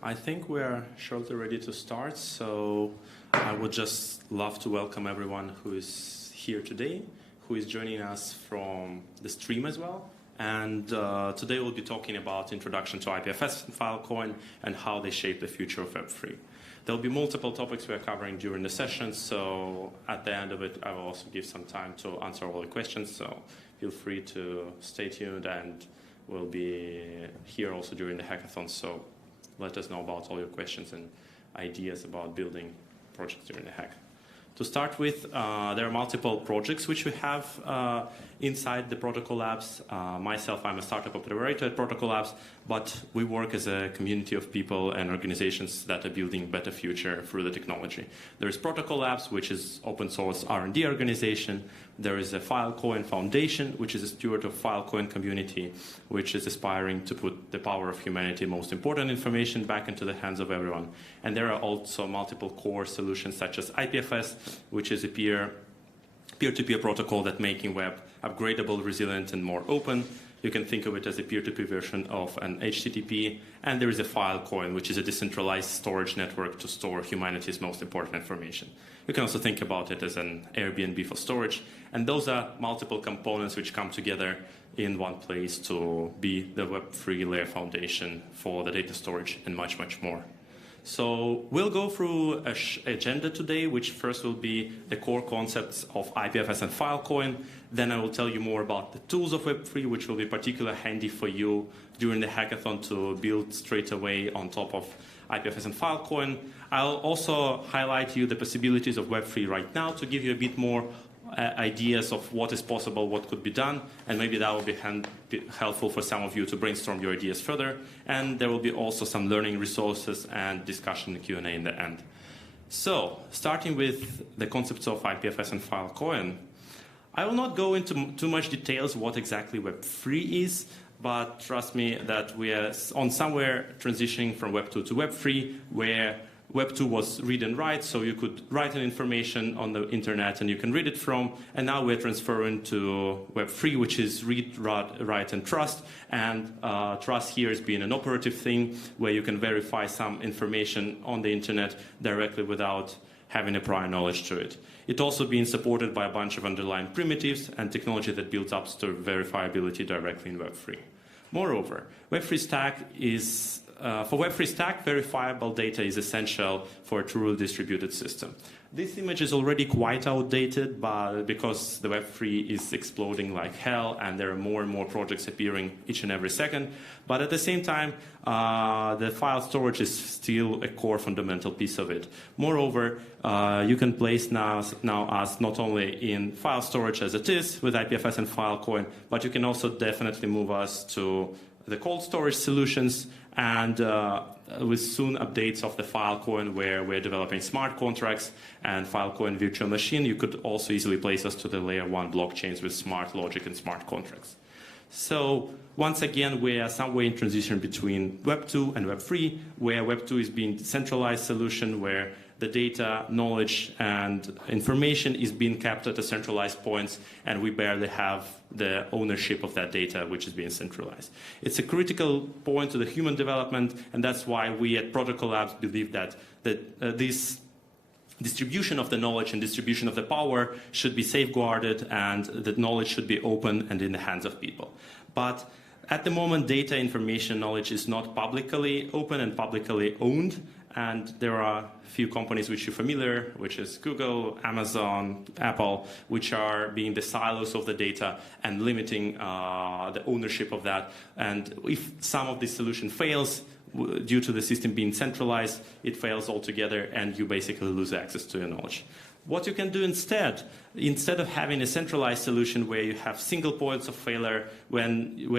I think we're shortly ready to start, so I would just love to welcome everyone who is here today, who is joining us from the stream as well. And today we'll be talking about introduction to IPFS and Filecoin and how they shape the future of Web3. There'll be multiple topics we're covering during the session, so at the end of it, I will also give some time to answer all the questions, so feel free to stay tuned, and we'll be here also during the hackathon, so let us know about all your questions and ideas about building projects during the hack. To start with, there are multiple projects which we have inside the Protocol Labs. Myself, I'm a startup operator at Protocol Labs, but we work as a community of people and organizations that are building a better future through the technology. There is Protocol Labs, which is open source R&D organization. There is a Filecoin Foundation, which is a steward of Filecoin community, which is aspiring to put the power of humanity, most important information, back into the hands of everyone. And there are also multiple core solutions such as IPFS, which is a peer-to-peer protocol that making web upgradable, resilient, and more open. You can think of it as a peer-to-peer version of an HTTP. And there is a Filecoin, which is a decentralized storage network to store humanity's most important information. You can also think about it as an Airbnb for storage. And those are multiple components which come together in one place to be the Web3 layer foundation for the data storage and much, much more. So we'll go through an agenda today, which first will be the core concepts of IPFS and Filecoin. Then I will tell you more about the tools of Web3, which will be particularly handy for you during the hackathon to build straight away on top of IPFS and Filecoin. I'll also highlight you the possibilities of Web3 right now to give you a bit more ideas of what is possible, what could be done, and maybe that will be helpful for some of you to brainstorm your ideas further. And there will be also some learning resources and discussion and Q&A in the end. So, starting with the concepts of IPFS and Filecoin, I will not go into too much details what exactly Web3 is, but trust me that we are on somewhere transitioning from Web 2 to Web 3, where Web 2 was read and write, so you could write an information on the internet and you can read it from, and now we're transferring to Web 3, which is read, write, and trust. And trust here is being an operative thing where you can verify some information on the internet directly without having a prior knowledge to it. It's also being supported by a bunch of underlying primitives and technology that builds up to verifiability directly in Web 3. Moreover, Web 3 stack is for Web3 stack, verifiable data is essential for a truly distributed system. This image is already quite outdated, but because the Web3 is exploding like hell and there are more and more projects appearing each and every second. But at the same time, the file storage is still a core fundamental piece of it. Moreover, you can place now us not only in file storage as it is with IPFS and Filecoin, but you can also definitely move us to the cold storage solutions, and with soon updates of the Filecoin, where we're developing smart contracts and Filecoin virtual machine, you could also easily place us to the layer 1 blockchains with smart logic and smart contracts. So once again, we are somewhere in transition between Web 2 and Web 3, where Web 2 is being a decentralized solution, where the data, knowledge, and information is being kept at a centralized points, and we barely have the ownership of that data, which is being centralized. It's a critical point to the human development, and that's why we at Protocol Labs believe that this distribution of the knowledge and distribution of the power should be safeguarded, and that knowledge should be open and in the hands of people. But at the moment, data, information, knowledge is not publicly open and publicly owned. And there are a few companies which you're familiar, which is Google, Amazon, Apple, which are being the silos of the data and limiting the ownership of that. And if some of this solution fails, due to the system being centralized, it fails altogether, and you basically lose access to your knowledge. What you can do instead of having a centralized solution where you have single points of failure, where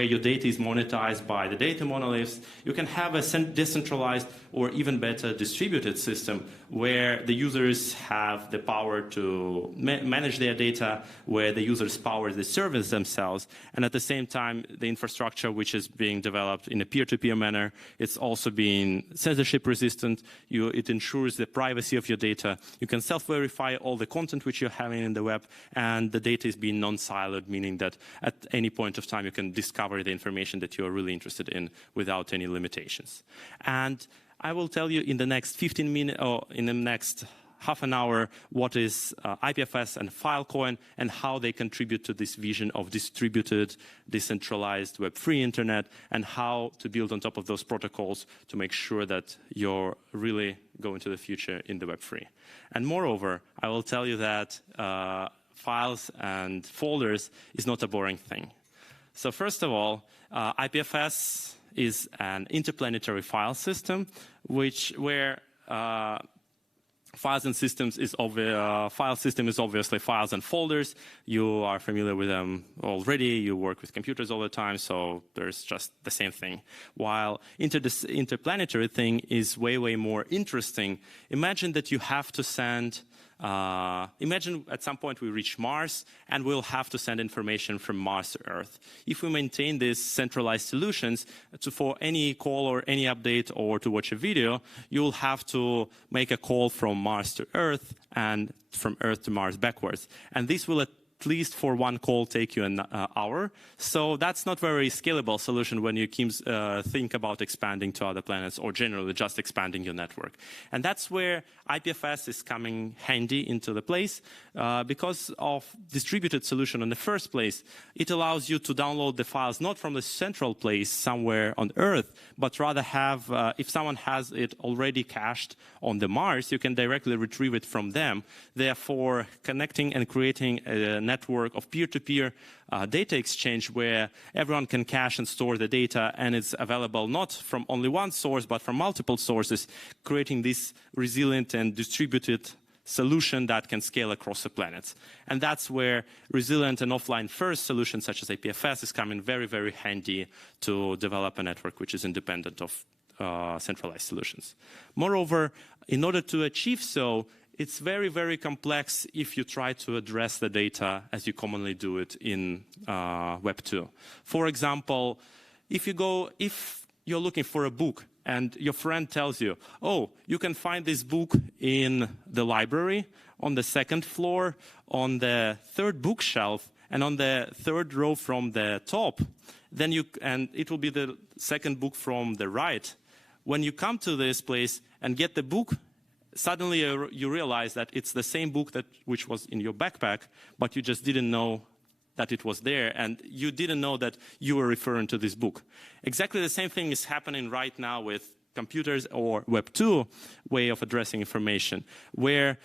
your data is monetized by the data monoliths, you can have a decentralized or even better distributed system where the users have the power to manage their data, where the users power the service themselves, and at the same time, the infrastructure which is being developed in a peer-to-peer manner, it's also being censorship resistant. It ensures the privacy of your data. You can self-verify all the content which you're having in the web, and the data is being non-siloed, meaning that at any point of time you can discover the information that you're really interested in without any limitations. And I will tell you in the next 15 minutes or in the next half an hour what is IPFS and Filecoin and how they contribute to this vision of distributed, decentralized, web-free internet, and how to build on top of those protocols to make sure that you're really going to the future in the web-free. And moreover, I will tell you that files and folders is not a boring thing. So first of all, IPFS is an interplanetary file system, where files and systems is file system is obviously files and folders. You are familiar with them already. You work with computers all the time, so there's just the same thing. While this interplanetary thing is way, way more interesting. Imagine that you have to send. Imagine at some point we reach Mars and we'll have to send information from Mars to Earth. If we maintain these centralized solutions for any call or any update or to watch a video, you'll have to make a call from Mars to Earth and from Earth to Mars backwards. And this will at least for one call take you an hour. So that's not very scalable solution when you think about expanding to other planets or generally just expanding your network. And that's where IPFS is coming handy into the place. Because of distributed solution in the first place, it allows you to download the files not from the central place somewhere on Earth, but rather have, if someone has it already cached on the Mars, you can directly retrieve it from them, therefore connecting and creating a network of peer-to-peer data exchange where everyone can cache and store the data and it's available not from only one source but from multiple sources, creating this resilient and distributed solution that can scale across the planets. And that's where resilient and offline first solutions such as IPFS is coming very, very handy to develop a network which is independent of centralized solutions. Moreover, in order to achieve so, it's very, very complex if you try to address the data as you commonly do it in Web 2. For example, if you're looking for a book and your friend tells you, oh, you can find this book in the library, on the second floor, on the third bookshelf, and on the third row from the top, then and it will be the second book from the right. When you come to this place and get the book, suddenly you realize that it's the same book which was in your backpack, but you just didn't know that it was there, and you didn't know that you were referring to this book. Exactly the same thing is happening right now with computers or Web 2 way of addressing information, where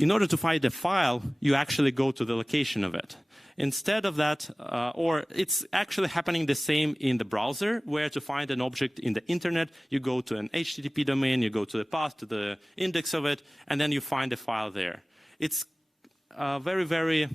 in order to find a file, you actually go to the location of it. Instead of that, or it's actually happening the same in the browser, where to find an object in the internet, you go to an HTTP domain, you go to the path, to the index of it, and then you find a file there. It's a very, very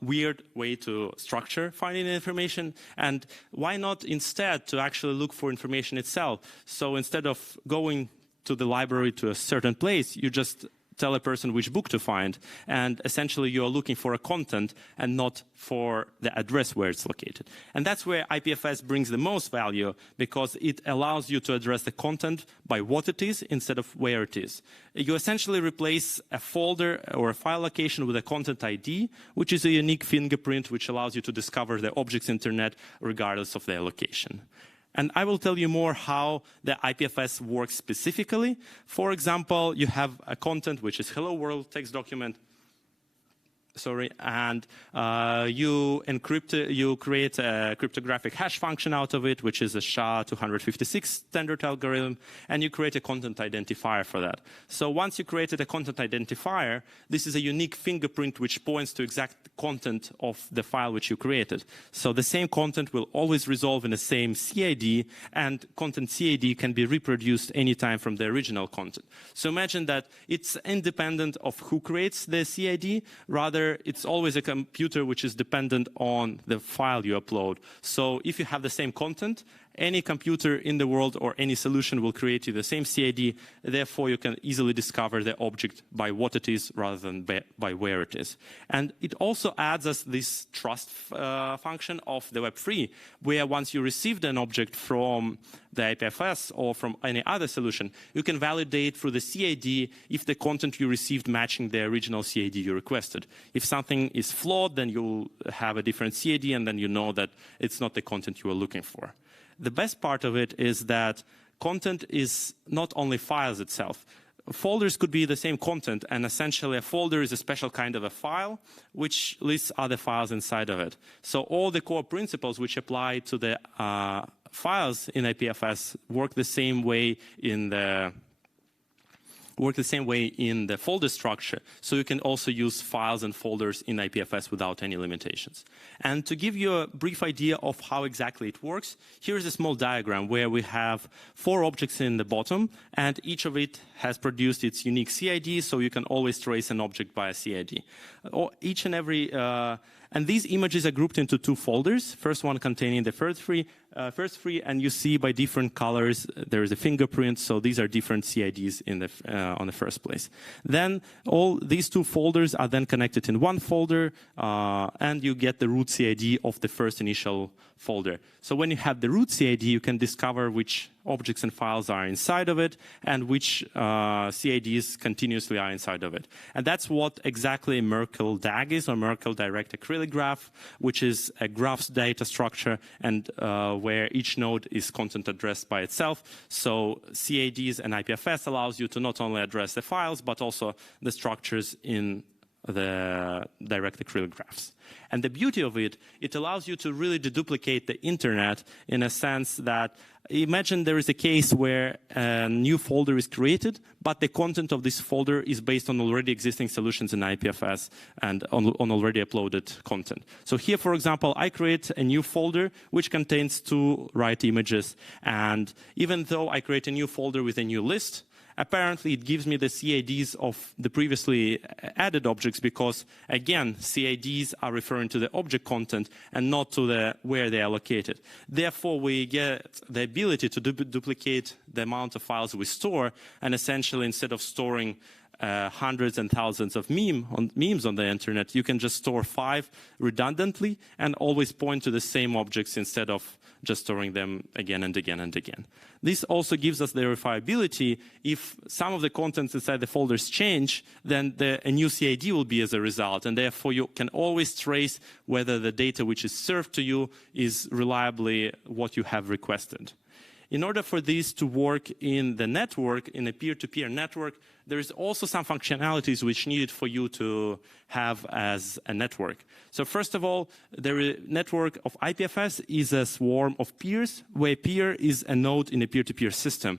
weird way to structure finding information, and why not instead to actually look for information itself? So instead of going to the library to a certain place, you just tell a person which book to find, and essentially you are looking for a content and not for the address where it's located. And that's where IPFS brings the most value, because it allows you to address the content by what it is instead of where it is. You essentially replace a folder or a file location with a content ID, which is a unique fingerprint which allows you to discover the object's internet regardless of their location. And I will tell you more how the IPFS works specifically. For example, you have a content which is hello world text document. And you create a cryptographic hash function out of it, which is a SHA-256 standard algorithm, and you create a content identifier for that. So once you created a content identifier, this is a unique fingerprint which points to exact content of the file which you created. So the same content will always resolve in the same CID, and content CID can be reproduced anytime from the original content. So imagine that it's independent of who creates the CID, rather it's always a computer which is dependent on the file you upload. So if you have the same content, any computer in the world or any solution will create you the same CID, therefore you can easily discover the object by what it is rather than by where it is. And it also adds us this trust function of the Web3, where once you received an object from the IPFS or from any other solution, you can validate through the CID if the content you received matching the original CID you requested. If something is flawed, then you'll have a different CID, and then you know that it's not the content you were looking for. The best part of it is that content is not only files itself. Folders could be the same content, and essentially a folder is a special kind of a file which lists other files inside of it. So all the core principles which apply to the files in IPFS work the same way in the folder structure. So you can also use files and folders in IPFS without any limitations. And to give you a brief idea of how exactly it works, here's a small diagram where we have 4 objects in the bottom, and each of it has produced its unique CID, so you can always trace an object by a CID. And these images are grouped into 2 folders. First one containing the first 3, and you see by different colors there is a fingerprint, so these are different CIDs in the, on the first place. Then all these 2 folders are then connected in one folder, and you get the root CID of the first initial folder. So when you have the root CID, you can discover which objects and files are inside of it and which CIDs continuously are inside of it. And that's what exactly Merkle DAG is, or Merkle Direct Acrylic Graph, which is a graph's data structure, and where each node is content addressed by itself. So CIDs and IPFS allows you to not only address the files, but also the structures in the direct acrylic graphs. And the beauty of it, it allows you to really deduplicate the internet in a sense that, imagine there is a case where a new folder is created, but the content of this folder is based on already existing solutions in IPFS and on already uploaded content. So here, for example, I create a new folder which contains 2 write images. And even though I create a new folder with a new list, apparently it gives me the CIDs of the previously added objects because, again, CIDs are referring to the object content and not to where they are located. Therefore, we get the ability to duplicate the amount of files we store, and essentially instead of storing hundreds and thousands of memes on the internet, you can just store 5 redundantly and always point to the same objects instead of just storing them again and again and again. This also gives us the verifiability. If some of the contents inside the folders change, then a new CID will be as a result, and therefore you can always trace whether the data which is served to you is reliably what you have requested. In order for this to work in the network, in a peer-to-peer network, there is also some functionalities which needed for you to have as a network. So first of all, the network of IPFS is a swarm of peers, where a peer is a node in a peer-to-peer system.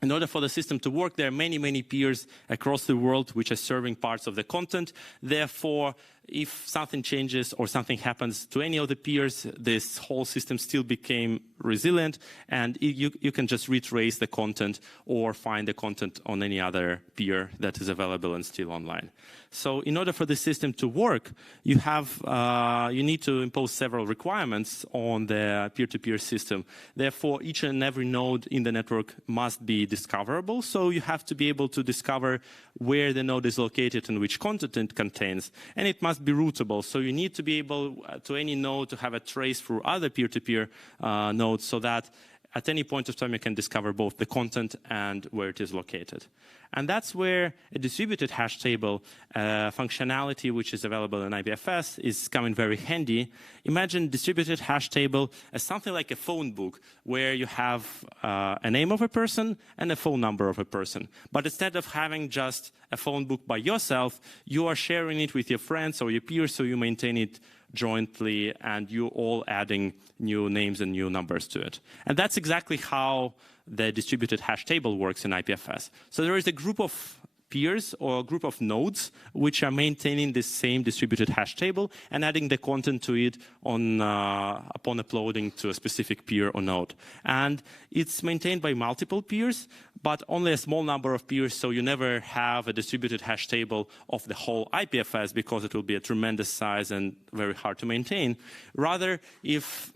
In order for the system to work, there are many, many peers across the world which are serving parts of the content. Therefore, if something changes or something happens to any of the peers, this whole system still became resilient, and you can just retrace the content or find the content on any other peer that is available and still online. So in order for the system to work, you need to impose several requirements on the peer-to-peer system. Therefore, each and every node in the network must be discoverable. So you have to be able to discover where the node is located and which content it contains. And it must be routable. So you need to be able to any node to have a trace through other peer-to-peer nodes so that at any point of time you can discover both the content and where it is located. And that's where a distributed hash table functionality, which is available in IPFS, is coming very handy. Imagine distributed hash table as something like a phone book, where you have a name of a person and a phone number of a person. But instead of having just a phone book by yourself, you are sharing it with your friends or your peers, so you maintain it jointly, and you all adding new names and new numbers to it. And that's exactly how the distributed hash table works in IPFS. So there is a group of peers or a group of nodes which are maintaining the same distributed hash table and adding the content to it upon uploading to a specific peer or node. And it's maintained by multiple peers, but only a small number of peers, so you never have a distributed hash table of the whole IPFS because it will be a tremendous size and very hard to maintain. Rather, if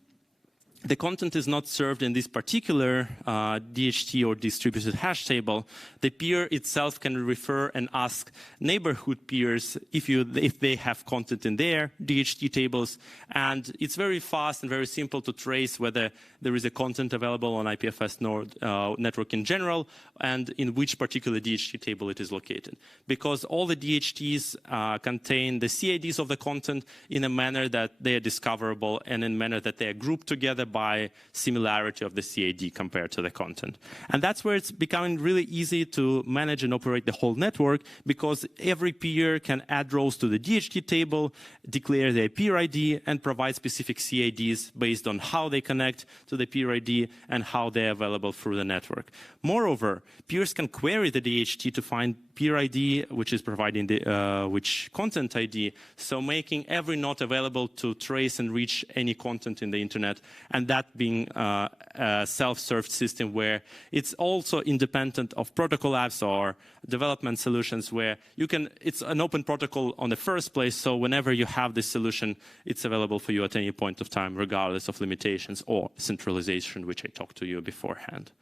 the content is not served in this particular DHT or distributed hash table, the peer itself can refer and ask neighborhood peers if they have content in their DHT tables. And it's very fast and very simple to trace whether there is a content available on IPFS node network in general and in which particular DHT table it is located. Because all the DHTs contain the CIDs of the content in a manner that they are discoverable and in a manner that they are grouped together by similarity of the CAD compared to the content. And that's where it's becoming really easy to manage and operate the whole network, because every peer can add rows to the DHT table, declare their peer ID, and provide specific CADs based on how they connect to the peer ID and how they're available through the network. Moreover, peers can query the DHT to find peer ID, which is providing the which content ID, so making every node available to trace and reach any content in the internet, and that being a self-served system where it's also independent of protocol apps or development solutions, where you can, it's an open protocol on the first place, so whenever you have this solution, it's available for you at any point of time, regardless of limitations or centralization, which I talked to you beforehand.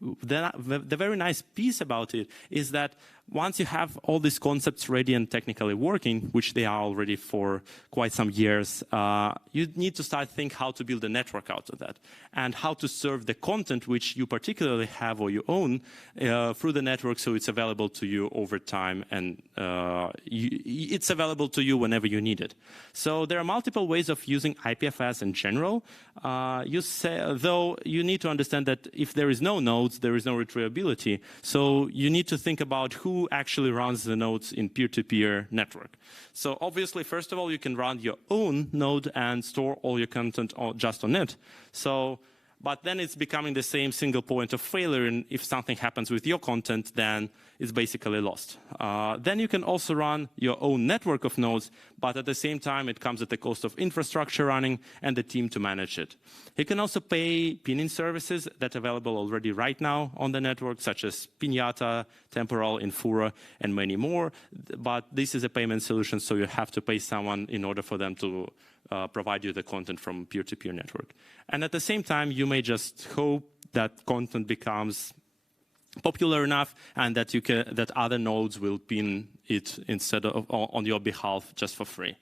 The very nice piece about it is that once you have all these concepts ready and technically working, which they are already for quite some years, you need to start think how to build a network out of that and how to serve the content which you particularly have or you own through the network, so it's available to you over time, and it's available to you whenever you need it. So there are multiple ways of using IPFS in general. Though you need to understand that if there is no nodes, there is no retrievability. So you need to think about who actually runs the nodes in peer-to-peer network. So obviously, first of all, you can run your own node and store all your content just on it. But then it's becoming the same single point of failure, and if something happens with your content, then it's basically lost. Then you can also run your own network of nodes, but at the same time, it comes at the cost of infrastructure running and the team to manage it. You can also pay pinning services that are available already right now on the network, such as Pinata, Temporal, Infura, and many more. But this is a payment solution, so you have to pay someone in order for them to provide you the content from peer-to-peer network. And at the same time, you may just hope that content becomes popular enough and that that other nodes will pin it instead of on your behalf just for free.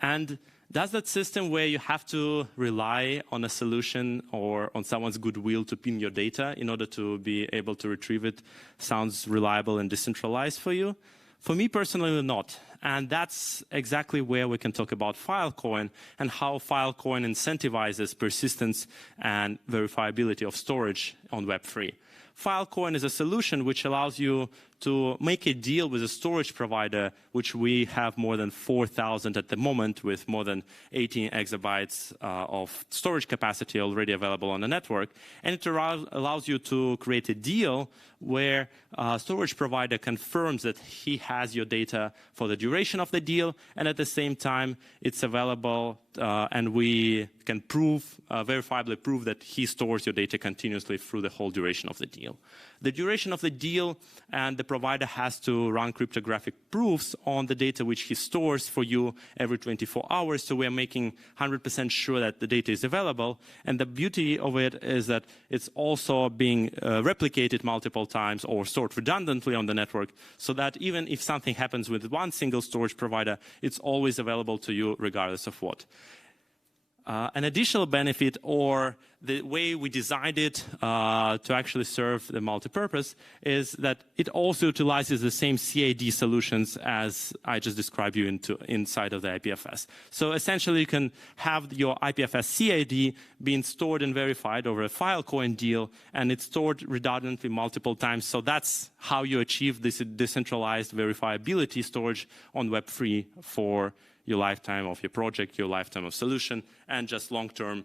And does that system where you have to rely on a solution or on someone's goodwill to pin your data in order to be able to retrieve it sounds reliable and decentralized for you? For me personally, not. And that's exactly where we can talk about Filecoin and how Filecoin incentivizes persistence and verifiability of storage on Web3. Filecoin is a solution which allows you to make a deal with a storage provider, which we have more than 4,000 at the moment, with more than 18 exabytes of storage capacity already available on the network. And it allows you to create a deal where a storage provider confirms that he has your data for the duration of the deal, and at the same time, it's available and we can verifiably prove that he stores your data continuously through the whole duration of the deal. The duration of the deal, and the provider has to run cryptographic proofs on the data which he stores for you every 24 hours. So we're making 100% sure that the data is available. And the beauty of it is that it's also being replicated multiple times or stored redundantly on the network, so that even if something happens with one single storage provider, it's always available to you regardless of what. An additional benefit, or the way we designed it to actually serve the multi-purpose, is that it also utilizes the same CAD solutions as I just described you inside of the IPFS. So essentially, you can have your IPFS CAD being stored and verified over a Filecoin deal, and it's stored redundantly multiple times. So that's how you achieve this decentralized verifiability storage on Web3 for your lifetime of your project, your lifetime of solution, and just long-term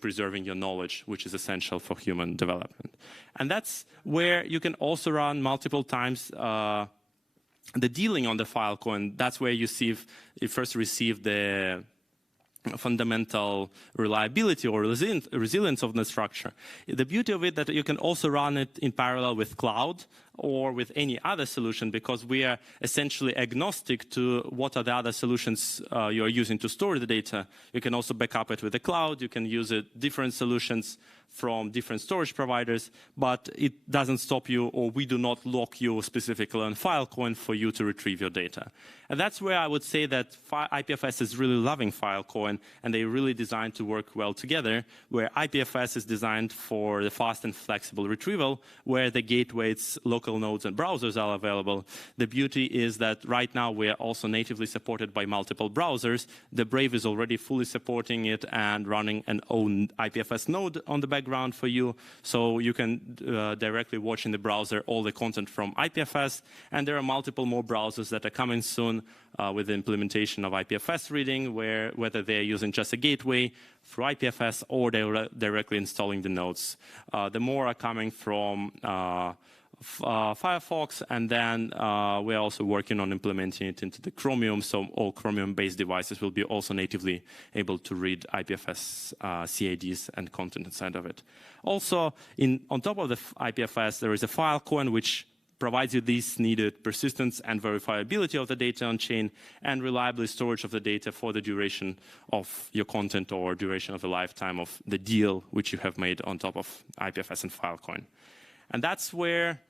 preserving your knowledge, which is essential for human development. And that's where you can also run multiple times the dealing on the Filecoin. That's where you first receive the fundamental reliability or resilience of the structure. The beauty of it that you can also run it in parallel with cloud or with any other solution, because we are essentially agnostic to what are the other solutions you are using to store the data. You can also back up it with the cloud. You can use different solutions from different storage providers, but it doesn't stop you, or we do not lock you specifically on Filecoin for you to retrieve your data. And that's where I would say that IPFS is really loving Filecoin, and they really designed to work well together, where IPFS is designed for the fast and flexible retrieval, where the gateway is locally local nodes and browsers are available. The beauty is that right now we are also natively supported by multiple browsers. The Brave is already fully supporting it and running an own IPFS node on the background for you. So you can directly watch in the browser all the content from IPFS. And there are multiple more browsers that are coming soon with the implementation of IPFS reading, whether they're using just a gateway through IPFS or they're directly installing the nodes. The more are coming from Firefox, and then we're also working on implementing it into the Chromium, so all Chromium-based devices will be also natively able to read IPFS CIDs and content inside of it. Also, on top of the IPFS, there is a Filecoin, which provides you this needed persistence and verifiability of the data on chain and reliable storage of the data for the duration of your content or duration of the lifetime of the deal which you have made on top of IPFS and Filecoin. And that's where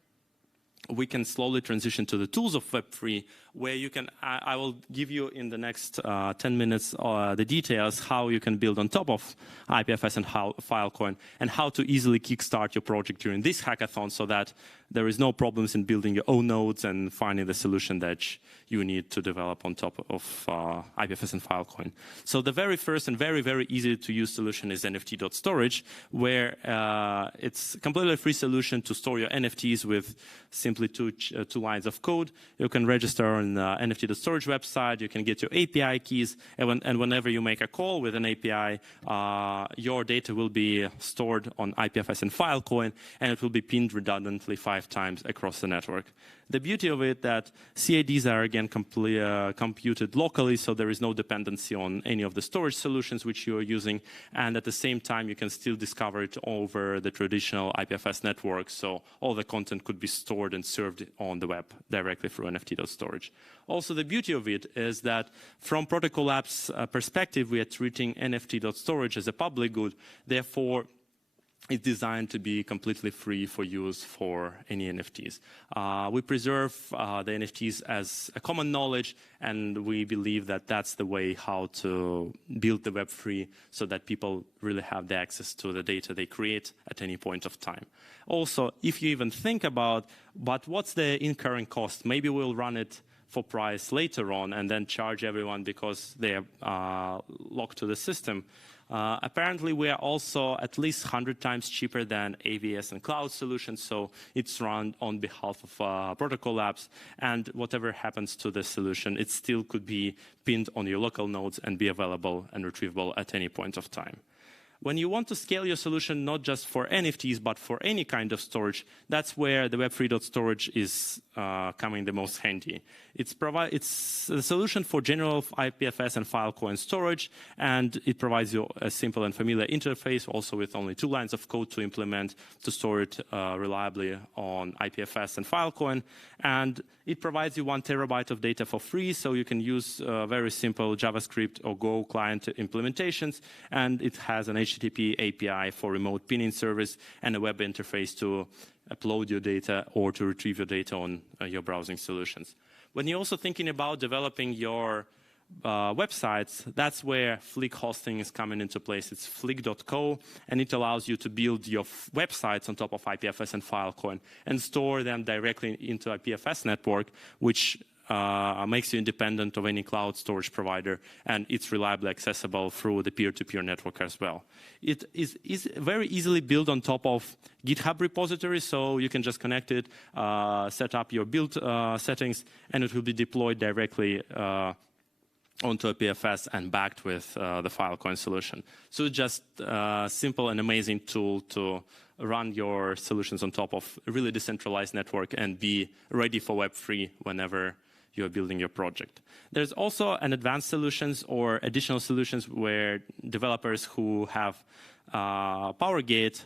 we can slowly transition to the tools of Web3, where you can, I will give you in the next 10 minutes the details how you can build on top of IPFS and Filecoin, and how to easily kickstart your project during this hackathon so that there is no problems in building your own nodes and finding the solution that you need to develop on top of IPFS and Filecoin. So the very first and very, very easy to use solution is NFT.storage, where it's a completely free solution to store your NFTs with simply two lines of code. You can register on the NFT.storage website, you can get your API keys, and whenever you make a call with an API, your data will be stored on IPFS and Filecoin, and it will be pinned redundantly 5 times across the network. The beauty of it that CIDs are again computed locally, so there is no dependency on any of the storage solutions which you are using, and at the same time you can still discover it over the traditional IPFS network, so all the content could be stored and served on the web directly through NFT.storage. Also, the beauty of it is that from Protocol Labs' perspective, we are treating NFT.storage as a public good, therefore it's designed to be completely free for use for any NFTs. We preserve the NFTs as a common knowledge, and we believe that that's the way how to build the web free so that people really have the access to the data they create at any point of time. Also, if you even think about, but what's the incurring cost? Maybe we'll run it for price later on and then charge everyone because they're locked to the system. Apparently, we are also at least 100 times cheaper than AWS and cloud solutions, so it's run on behalf of Protocol Labs, and whatever happens to the solution, it still could be pinned on your local nodes and be available and retrievable at any point of time. When you want to scale your solution not just for NFTs, but for any kind of storage, that's where the Web3.storage is coming the most handy. It's a solution for general IPFS and Filecoin storage, and it provides you a simple and familiar interface, also with only 2 lines of code to implement, to store it reliably on IPFS and Filecoin. And it provides you 1 terabyte of data for free, so you can use very simple JavaScript or Go client implementations, and it has an HTTP API for remote pinning service and a web interface to upload your data or to retrieve your data on your browsing solutions. When you're also thinking about developing your websites, that's where Flick hosting is coming into place. It's flick.co, and it allows you to build your websites on top of IPFS and Filecoin and store them directly into IPFS network, which makes you independent of any cloud storage provider, and it's reliably accessible through the peer-to-peer network as well. It is very easily built on top of GitHub repository, so you can just connect it, set up your build settings, and it will be deployed directly onto a PFS and backed with the Filecoin solution. So just a simple and amazing tool to run your solutions on top of a really decentralized network and be ready for Web3 whenever you're building your project. There's also an advanced solutions or additional solutions where developers who have PowerGate,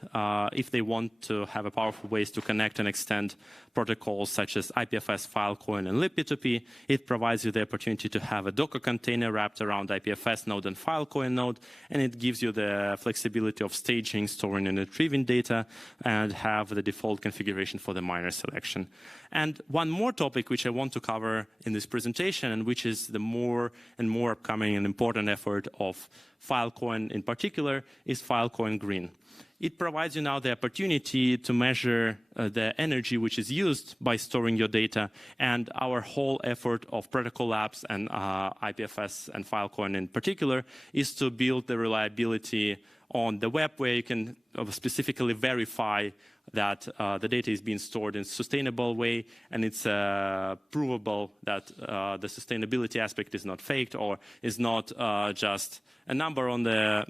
if they want to have a powerful ways to connect and extend protocols such as IPFS, Filecoin, and libp2p, it provides you the opportunity to have a Docker container wrapped around IPFS node and Filecoin node, and it gives you the flexibility of staging, storing, and retrieving data, and have the default configuration for the miner selection. And one more topic which I want to cover in this presentation, and which is the more and more upcoming and important effort of Filecoin in particular, is Filecoin Green. It provides you now the opportunity to measure the energy which is used by storing your data, and our whole effort of Protocol Labs and IPFS and Filecoin in particular is to build the reliability on the web, where you can specifically verify that the data is being stored in a sustainable way, and it's provable that the sustainability aspect is not faked or is not just a number on the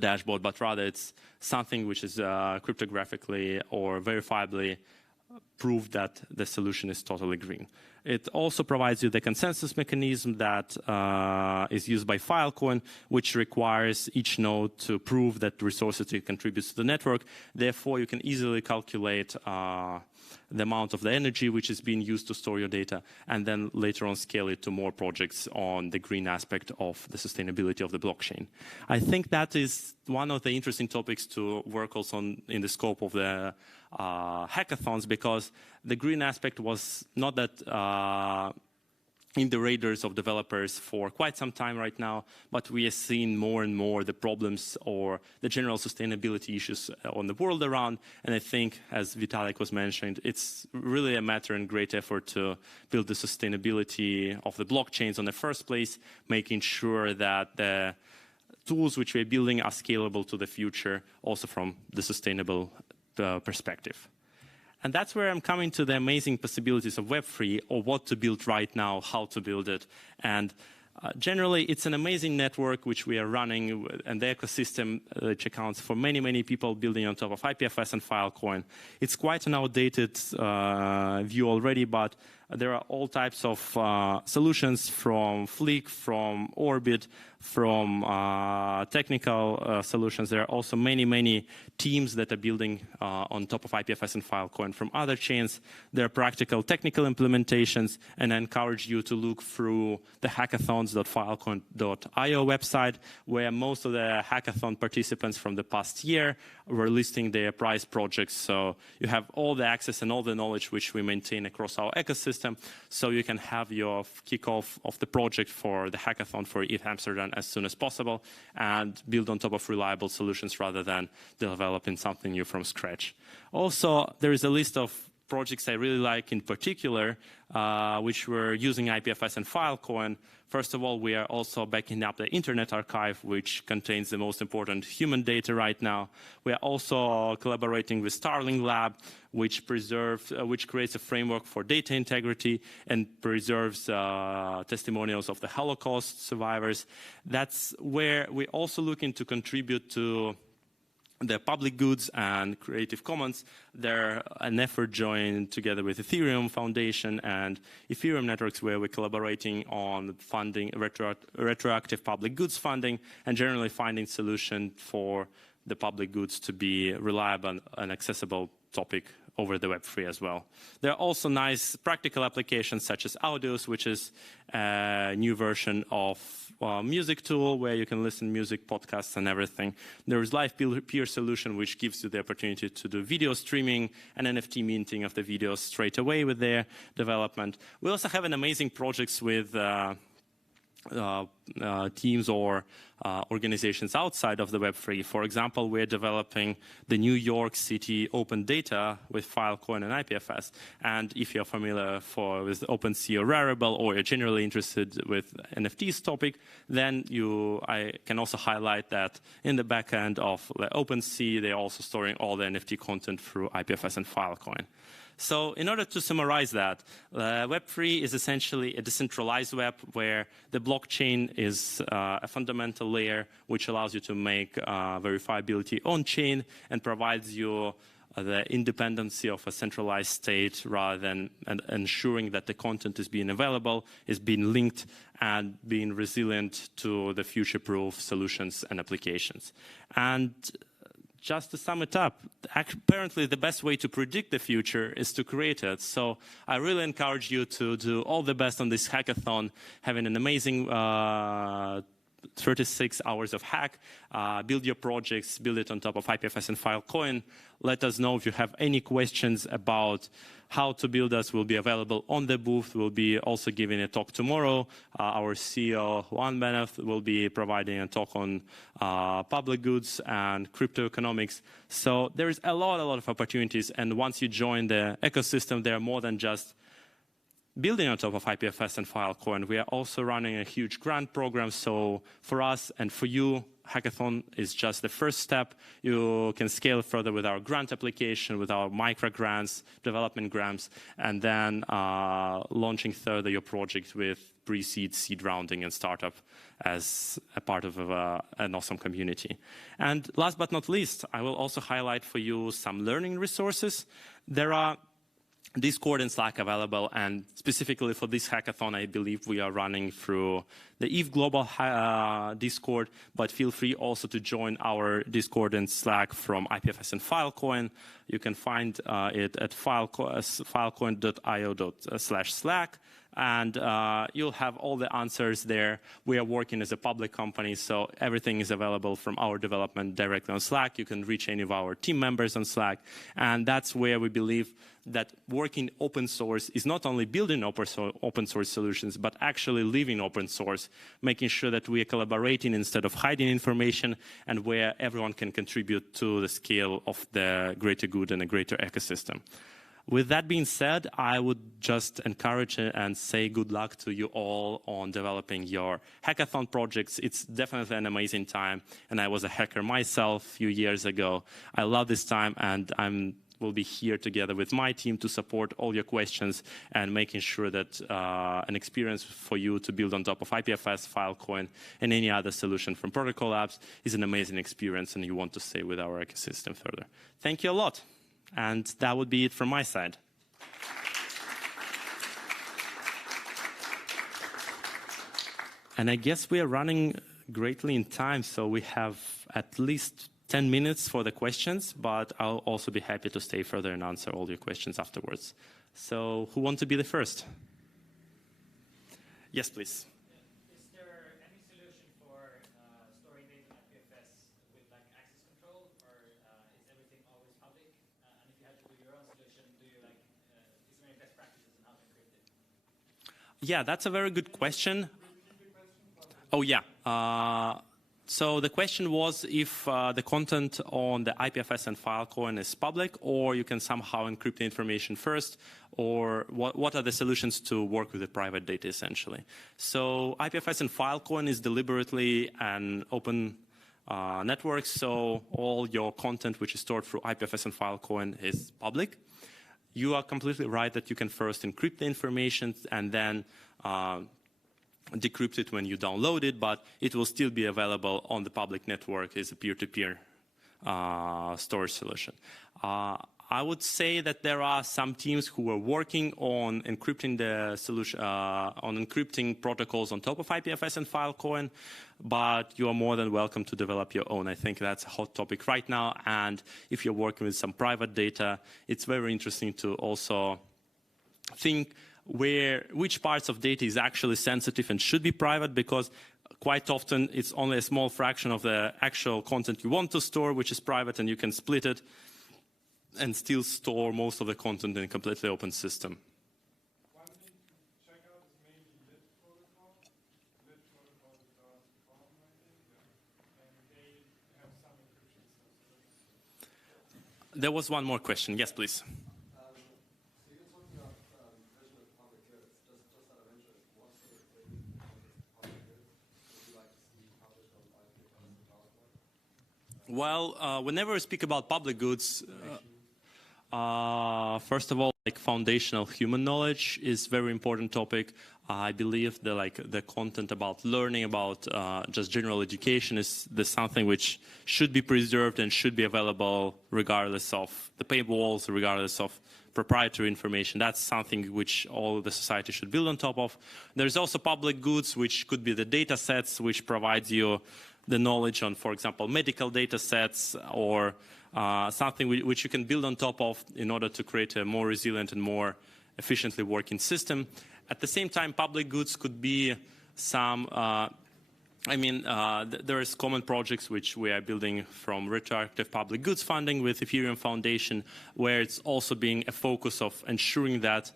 dashboard, but rather it's something which is cryptographically or verifiably proved that the solution is totally green. It also provides you the consensus mechanism that is used by Filecoin, which requires each node to prove that resources it contributes to the network. Therefore, you can easily calculate the amount of the energy which is being used to store your data, and then later on scale it to more projects on the green aspect of the sustainability of the blockchain. I think that is one of the interesting topics to work also on in the scope of the hackathons, because the green aspect was not that in the radars of developers for quite some time right now, but we are seeing more and more the problems or the general sustainability issues on the world around. And I think, as Vitalik was mentioned, it's really a matter and great effort to build the sustainability of the blockchains in the first place, making sure that the tools which we're building are scalable to the future, also from the sustainable perspective. And that's where I'm coming to the amazing possibilities of Web3, or what to build right now, how to build it. And generally, it's an amazing network which we are running, and the ecosystem which accounts for many, many people building on top of IPFS and Filecoin. It's quite an outdated view already, but there are all types of solutions, from Flick, from Orbit, from technical solutions. There are also many, many teams that are building on top of IPFS and Filecoin from other chains. There are practical technical implementations, and I encourage you to look through the hackathons.filecoin.io website, where most of the hackathon participants from the past year were listing their prize projects. So you have all the access and all the knowledge which we maintain across our ecosystem, so you can have your kickoff of the project for the hackathon for ETHAmsterdam as soon as possible, and build on top of reliable solutions rather than developing something new from scratch. Also, there is a list of projects I really like in particular, which were using IPFS and Filecoin. First of all, we are also backing up the Internet Archive, which contains the most important human data right now. We are also collaborating with Starling Lab, which creates a framework for data integrity and preserves testimonials of the Holocaust survivors. That's where we're also looking to contribute to the public goods and Creative Commons. They're an effort joined together with Ethereum Foundation and Ethereum Networks, where we're collaborating on funding retroactive public goods funding, and generally finding solution for the public goods to be reliable and accessible topic over the Web3 as well. There are also nice practical applications such as Audios, which is a new version of music tool where you can listen to music, podcasts, and everything. There is Live Peer solution, which gives you the opportunity to do video streaming and NFT minting of the videos straight away with their development. We also have an amazing projects with teams or organizations outside of the Web3. For example, we're developing the New York City open data with Filecoin and IPFS. And if you're familiar with OpenSea or Rarible, or you're generally interested with NFTs topic, then I can also highlight that in the back end of the OpenSea, they're also storing all the NFT content through IPFS and Filecoin. So in order to summarize that, Web3 is essentially a decentralized web where the blockchain is a fundamental layer which allows you to make verifiability on-chain and provides you the independency of a centralized state, rather than ensuring that the content is being available, is being linked, and being resilient to the future-proof solutions and applications. And just to sum it up, apparently the best way to predict the future is to create it. So I really encourage you to do all the best on this hackathon, having an amazing 36 hours of hack, build your projects, build it on top of IPFS and Filecoin. Let us know if you have any questions about how to build us will be available on the booth. We'll be also giving a talk tomorrow. Our CEO, Juan Beneth, will be providing a talk on public goods and crypto economics. So there is a lot of opportunities. And once you join the ecosystem, there are more than just building on top of IPFS and Filecoin. We are also running a huge grant program. So for us and for you, hackathon is just the first step. You can scale further with our grant application, with our micro grants, development grants, and then launching further your project with pre-seed, seed rounding, and startup as a part of an awesome community. And last but not least, I will also highlight for you some learning resources. There are Discord and Slack available, and specifically for this hackathon, I believe we are running through the ETHGlobal Discord, but feel free also to join our Discord and Slack from IPFS and Filecoin. You can find it at filecoin.io/Slack, and you'll have all the answers there. We are working as a public company, so everything is available from our development directly on Slack. You can reach any of our team members on Slack, and that's where we believe that working open source is not only building open source solutions, but actually living open source, making sure that we are collaborating instead of hiding information, and where everyone can contribute to the scale of the greater good and a greater ecosystem. With that being said, I would just encourage and say good luck to you all on developing your hackathon projects. It's definitely an amazing time, and I was a hacker myself a few years ago. I love this time, and will be here together with my team to support all your questions and making sure that an experience for you to build on top of IPFS, Filecoin, and any other solution from Protocol Labs is an amazing experience, and you want to stay with our ecosystem further. Thank you a lot. And that would be it from my side. And I guess we are running greatly in time, so we have at least 10 minutes for the questions, but I'll also be happy to stay further and answer all your questions afterwards. So who wants to be the first? Yes, please. Is there any solution for storing data in IPFS with like access control, or is everything always public? And if you had to do your own solution, is there any best practices on how to encrypt it? Yeah, that's a very good question. Oh, yeah. So the question was if the content on the IPFS and Filecoin is public, or you can somehow encrypt the information first, or what are the solutions to work with the private data, essentially. So IPFS and Filecoin is deliberately an open network, so all your content which is stored through IPFS and Filecoin is public. You are completely right that you can first encrypt the information and then decrypt it when you download it, but it will still be available on the public network as a peer-to-peer storage solution. I would say that there are some teams who are working on encrypting the solution, on encrypting protocols on top of IPFS and Filecoin, but you are more than welcome to develop your own. I think that's a hot topic right now, and if you're working with some private data, it's very interesting to also think which parts of data is actually sensitive and should be private, because quite often it's only a small fraction of the actual content you want to store which is private, and you can split it and still store most of the content in a completely open system. One thing to check out is maybe lit protocol. Lit protocol is Qualcomm, I think, and they have some encryption systems. There was one more question. Yes, please. Well, whenever we speak about public goods, first of all, like foundational human knowledge is a very important topic. I believe that the content about learning about just general education is something which should be preserved and should be available regardless of the paywalls, regardless of proprietary information. That's something which all the society should build on top of. There's also public goods, which could be the data sets, which provides you the knowledge on, for example, medical data sets, or something which you can build on top of in order to create a more resilient and more efficiently working system. At the same time, public goods could be some I mean, there's common projects which we are building from retroactive public goods funding with Ethereum Foundation, where it's also being a focus of ensuring that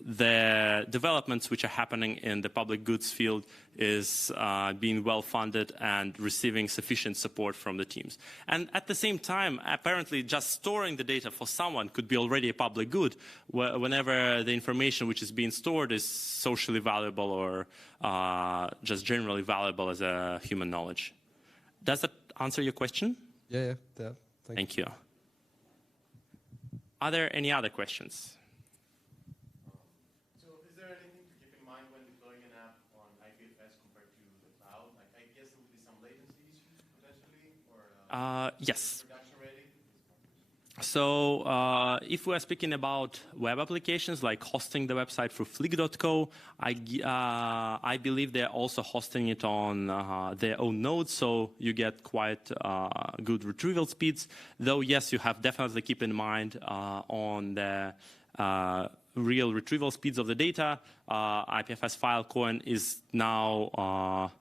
the developments which are happening in the public goods field is being well funded and receiving sufficient support from the teams. And at the same time, apparently just storing the data for someone could be already a public good whenever the information which is being stored is socially valuable or just generally valuable as a human knowledge. Does that answer your question? Yeah. Thank you. Are there any other questions? Yes. So if we are speaking about web applications like hosting the website through Flick.co, I believe they're also hosting it on their own nodes, so you get quite good retrieval speeds. Though, yes, you have definitely keep in mind on the real retrieval speeds of the data. IPFS Filecoin is now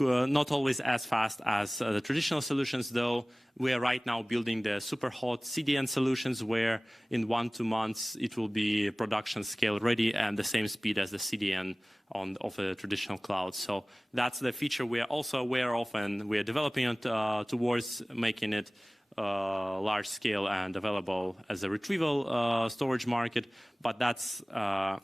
not always as fast as the traditional solutions, though we are right now building the super hot CDN solutions where in 1 to 2 months it will be production scale ready and the same speed as the CDN of a traditional cloud. So that's the feature we are also aware of, and we are developing it towards making it large scale and available as a retrieval storage market. But that's a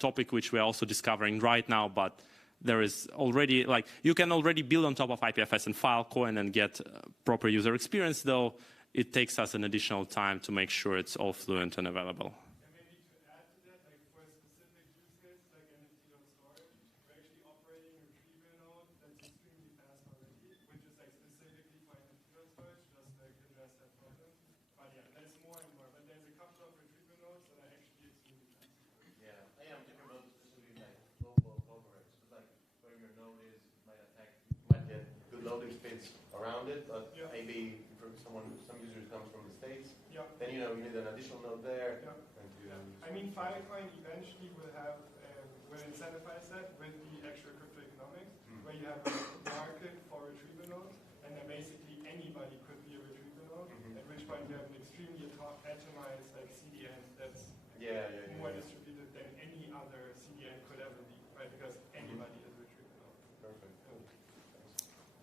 topic which we are also discovering right now. But there is already, like, you can already build on top of IPFS and Filecoin and get proper user experience, though it takes us an additional time to make sure it's all fluent and available. And maybe to add to that, like for a specific use case, like NFT.storage, we're actually operating a retrieval node that's extremely fast already, which is like specifically for NFT.storage, just like address that problem. But yeah, there's more and more. But there's a couple of retrieval nodes that are actually extremely fast. Yeah, I am talking about specifically like global coverage. Like where your node is, it might affect, you might get good loading speeds around it, but maybe for some users come from the States, then you need an additional node there. I mean, Filecoin eventually will have, will incentivize that with the actual crypto economics, where you have a market for retrieval nodes, and then basically anybody could be a retrieval node, at which point you have an extremely atomized like CDN that's more distributed than any other CDN could ever be, right? Because anybody is a retrieval node. Perfect.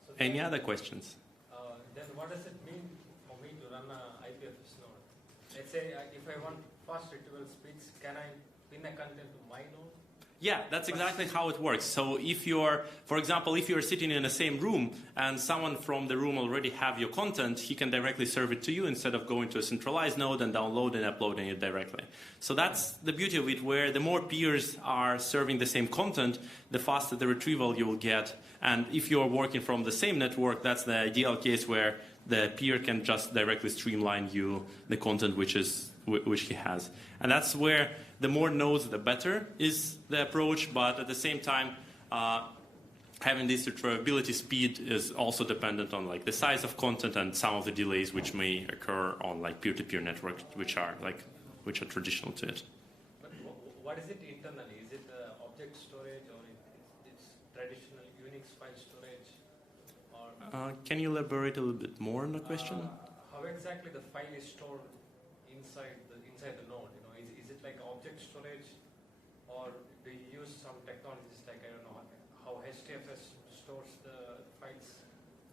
So Any other questions? Then what does it mean for me to run an IPFS node? Let's say if I want fast retrieval speeds, can I pin a content to my node? Yeah, that's exactly how it works. So if you're, for example, if you're sitting in the same room and someone from the room already have your content, he can directly serve it to you instead of going to a centralized node and downloading and uploading it directly. So that's the beauty of it, where the more peers are serving the same content, the faster the retrieval you will get. And if you're working from the same network, that's the ideal case where the peer can just directly streamline you the content which he has. And that's where the more nodes, the better is the approach. But at the same time, having this retrievability speed is also dependent on like the size of content and some of the delays which may occur on like peer-to-peer networks, which are traditional to it. But what is it internally? Is it object storage, or it's traditional Unix file storage? Or Can you elaborate a little bit more on the question? How exactly the file is stored inside the node? Is it like object storage, or do you use some technologies like, I don't know, how HDFS stores the files?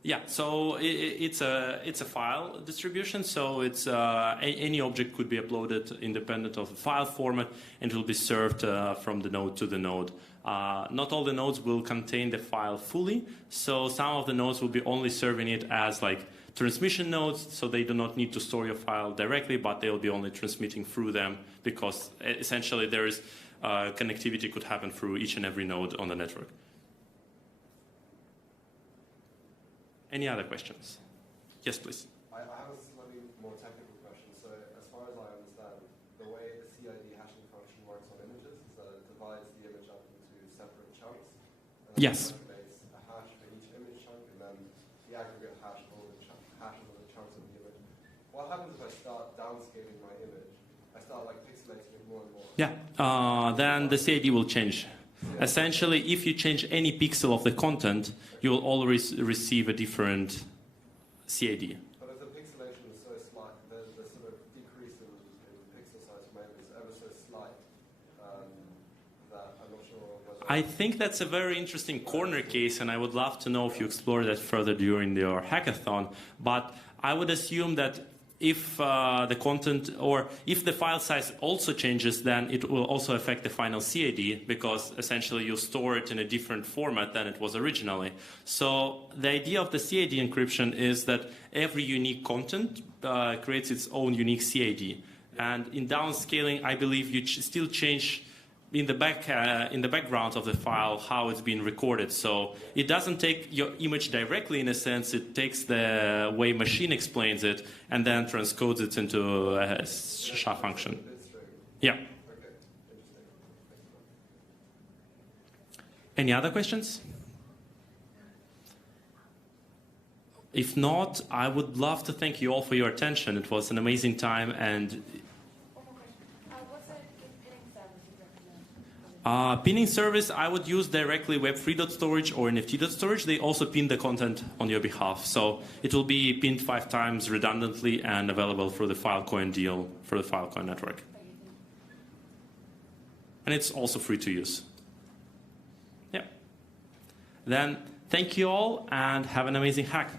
Yeah, so it's a file distribution. So it's any object could be uploaded independent of the file format, and it will be served from the node to the node. Not all the nodes will contain the file fully, so some of the nodes will be only serving it as like transmission nodes, so they do not need to store your file directly, but they will be only transmitting through them, because essentially there is connectivity could happen through each and every node on the network. Any other questions? Yes, please. I have a slightly more technical question. So as far as I understand, the way the CID hashing function works on images is that it divides the image up into separate chunks. And then Yes. it calculates a hash for each image chunk, and then the aggregate hash of all the hashes of the chunks of the image. What happens if I start downscaling my image? I start like pixelating it more and more. Yeah, then the CID will change. essentially, if you change any pixel of the content, you will always receive a different CAD. But if the pixelation is so slight, the sort of decrease in pixel size maybe is ever so slight, that I'm not sure whether... I think that's a very interesting corner case, and I would love to know if you explore that further during your hackathon. But I would assume that if the content or if the file size also changes, then it will also affect the final CAD, because essentially you store it in a different format than it was originally. So the idea of the CAD encryption is that every unique content creates its own unique CAD. And in downscaling, I believe you still change in the background of the file how it's been recorded. So it doesn't take your image directly, in a sense. It takes the way machine explains it and then transcodes it into a SHA function. Yeah. Okay, interesting. Any other questions? If not, I would love to thank you all for your attention. It was an amazing time. And what's a pinning service you recommend? pinning service, I would use directly web3.storage or NFT.storage. They also pin the content on your behalf. So it will be pinned 5 times redundantly and available for the Filecoin deal, for the Filecoin network. And it's also free to use. Yeah. Then thank you all and have an amazing hack.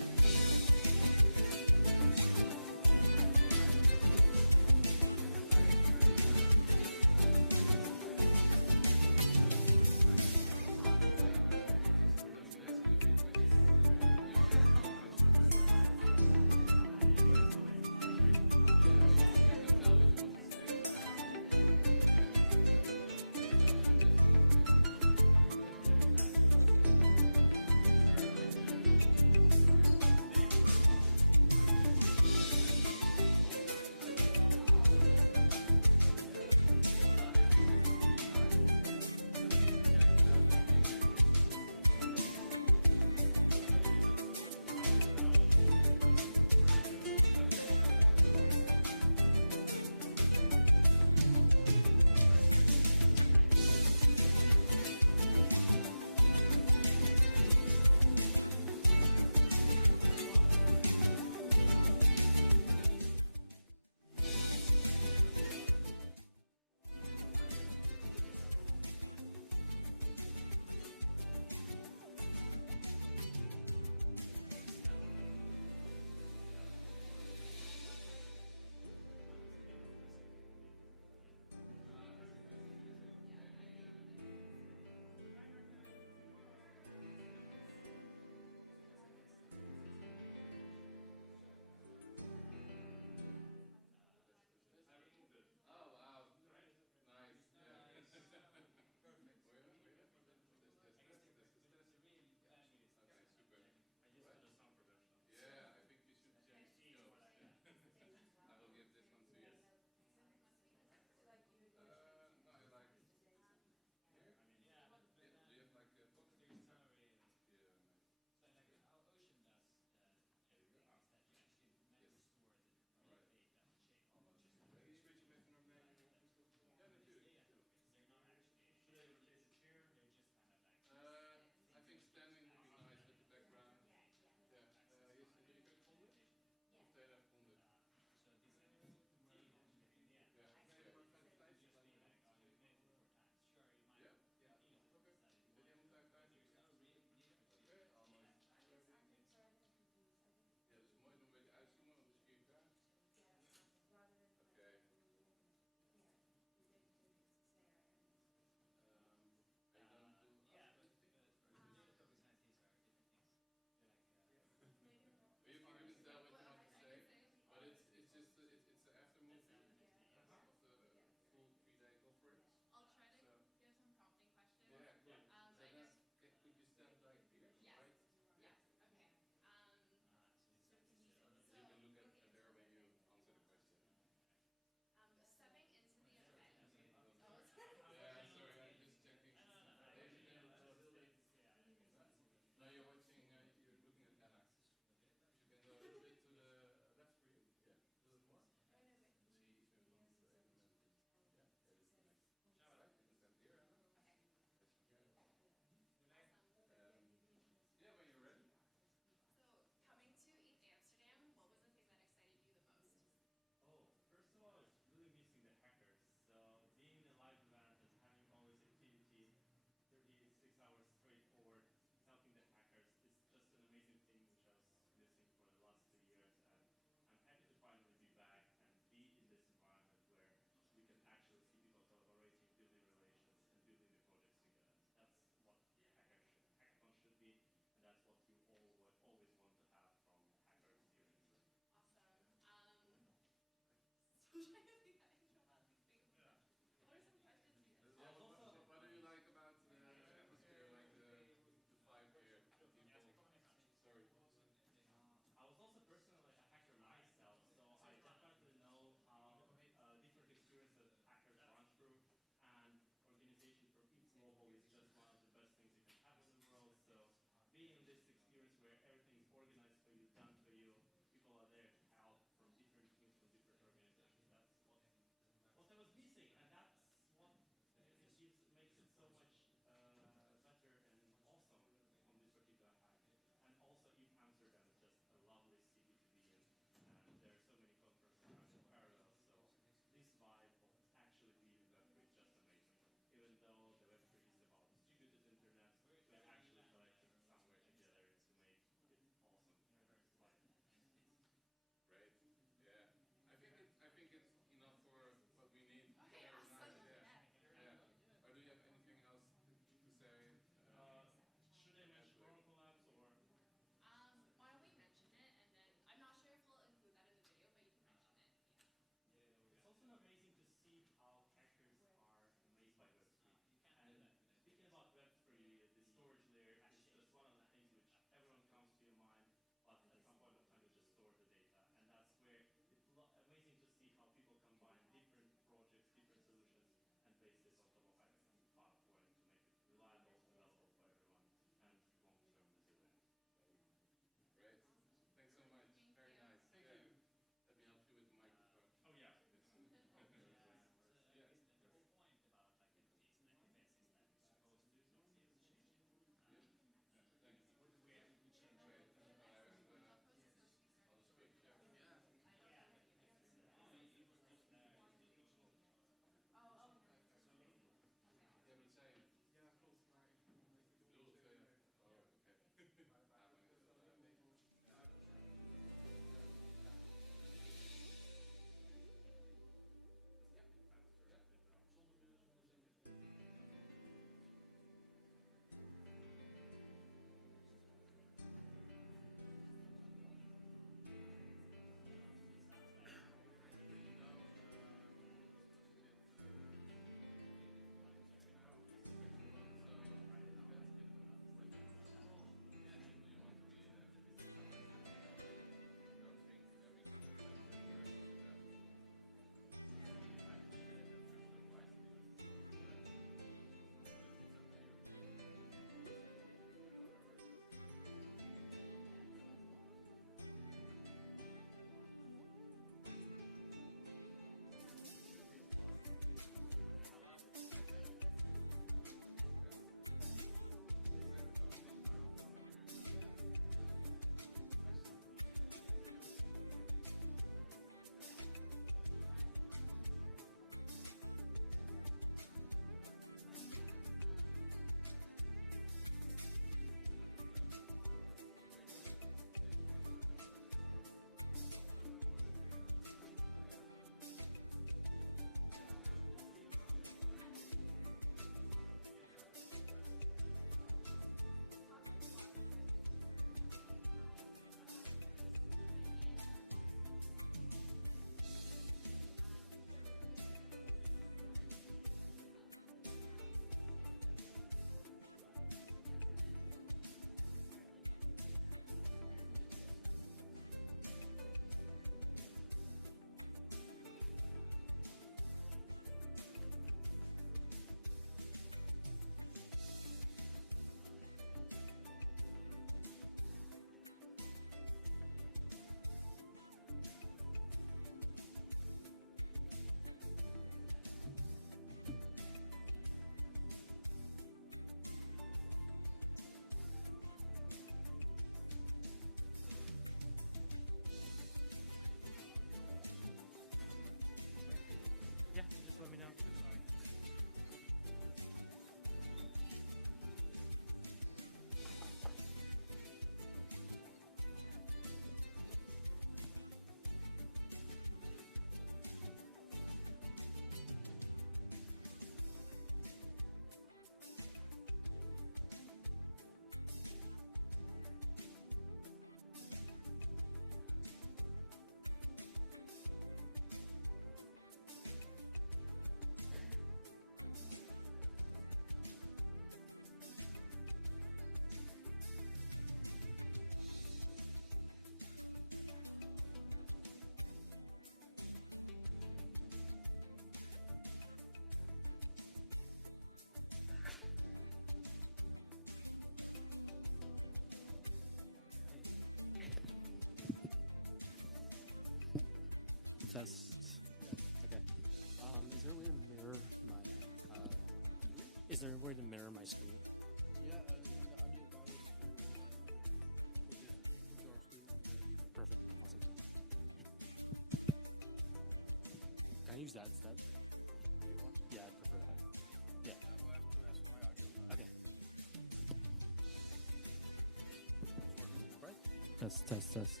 Test. Test.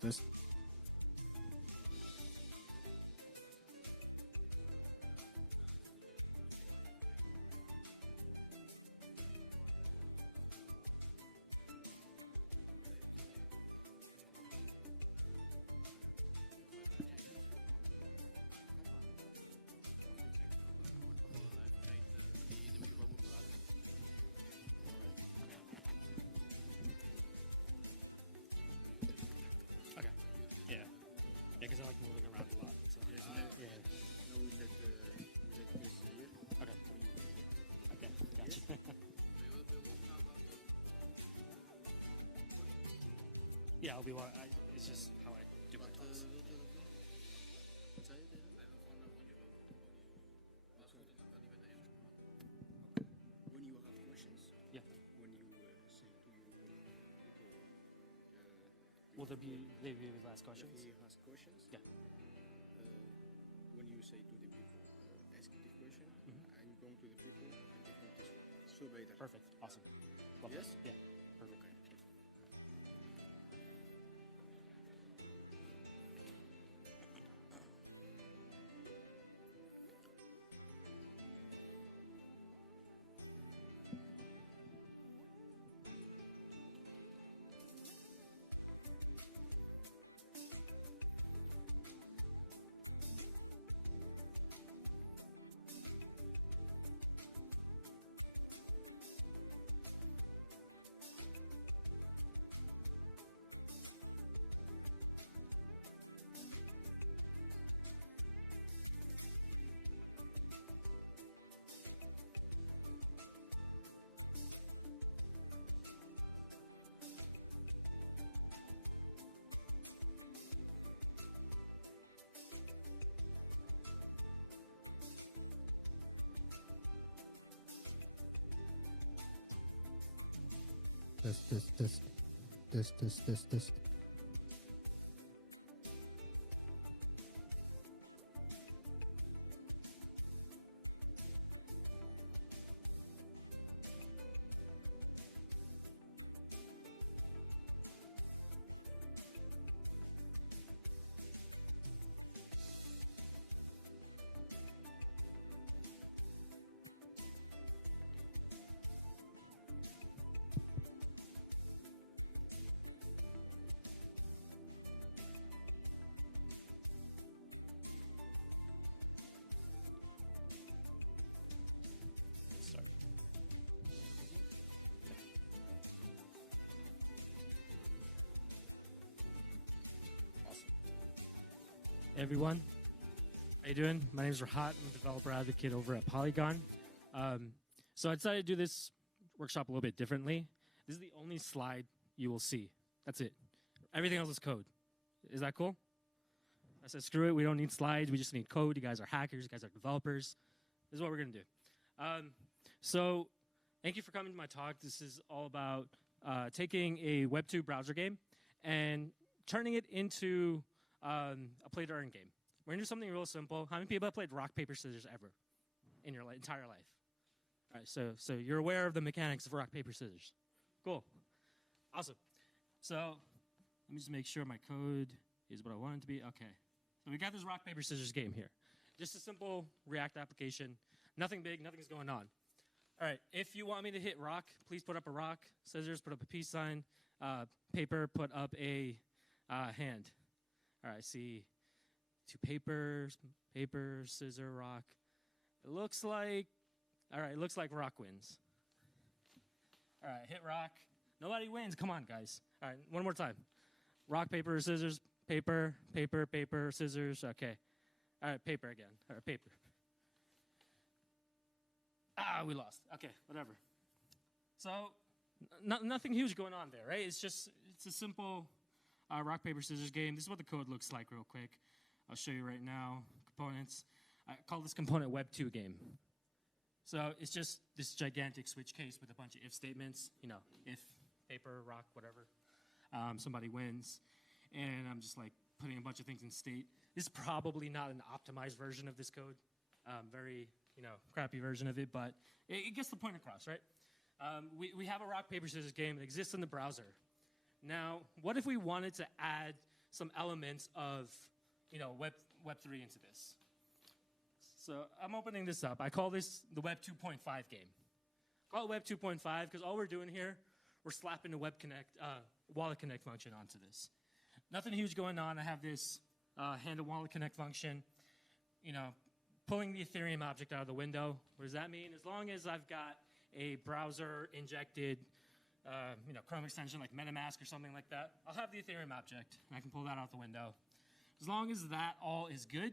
Test. Okay. Yeah. Because I like moving around a lot. So okay. Okay. Gotcha. Yeah, I'll be. It's just how I do my talks. When you have questions, Yeah. when you say Will there be last questions? he ask questions, Yeah. when you say to the people, ask the question, and come to the people, so better. Perfect. Awesome. Love Yes? this. Yeah. Perfect. Test. Start. Awesome. Hey everyone, how you doing? My name is Rahat. I'm a developer advocate over at Polygon. So I decided to do this workshop a little bit differently. This is the only slide you will see. That's it. Everything else is code. Is that cool? I said, screw it. We don't need slides. We just need code. You guys are hackers. You guys are developers. This is what we're going to do. So thank you for coming to my talk. This is all about taking a Web2 browser game and turning it into a play-to-earn game. We're going to do something real simple. How many people have played rock, paper, scissors ever in your entire life? All right, so you're aware of the mechanics of rock, paper, scissors. Cool. Awesome. So let me just make sure my code is what I want it to be. Okay. So we got this rock, paper, scissors game here. Just a simple React application. Nothing big, nothing's going on. All right, if you want me to hit rock, please put up a rock. Scissors, put up a peace sign. Paper, put up a hand. All right, see two papers, paper, scissor, rock. It looks like, all right, it looks like rock wins. All right, hit rock. Nobody wins. Come on, guys. All right, one more time. Rock, paper, scissors, paper, paper, paper, scissors. Okay. All right, paper again. All right, paper. We lost. Okay, whatever. So, nothing huge going on there, right? It's a simple rock, paper, scissors game. This is what the code looks like real quick. I'll show you right now. Components. I call this component Web 2 game. So it's just this gigantic switch case with a bunch of if statements. You know, if, paper, rock, whatever. Somebody wins. And I'm just like putting a bunch of things in state. This is probably not an optimized version of this code. Very, crappy version of it, but it gets the point across, right? We have a rock, paper, scissors game that exists in the browser. Now, what if we wanted to add some elements of, Web3 into this? So I'm opening this up. I call this the Web 2.5 game. I call it Web 2.5 because all we're doing here, we're slapping the wallet connect function onto this. Nothing huge going on. I have this handle wallet connect function, pulling the Ethereum object out of the window. What does that mean? As long as I've got a browser injected, Chrome extension like MetaMask or something like that, I'll have the Ethereum object and I can pull that out the window. As long as that all is good,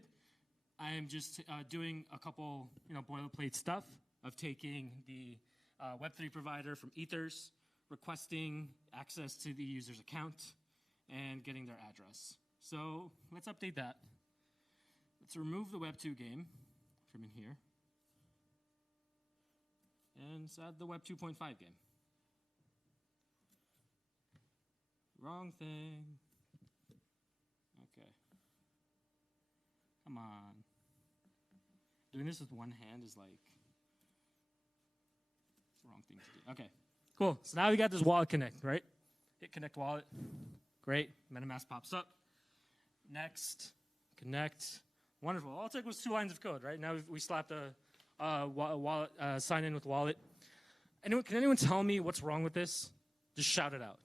I am just doing a couple, boilerplate stuff of taking the Web3 provider from Ethers, requesting access to the user's account, and getting their address. So let's update that. Let's remove the Web 2 game from in here. And let's add the Web 2.5 game. Wrong thing. Okay. Come on. Doing this with one hand is like the wrong thing to do. Okay, cool. So now we got this wallet connect, right? Hit connect wallet. Great. MetaMask pops up. Next, connect. Wonderful. All it took was 2 lines of code, right? Now we slapped a wallet, sign in with wallet. Can anyone tell me what's wrong with this? Just shout it out.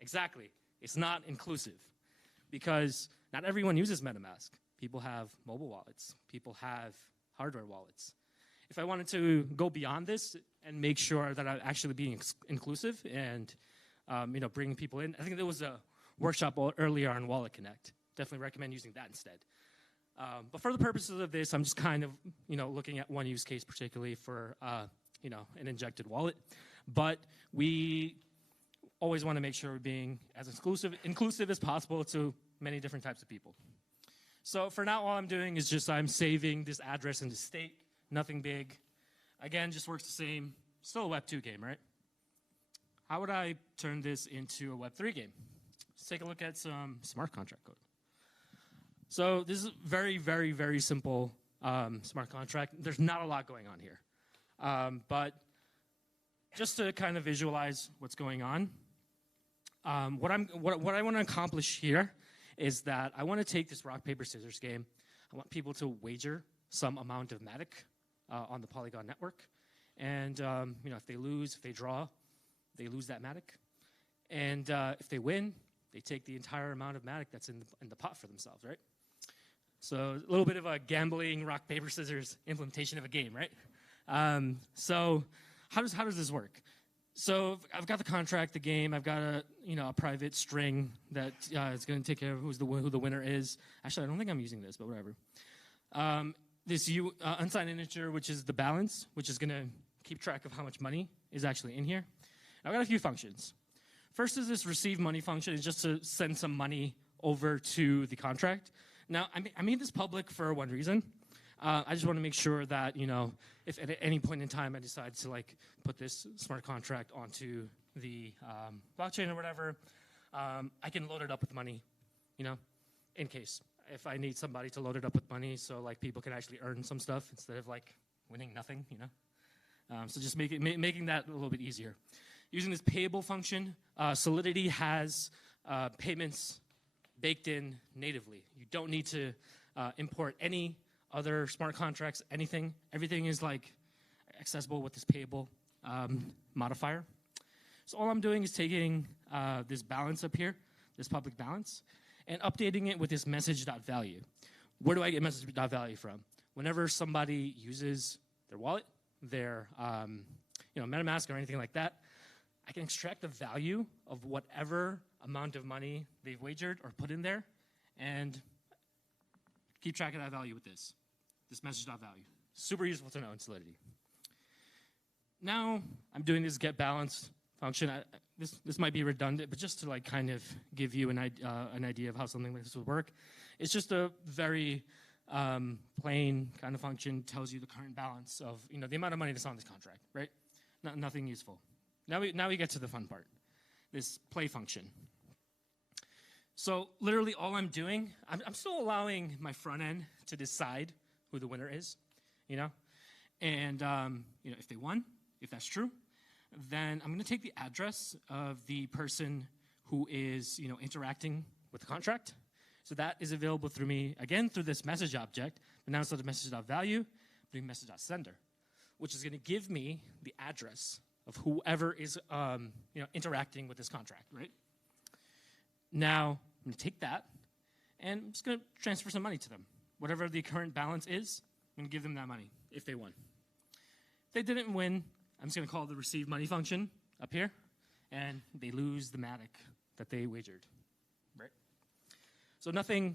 Exactly. It's not inclusive because not everyone uses MetaMask. People have mobile wallets. People have hardware wallets. If I wanted to go beyond this and make sure that I'm actually being inclusive and bringing people in, I think there was a workshop earlier on Wallet Connect. Definitely recommend using that instead. But for the purposes of this, I'm just kind of looking at one use case particularly for an injected wallet. But we always want to make sure we're being as inclusive as possible to many different types of people. So for now, all I'm doing is just I'm saving this address into state. Nothing big. Again, just works the same. Still a Web 2 game, right? How would I turn this into a Web 3 game? Let's take a look at some smart contract code. So this is very, very, very simple smart contract. There's not a lot going on here. But just to kind of visualize what's going on, what I want to accomplish here is that I want to take this rock, paper, scissors game. I want people to wager some amount of Matic on the Polygon network. And if they lose, if they draw, they lose that Matic. And if they win, they take the entire amount of Matic that's in the pot for themselves, right? So a little bit of a gambling rock, paper, scissors implementation of a game, right? So how does this work? So I've got the contract, the game. I've got a private string that is going to take care of who the winner is. Actually, I don't think I'm using this, but whatever. This unsigned integer, which is the balance, which is going to keep track of how much money is actually in here. I've got a few functions. First is this receive money function. It's just to send some money over to the contract. Now, I made this public for one reason. I just want to make sure that, if at any point in time I decide to put this smart contract onto the blockchain or whatever, I can load it up with money, in case. If I need somebody to load it up with money so people can actually earn some stuff instead of winning nothing, So just making that a little bit easier. Using this payable function, Solidity has payments baked in natively. You don't need to import any other smart contracts, anything. Everything is accessible with this payable modifier. So all I'm doing is taking this balance up here, this public balance, and updating it with this message.value. Where do I get message.value from? Whenever somebody uses their wallet, their MetaMask or anything like that, I can extract the value of whatever amount of money they've wagered or put in there and keep track of that value with this. this message.value. Super useful to know in Solidity. Now I'm doing this get balance function. This might be redundant, but just to like kind of give you an idea of how something like this would work. It's just a very plain kind of function, tells you the current balance of the amount of money that's on this contract, right? Nothing useful. Now we get to the fun part, this play function. So literally all I'm doing, I'm still allowing my front end to decide who the winner is, and if they won, if that's true, then I'm going to take the address of the person who is interacting with the contract. So that is available through me, again, through this message object, but now instead of message.value, I'm doing message.sender, which is going to give me the address of whoever is interacting with this contract, right? Now, I'm going to take that, and I'm just going to transfer some money to them. Whatever the current balance is, I'm going to give them that money if they won. If they didn't win, I'm just going to call the receive money function up here, and they lose the matic that they wagered, right? So nothing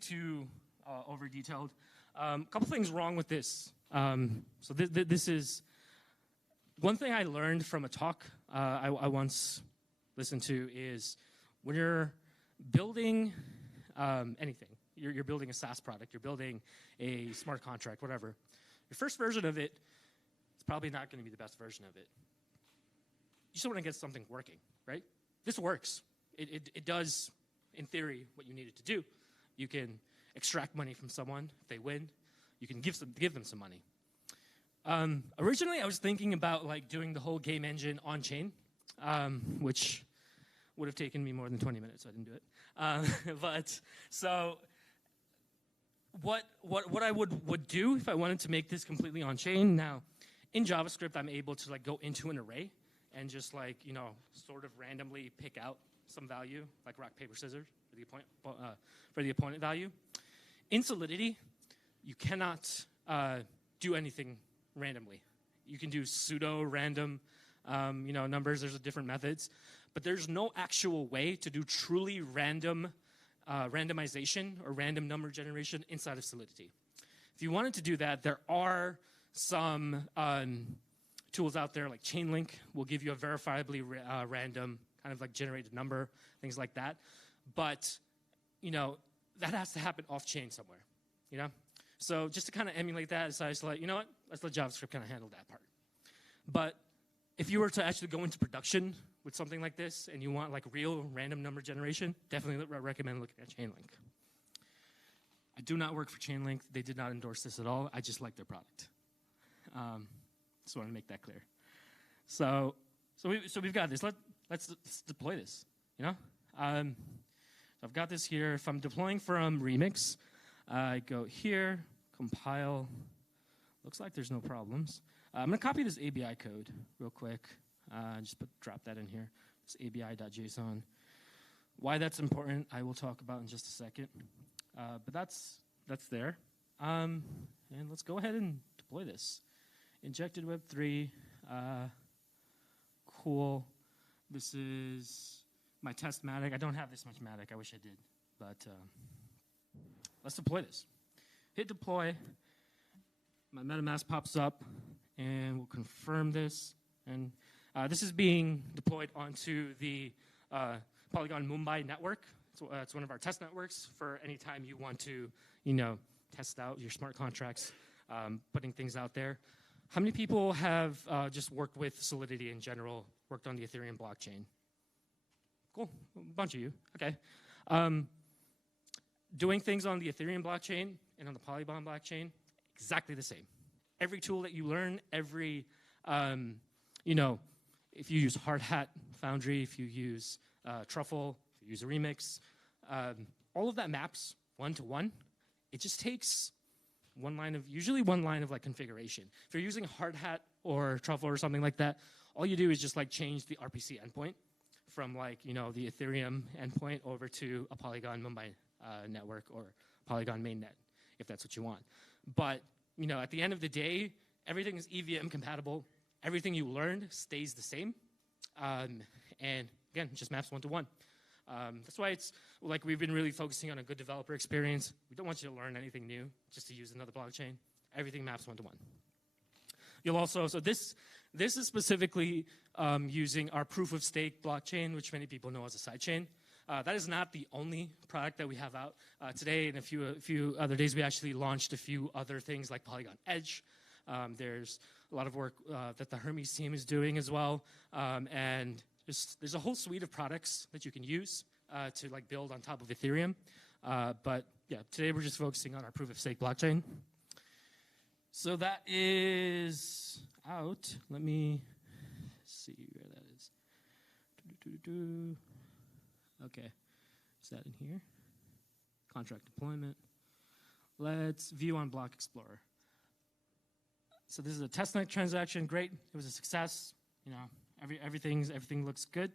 too over detailed. A couple things wrong with this. So this is one thing I learned from a talk I once listened to is when you're building anything, you're building a SaaS product, you're building a smart contract, whatever. Your first version of it is probably not going to be the best version of it. You just want to get something working, right? This works. It does, in theory, what you need it to do. You can extract money from someone. If they win, you can give them some money. Originally, I was thinking about like doing the whole game engine on chain, which would have taken me more than 20 minutes, so I didn't do it. But so what I would do if I wanted to make this completely on chain, now in JavaScript, I'm able to like go into an array and just like, sort of randomly pick out some value, like rock, paper, scissors for the opponent value. In Solidity, you cannot do anything randomly. You can do pseudo-random numbers. There's different methods. But there's no actual way to do truly random randomization or random number generation inside of Solidity. If you wanted to do that, there are some tools out there like Chainlink will give you a verifiably random kind of like generated number, things like that. But, that has to happen off-chain somewhere, So just to kind of emulate that, I decided to like, let's let JavaScript kind of handle that part. But if you were to actually go into production with something like this and you want like real random number generation, definitely recommend looking at Chainlink. I do not work for Chainlink. They did not endorse this at all. I just like their product. Just want to make that clear. So we've got this. Let's deploy this. I've got this here. If I'm deploying from Remix, I go here, compile. Looks like there's no problems. I'm going to copy this ABI code real quick. Just drop that in here. This ABI.json. Why that's important, I will talk about in just a second. But that's there. And let's go ahead and deploy this. Injected Web3. Cool. This is my test matic. I don't have this much matic. I wish I did. But let's deploy this. Hit deploy. My MetaMask pops up. And we'll confirm this. And this is being deployed onto the Polygon Mumbai network. It's one of our test networks for any time you want to, test out your smart contracts, putting things out there. How many people have just worked with Solidity in general, worked on the Ethereum blockchain? Cool, a bunch of you, okay. Doing things on the Ethereum blockchain and on the Polygon blockchain, exactly the same. Every tool that you learn, every, if you use Hard Hat Foundry, if you use Truffle, if you use Remix, all of that maps one-to-one. It just takes usually one line of like configuration. If you're using Hard Hat or Truffle or something like that, all you do is just like change the RPC endpoint from like, the Ethereum endpoint over to a Polygon Mumbai network or Polygon mainnet, if that's what you want. But, at the end of the day, everything is EVM compatible. Everything you learned stays the same. And again, just maps one-to-one. That's why it's like we've been really focusing on a good developer experience. We don't want you to learn anything new just to use another blockchain. Everything maps one-to-one. You'll also, so this is specifically using our proof of stake blockchain, which many people know as a sidechain. That is not the only product that we have out. Today and a few other days, we actually launched a few other things like Polygon Edge. There's a lot of work that the Hermes team is doing as well. And there's a whole suite of products that you can use to like build on top of Ethereum. But yeah, today we're just focusing on our proof of stake blockchain. So that is out. Let me see where that is. Okay, is that in here? Contract deployment. Let's view on Block Explorer. So this is a testnet transaction. Great, it was a success. You know, everything looks good.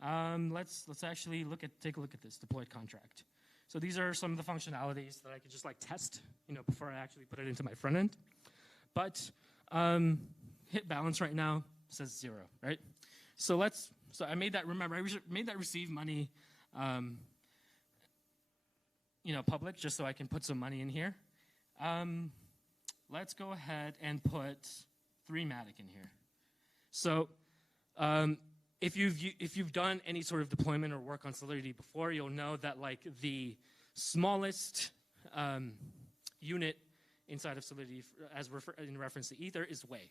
Let's actually take a look at this deployed contract. So these are some of the functionalities that I could just like test, you know, before I actually put it into my front end. But hit balance right now says 0, right? So I made that. Remember, I made that receive money, you know, public, just so I can put some money in here. Let's go ahead and put 3matic in here. So if you've done any sort of deployment or work on Solidity before, you'll know that like the smallest unit inside of Solidity, in reference to Ether, is Way.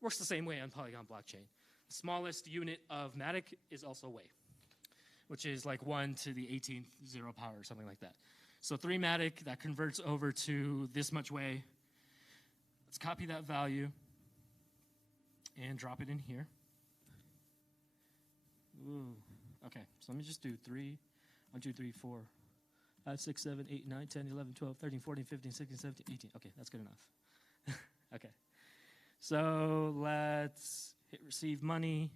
Works the same way on Polygon blockchain. The smallest unit of Matic is also Way, which is like 1 to the 18th 0 power or something like that. So 3matic, that converts over to this much Way. Let's copy that value and drop it in here. Ooh, okay, so let me just do 1, 2, 3, 4, 5, 6, 7, 8, 9, 10, 11, 12, 13, 14, 15, 16, 17, 18. Okay, that's good enough. Okay, so let's hit receive money.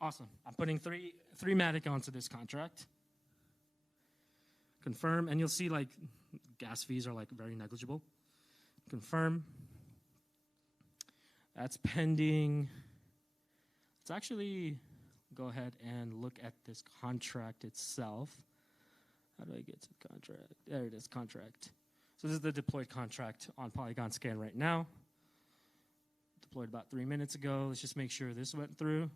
Awesome, I'm putting 3matic onto this contract. Confirm, and you'll see like gas fees are like very negligible. Confirm. That's pending. Let's actually go ahead and look at this contract itself. How do I get to the contract? There it is, contract. So this is the deployed contract on Polygon Scan right now. Deployed about 3 minutes ago. Let's just make sure this went through.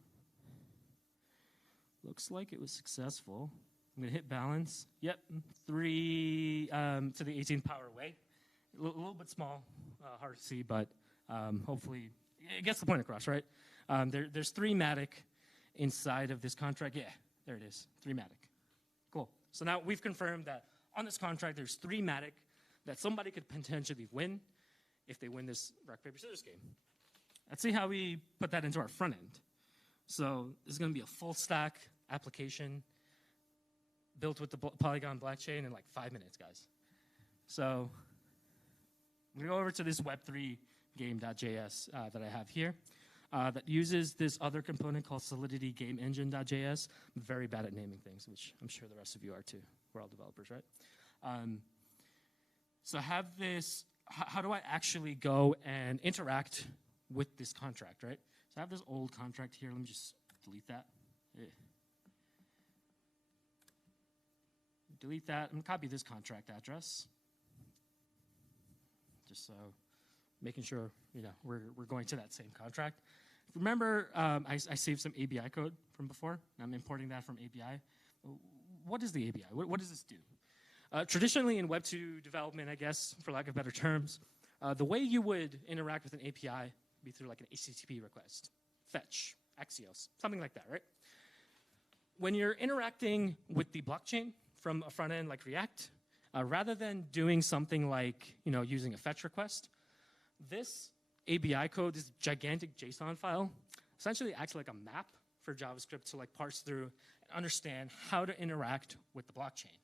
Looks like it was successful. I'm gonna hit balance. Yep, 3 to the 18th power Way. A little bit small, hard to see, but hopefully it gets the point across, right? There's 3matic inside of this contract. Yeah, there it is, 3matic. Cool. So now we've confirmed that on this contract, there's 3matic that somebody could potentially win if they win this rock, paper, scissors game. Let's see how we put that into our front end. So this is going to be a full stack application built with the Polygon blockchain in like 5 minutes, guys. So I'm going to go over to this Web3 game.js that I have here that uses this other component called Solidity Game Engine.js. I'm very bad at naming things, which I'm sure the rest of you are too. We're all developers, right? So have this, how do I actually go and interact with this contract, right? So I have this old contract here. Let me just delete that. Delete that. I'm going to copy this contract address. Just so making sure, you know, we're going to that same contract. Remember, I saved some ABI code from before. I'm importing that from ABI. What is the ABI? What does this do? Traditionally in Web 2 development, I guess, for lack of better terms, the way you would interact with an API would be through like an HTTP request, fetch, Axios, something like that, right? When you're interacting with the blockchain from a front end like React, rather than doing something like, you know, using a fetch request, this ABI code, this gigantic JSON file, essentially acts like a map for JavaScript to like parse through and understand how to interact with the blockchain.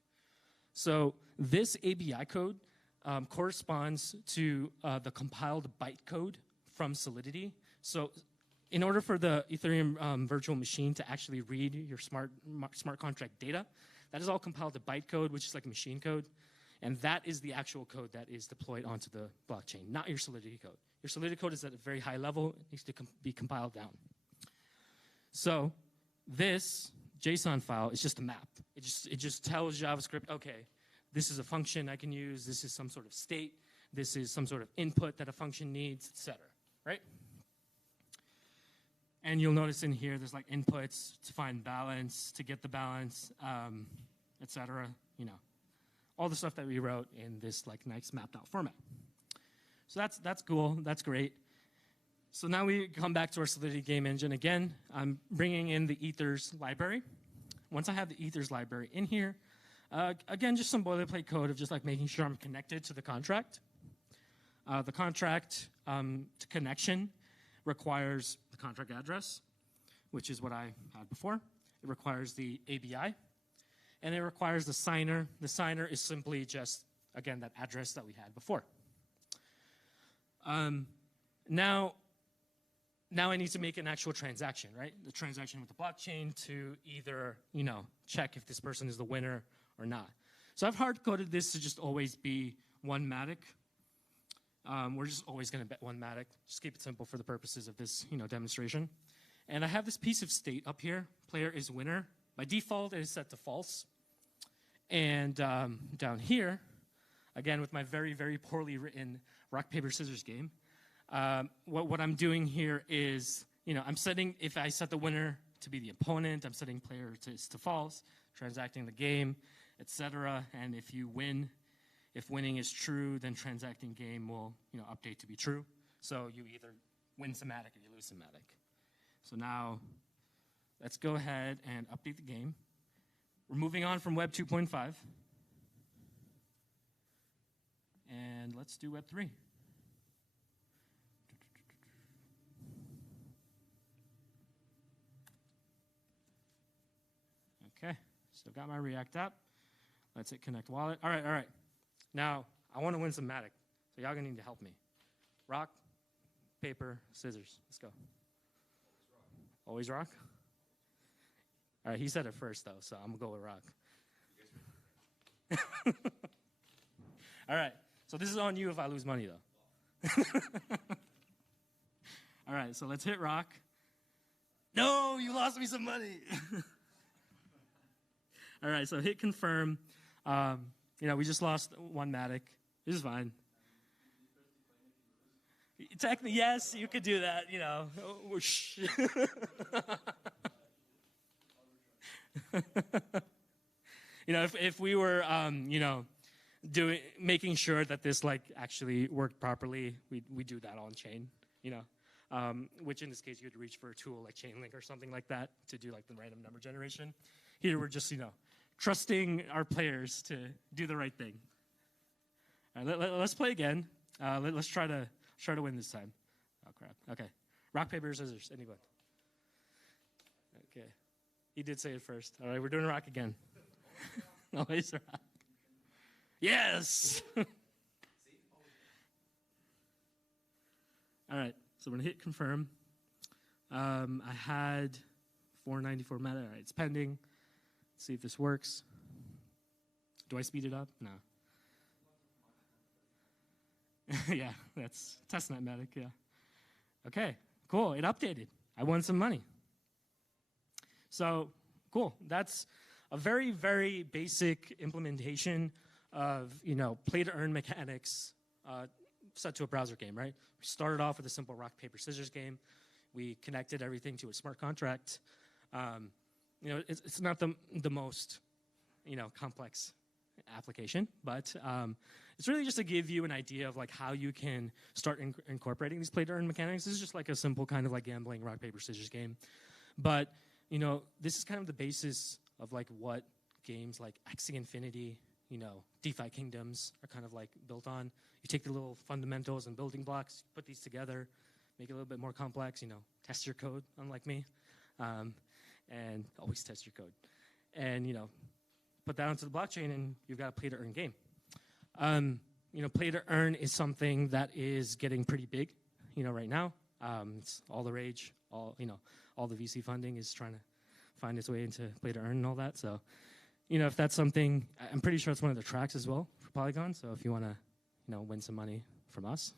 So this ABI code corresponds to the compiled bytecode from Solidity. So in order for the Ethereum virtual machine to actually read your smart contract data, that is all compiled to bytecode, which is like machine code. And that is the actual code that is deployed onto the blockchain, not your Solidity code. Your Solidity code is at a very high level. It needs to be compiled down. So this JSON file is just a map. It just tells JavaScript, okay, this is a function I can use, this is some sort of state, this is some sort of input that a function needs, etc. Right? And you'll notice in here there's like inputs to find balance, to get the balance, etc. You know, all the stuff that we wrote in this like nice mapped out format. So that's cool. That's great. So now we come back to our Solidity game engine again. I'm bringing in the ethers library. Once I have the ethers library in here, again, just some boilerplate code of just like making sure I'm connected to the contract. The contract to connection requires the contract address, which is what I had before. It requires the ABI, and it requires the signer. The signer is simply just, again, that address that we had before. Now I need to make an actual transaction, right? The transaction with the blockchain to either, you know, check if this person is the winner or not. So I've hard-coded this to just always be one Matic. We're just always going to bet one Matic. Just keep it simple for the purposes of this, you know, demonstration. And I have this piece of state up here. Player is winner. By default, it is set to false. And down here, again, with my very, very poorly written rock, paper, scissors game, what I'm doing here is, you know, I'm setting, if I set the winner to be the opponent, I'm setting player to false, transacting the game, etc. And if you win, if winning is true, then transacting game will, you know, update to be true. So you either win Somatic or you lose Somatic. So now let's go ahead and update the game. We're moving on from Web 2.5. And let's do Web 3. Okay, so I've got my React app. Let's hit connect wallet. All right. Now, I want to win some Matic, so y'all gonna need to help me. Rock, paper, scissors. Let's go. Always rock? All right, he said it first, though, so I'm gonna go with rock. All right, so this is on you if I lose money, though. All right, so let's hit rock. No, you lost me some money. All right, so hit confirm. You know, we just lost one Matic. This is fine. Technically, yes, you could do that, you know. Whoosh. You know, if we were, you know, making sure that this, like, actually worked properly, we do that on chain, you know. Which in this case, you would reach for a tool like Chainlink or something like that to do, like, the random number generation. Here, we're just, you know, trusting our players to do the right thing. All right, let's play again. Let's try to win this time. Oh, crap. Okay. Rock, paper, scissors. Anyone? Okay. He did say it first. All right, we're doing rock again. Always rock. Yes! All right, so I'm going to hit confirm. I had 494 meta. All right, it's pending. Let's see if this works. Do I speed it up? No. Yeah, that's testnet Matic, yeah. Okay, cool, it updated. I won some money. So, cool. That's a very, very basic implementation of, you know, play-to-earn mechanics set to a browser game, right? We started off with a simple rock, paper, scissors game. We connected everything to a smart contract. You know, it's not the most, you know, complex application, but it's really just to give you an idea of like how you can start incorporating these play-to-earn mechanics. This is just like a simple kind of like gambling rock, paper, scissors game. But, you know, this is kind of the basis of like what games like Axie Infinity, you know, DeFi Kingdoms are kind of like built on. You take the little fundamentals and building blocks, put these together, make it a little bit more complex, you know, test your code, unlike me. And always test your code. And, you know, put that onto the blockchain and you've got a play-to-earn game. You know, play-to-earn is something that is getting pretty big, you know, right now. It's all the rage. You know, all the VC funding is trying to find its way into play-to-earn and all that. So, you know, if that's something, I'm pretty sure it's one of the tracks as well for Polygon. So if you want to, you know, win some money from us,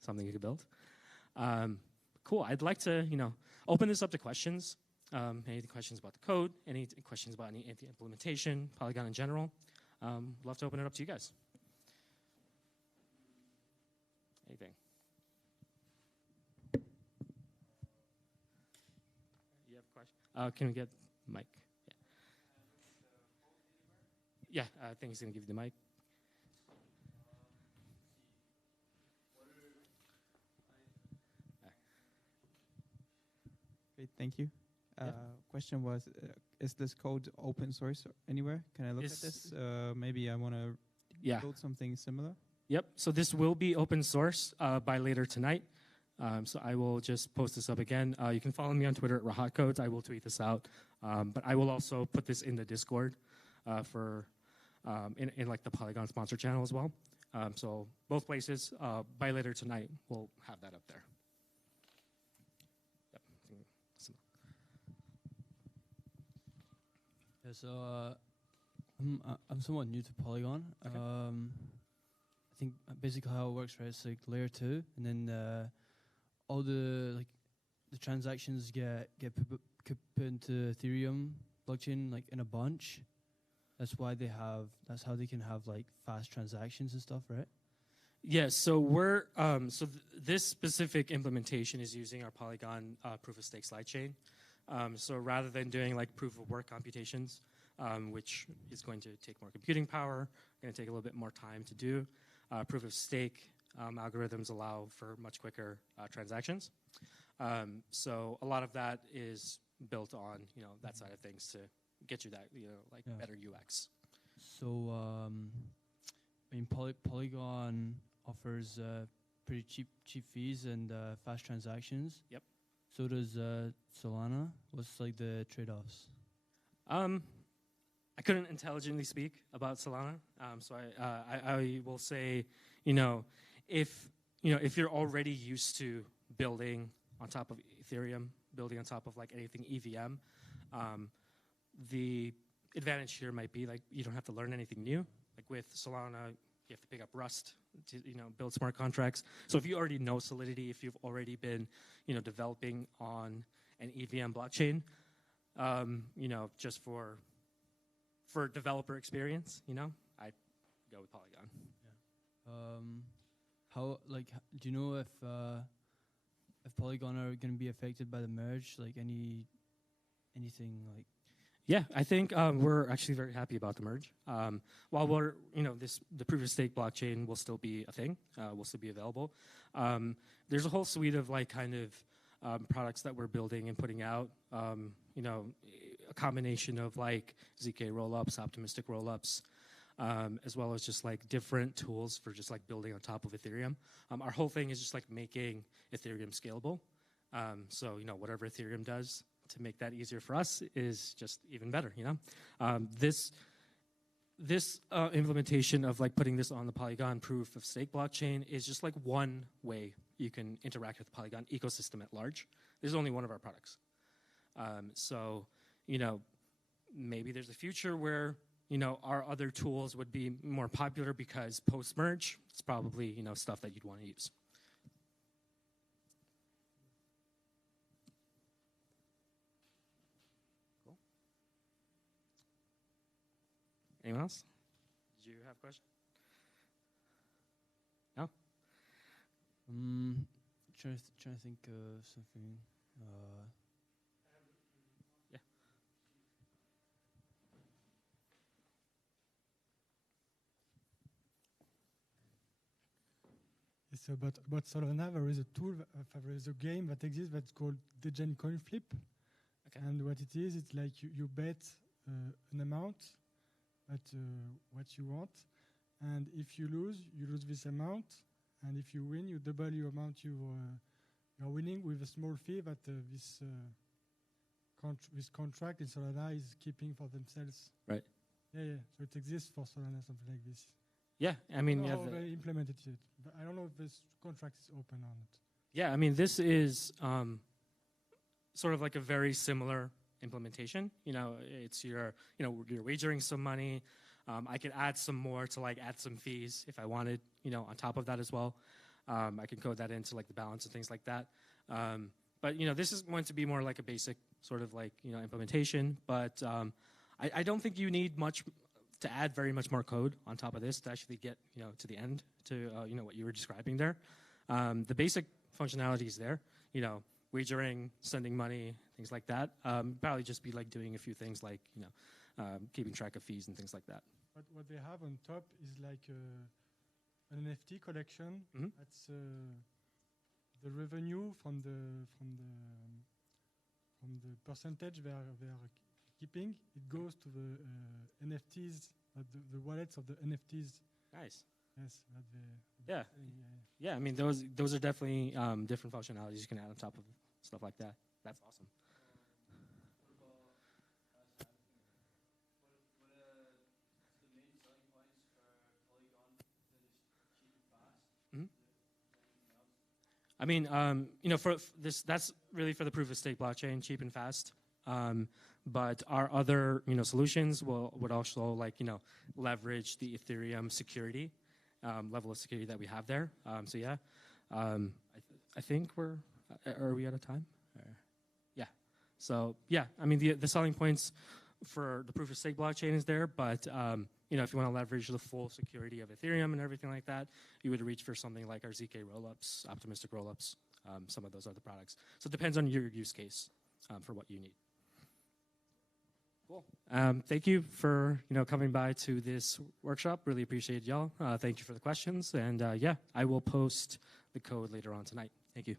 something you could build. Cool. I'd like to, you know, open this up to questions. Any questions about the code? Any questions about any implementation, Polygon in general? Love to open it up to you guys. Anything? You have a question? Can we get the mic? Yeah, I think he's going to give you the mic. Great, thank you. Question was, is this code open source anywhere? Can I look at this? Maybe I want to build something similar. Yep, so this will be open source by later tonight. So I will just post this up again. You can follow me on Twitter at rahatcodes. I will tweet this out. But I will also put this in the Discord in like the Polygon sponsor channel as well. So both places, by later tonight, we'll have that up there. Yeah, so I'm somewhat new to Polygon. Okay. I think basically how it works, right? It's like layer 2, and then all the transactions get put into Ethereum blockchain like in a bunch. That's how they can have like fast transactions and stuff, right? Yeah, so we're this specific implementation is using our Polygon proof of stake slide chain. So rather than doing like proof of work computations, which is going to take more computing power, going to take a little bit more time to do, proof of stake algorithms allow for much quicker transactions. So a lot of that is built on that side of things to get you that better UX. So I mean Polygon offers pretty cheap fees and fast transactions. Yep. So does Solana. What's like the trade-offs? I couldn't intelligently speak about Solana, so I will say, if you're already used to building on top of Ethereum, building on top of like anything EVM, the advantage here might be like you don't have to learn anything new. Like with Solana, you have to pick up Rust to build smart contracts. So if you already know Solidity, if you've already been developing on an EVM blockchain, just for developer experience, I'd go with Polygon. Yeah. Do you know if Polygon are going to be affected by the merge? Like anything like? Yeah, I think we're actually very happy about the merge. While we're, the proof of stake blockchain will still be a thing, will still be available. There's a whole suite of products that we're building and putting out. A combination of like ZK rollups, optimistic rollups, as well as just like different tools for just like building on top of Ethereum. Our whole thing is just like making Ethereum scalable. So whatever Ethereum does to make that easier for us is just even better. This implementation of like putting this on the Polygon proof of stake blockchain is just like one way you can interact with the Polygon ecosystem at large. This is only one of our products. So maybe there's a future where our other tools would be more popular because post-merge, it's probably stuff that you'd want to use. Cool. Anyone else? Did you have a question? No? Trying to think of something. Yeah. So about Solana, there is a tool, there is a game that exists that's called Degen Coin Flip. Okay. And what it is, it's like you bet an amount at what you want. And if you lose this amount. And if you win, you double your amount you are winning with a small fee that this contract in Solana is keeping for themselves. Right. Yeah. So it exists for Solana, something like this. Yeah, I mean, I don't know how they implemented it, but I don't know if this contract is open or not. Yeah, I mean, this is sort of like a very similar implementation. It's you're wagering some money. I could add some more to add some fees if I wanted, on top of that as well. I can code that into the balance and things like that. But this is going to be more like a basic sort of like implementation, but I don't think you need much to add very much more code on top of this to actually get to the end to what you were describing there. The basic functionality is there, wagering, sending money, things like that. Probably just be like doing a few things like keeping track of fees and things like that. But what they have on top is like an NFT collection. Mm-hmm. That's the revenue from the percentage they are keeping. It goes to the NFTs, the wallets of the NFTs. Nice. Yes. Yeah. Yeah. I mean, those are definitely different functionalities you can add on top of stuff like that. That's awesome. I mean, for this, that's really for the proof of stake blockchain, cheap and fast. But our other, solutions would also leverage the Ethereum security level of security that we have there. So yeah, I think are we out of time? Yeah. So yeah, I mean the selling points for the proof of stake blockchain is there, but if you want to leverage the full security of Ethereum and everything like that, you would reach for something like our ZK rollups, optimistic rollups, some of those other products. So it depends on your use case for what you need. Cool. Thank you for coming by to this workshop. Really appreciate y'all. Thank you for the questions, and yeah, I will post the code later on tonight. Thank you.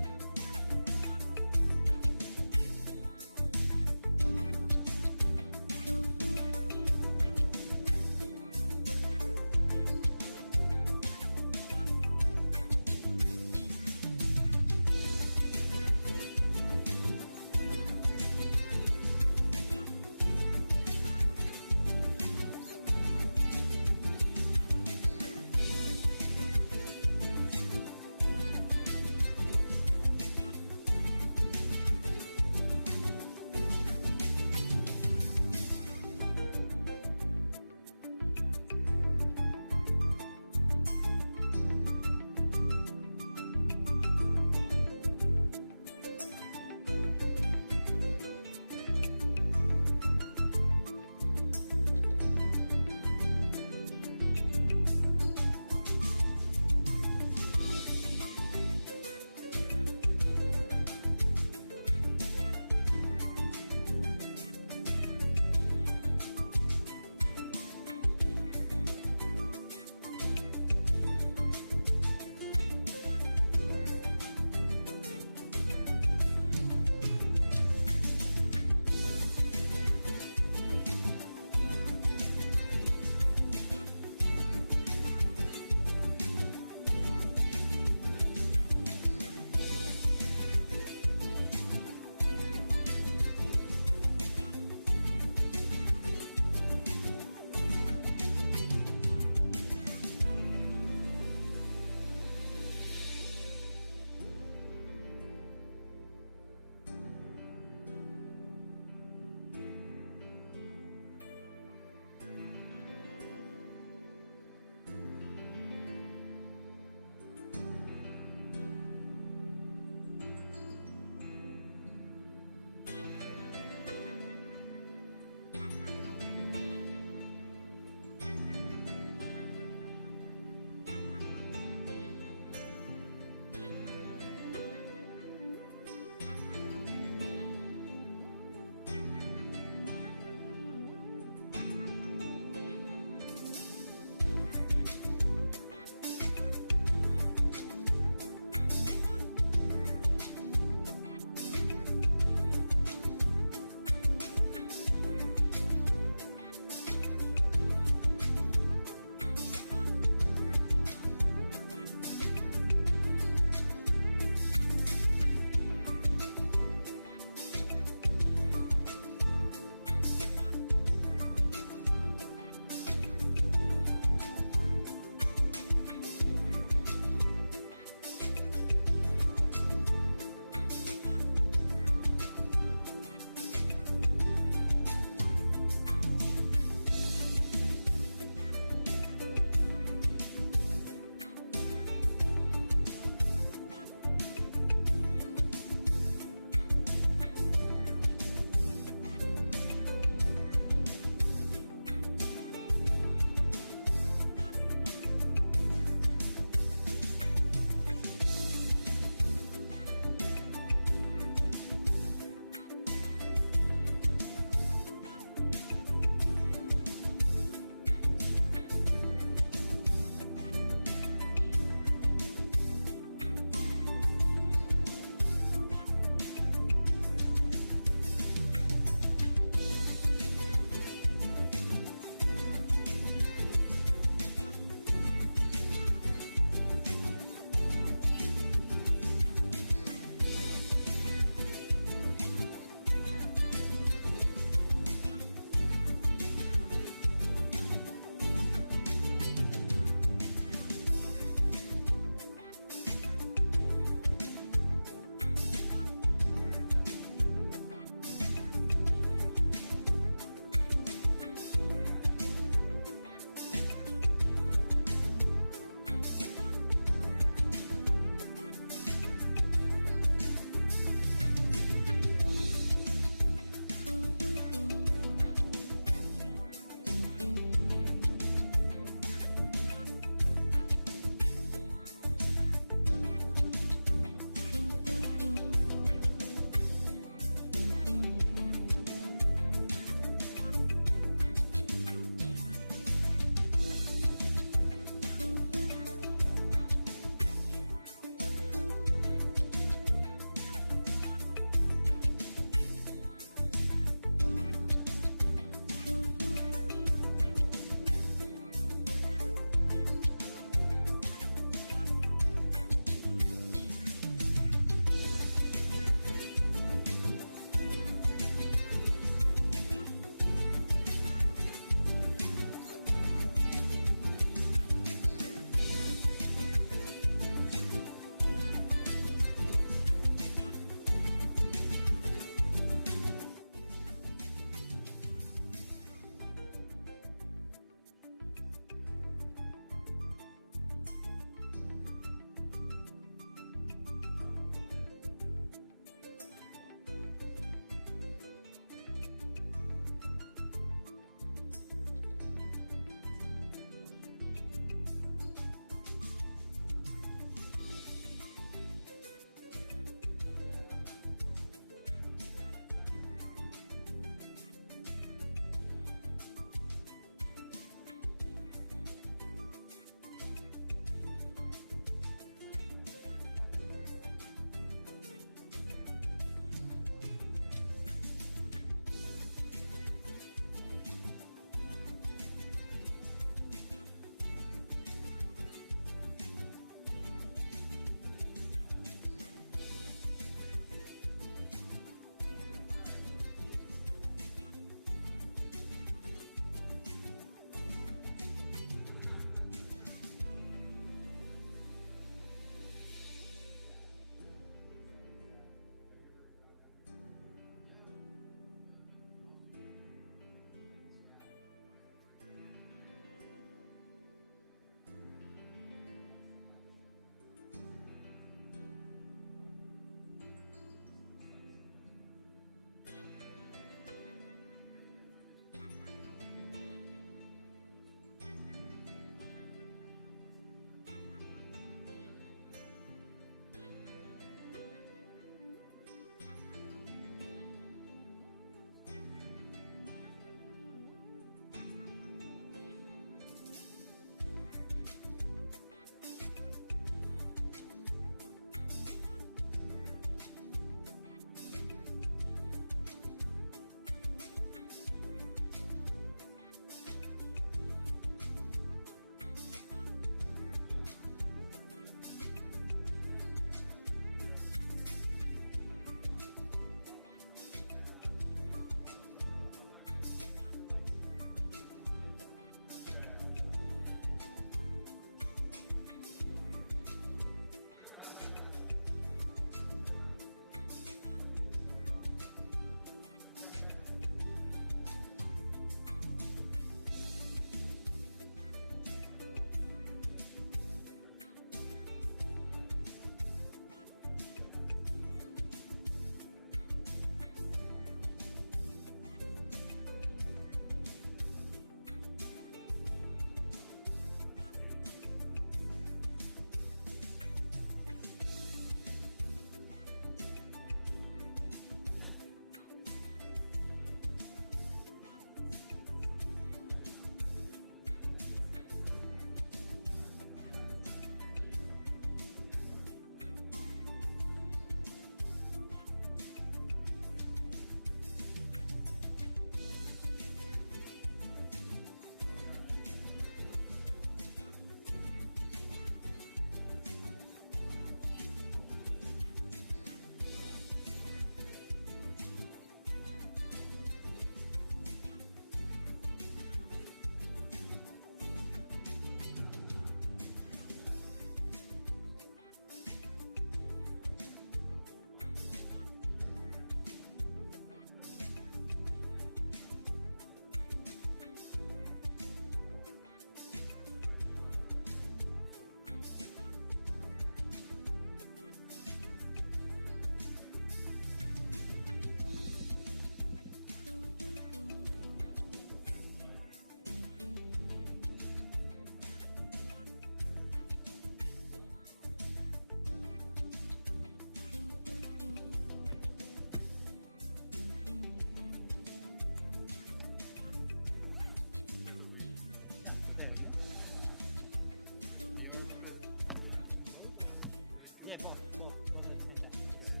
Yeah, both at the same time. We can just say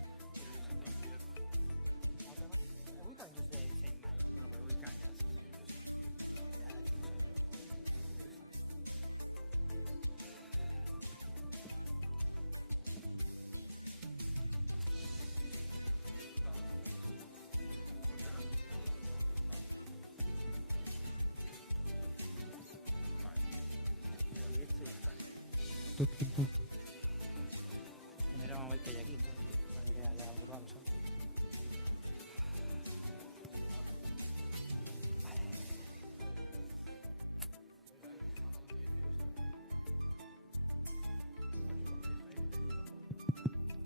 same time. Primero vamos a ver qué hay aquí. Vamos.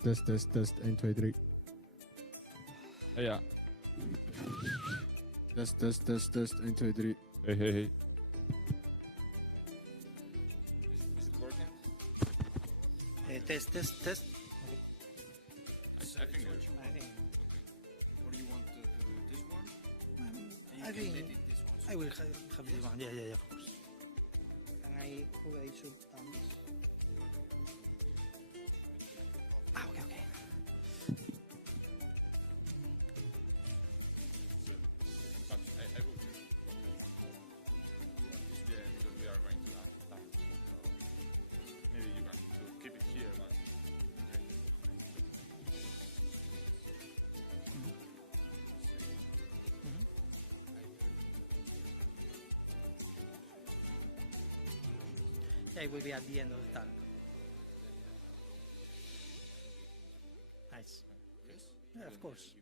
Test, 1, 2, 3. Ja. Test, 1, 2, 3. Hey. Test. I think I will have this one. Yeah, of course. And I should. Okay. Yeah, it will be at the end of the time. Nice. Yeah, of course.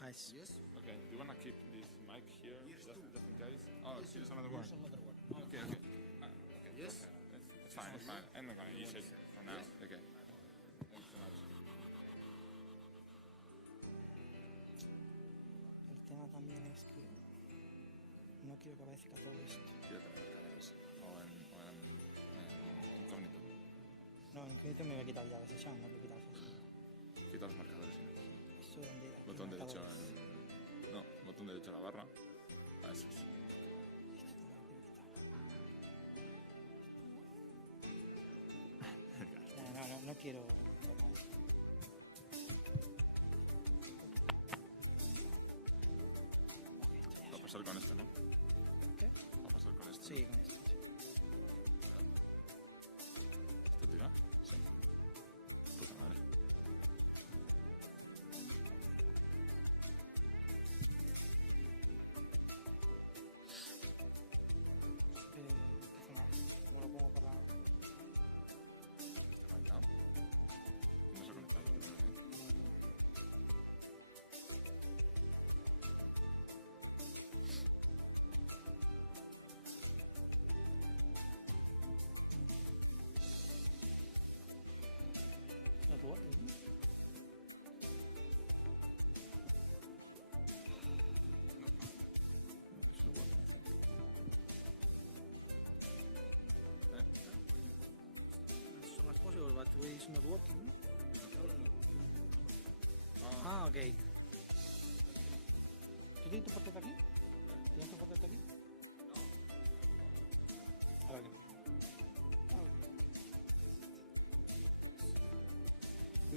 Nice. Yes. Okay. Do you wanna keep this mic here just in case? Oh, here's another one. Okay. Yes. It's fine. I'm not gonna use it for now. Okay. Thanks so much. El tema también es que no quiero que aparezca todo esto. No, incluso me voy a quitar ya las echas, no puedo quitar eso. Quita los marcadores. Esto de Botón derecho. No, botón derecho a la barra. Así es. No quiero. Va a pasar con esto, ¿no? Va a pasar con esto. Sí. ¿Esto tira? Vale.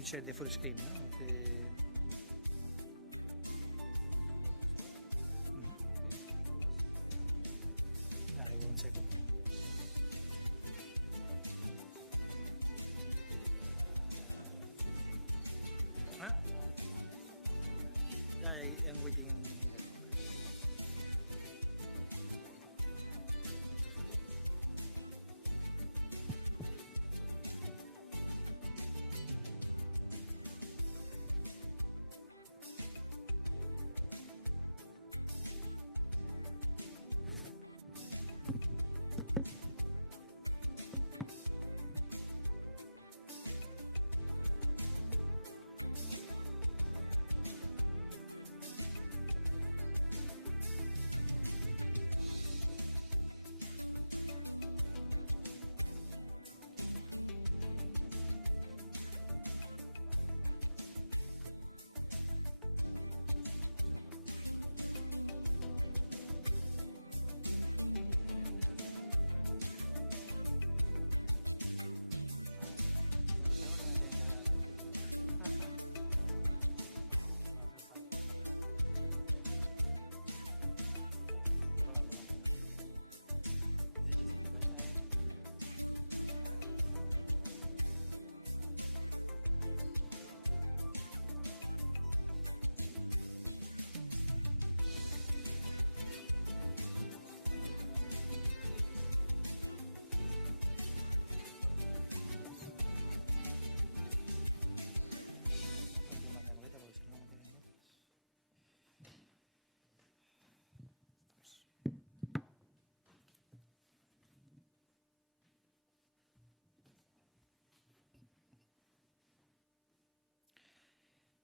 Share the full screen. I'm waiting.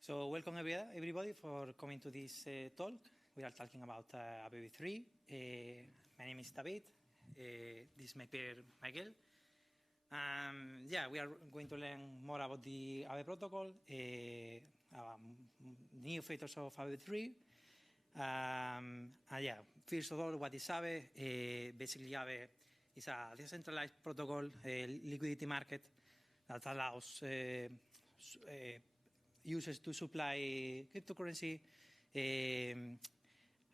So welcome everybody for coming to this talk. We are talking about ABB3. My name is David. This is my peer, Michael. Yeah, we are going to learn more about the ABB protocol, new features of ABB3. Yeah, first of all, what is ABB? Basically, ABB is a decentralized protocol, liquidity market that allows users to supply cryptocurrency,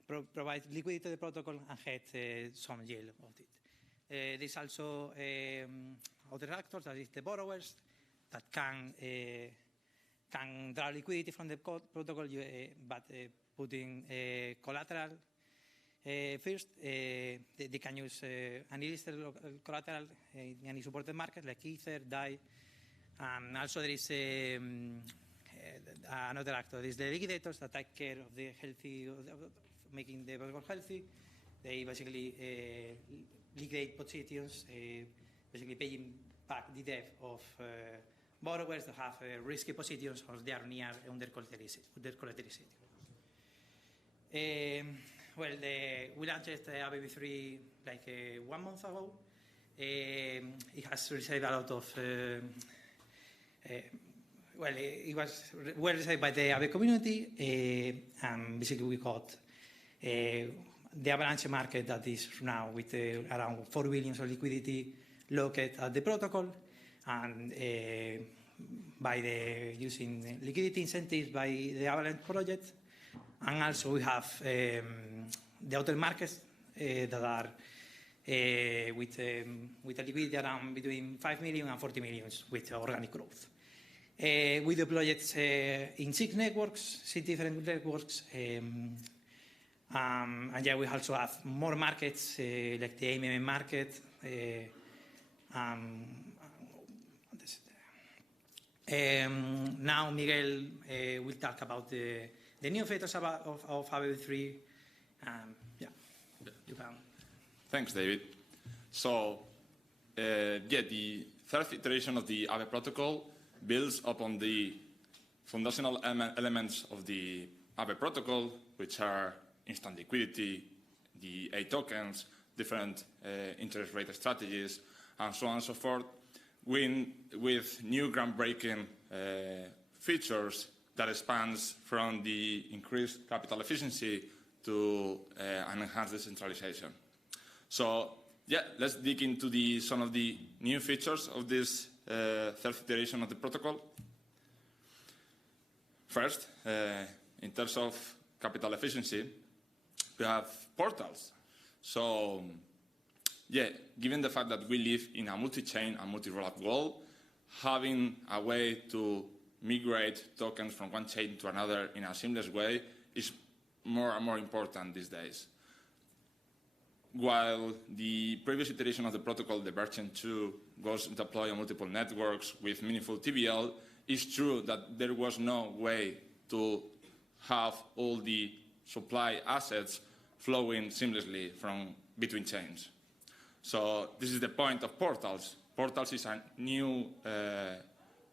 provide liquidity to the protocol, and get some yield of it. There's also other actors, that is the borrowers, that can draw liquidity from the protocol, but putting collateral first. They can use any listed collateral in any supported market, like Ether, DAI. Also, there is another actor. There is the liquidators that take care of the making the protocol healthy. They basically liquidate positions, basically paying back the debt of borrowers that have risky positions or they are near under collateralization. Well, we launched ABB3 like 1 month ago. It has received a lot of well, it was well received by the ABB community, and basically we got the avalanche market that is now with around 4 billion of liquidity locked at the protocol, and by using liquidity incentives by the avalanche project. And also we have the other markets that are with a liquidity around between 5 million and 40 million with organic growth. We deploy it in 6 different networks. And yeah, we also have more markets like the AMM market. Now Miguel will talk about the new features of ABB3. Yeah, you can. Thanks, David. So, yeah, the third iteration of the ABB protocol builds upon the foundational elements of the ABB protocol, which are instant liquidity, the A tokens, different interest rate strategies, and so on and so forth, with new groundbreaking features that expands from the increased capital efficiency to an enhanced decentralization. So, yeah, let's dig into some of the new features of this third iteration of the protocol. First, in terms of capital efficiency, we have portals. So, yeah, given the fact that we live in a multi-chain and multi-rollup world, having a way to migrate tokens from one chain to another in a seamless way is more and more important these days. While the previous iteration of the protocol, the version 2, was deployed on multiple networks with meaningful TVL, it's true that there was no way to have all the supply assets flowing seamlessly from between chains. So this is the point of portals. Portals is a new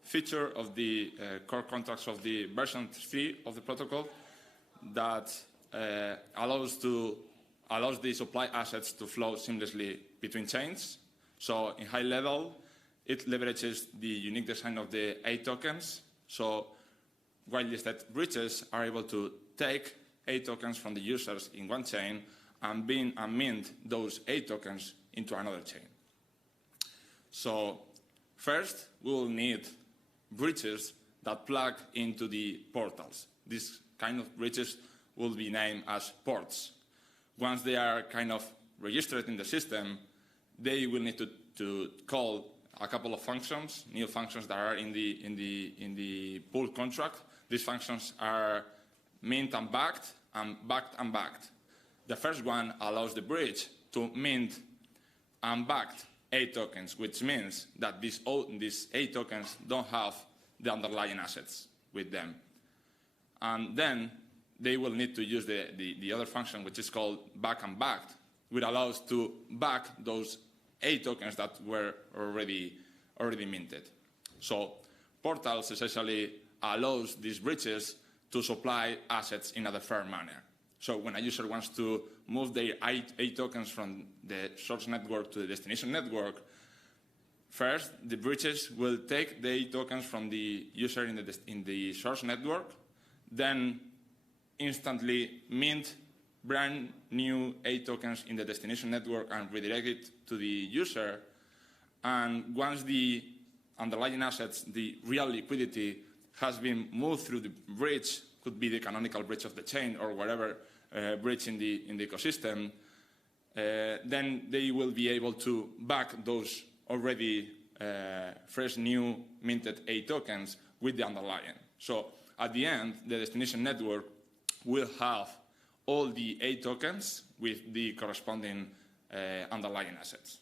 feature of the core contracts of the version 3 of the protocol that allows the supply assets to flow seamlessly between chains. So in high level, it leverages the unique design of the A tokens. So whitelisted bridges are able to take A tokens from the users in one chain and mint those A tokens into another chain. So first, we will need bridges that plug into the portals. These kind of bridges will be named as ports. Once they are kind of registered in the system, they will need to call a couple of functions, new functions that are in the pool contract. These functions are mint and backed, and backed and backed. The first one allows the bridge to mint unbacked A tokens, which means that these A tokens don't have the underlying assets with them. And then they will need to use the other function, which is called back and backed, which allows to back those A tokens that were already minted. So portals essentially allows these bridges to supply assets in a fair manner. So when a user wants to move their A tokens from the source network to the destination network, first, the bridges will take the A tokens from the user in the source network, then instantly mint brand new A tokens in the destination network and redirect it to the user. And once the underlying assets, the real liquidity, has been moved through the bridge, could be the canonical bridge of the chain or whatever bridge in the ecosystem, then they will be able to back those already fresh new minted A tokens with the underlying. So at the end, the destination network will have all the A tokens with the corresponding underlying assets.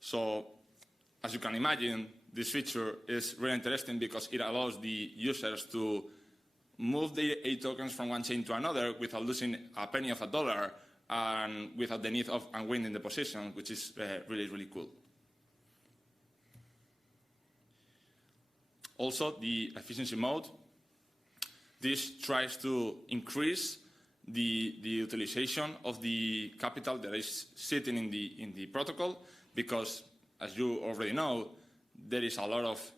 So as you can imagine, this feature is really interesting because it allows the users to move the A tokens from one chain to another without losing a penny of a dollar and without the need of unwinding the position, which is really, really cool. Also, the efficiency mode. This tries to increase the utilization of the capital that is sitting in the protocol, because, as you already know, there is a lot of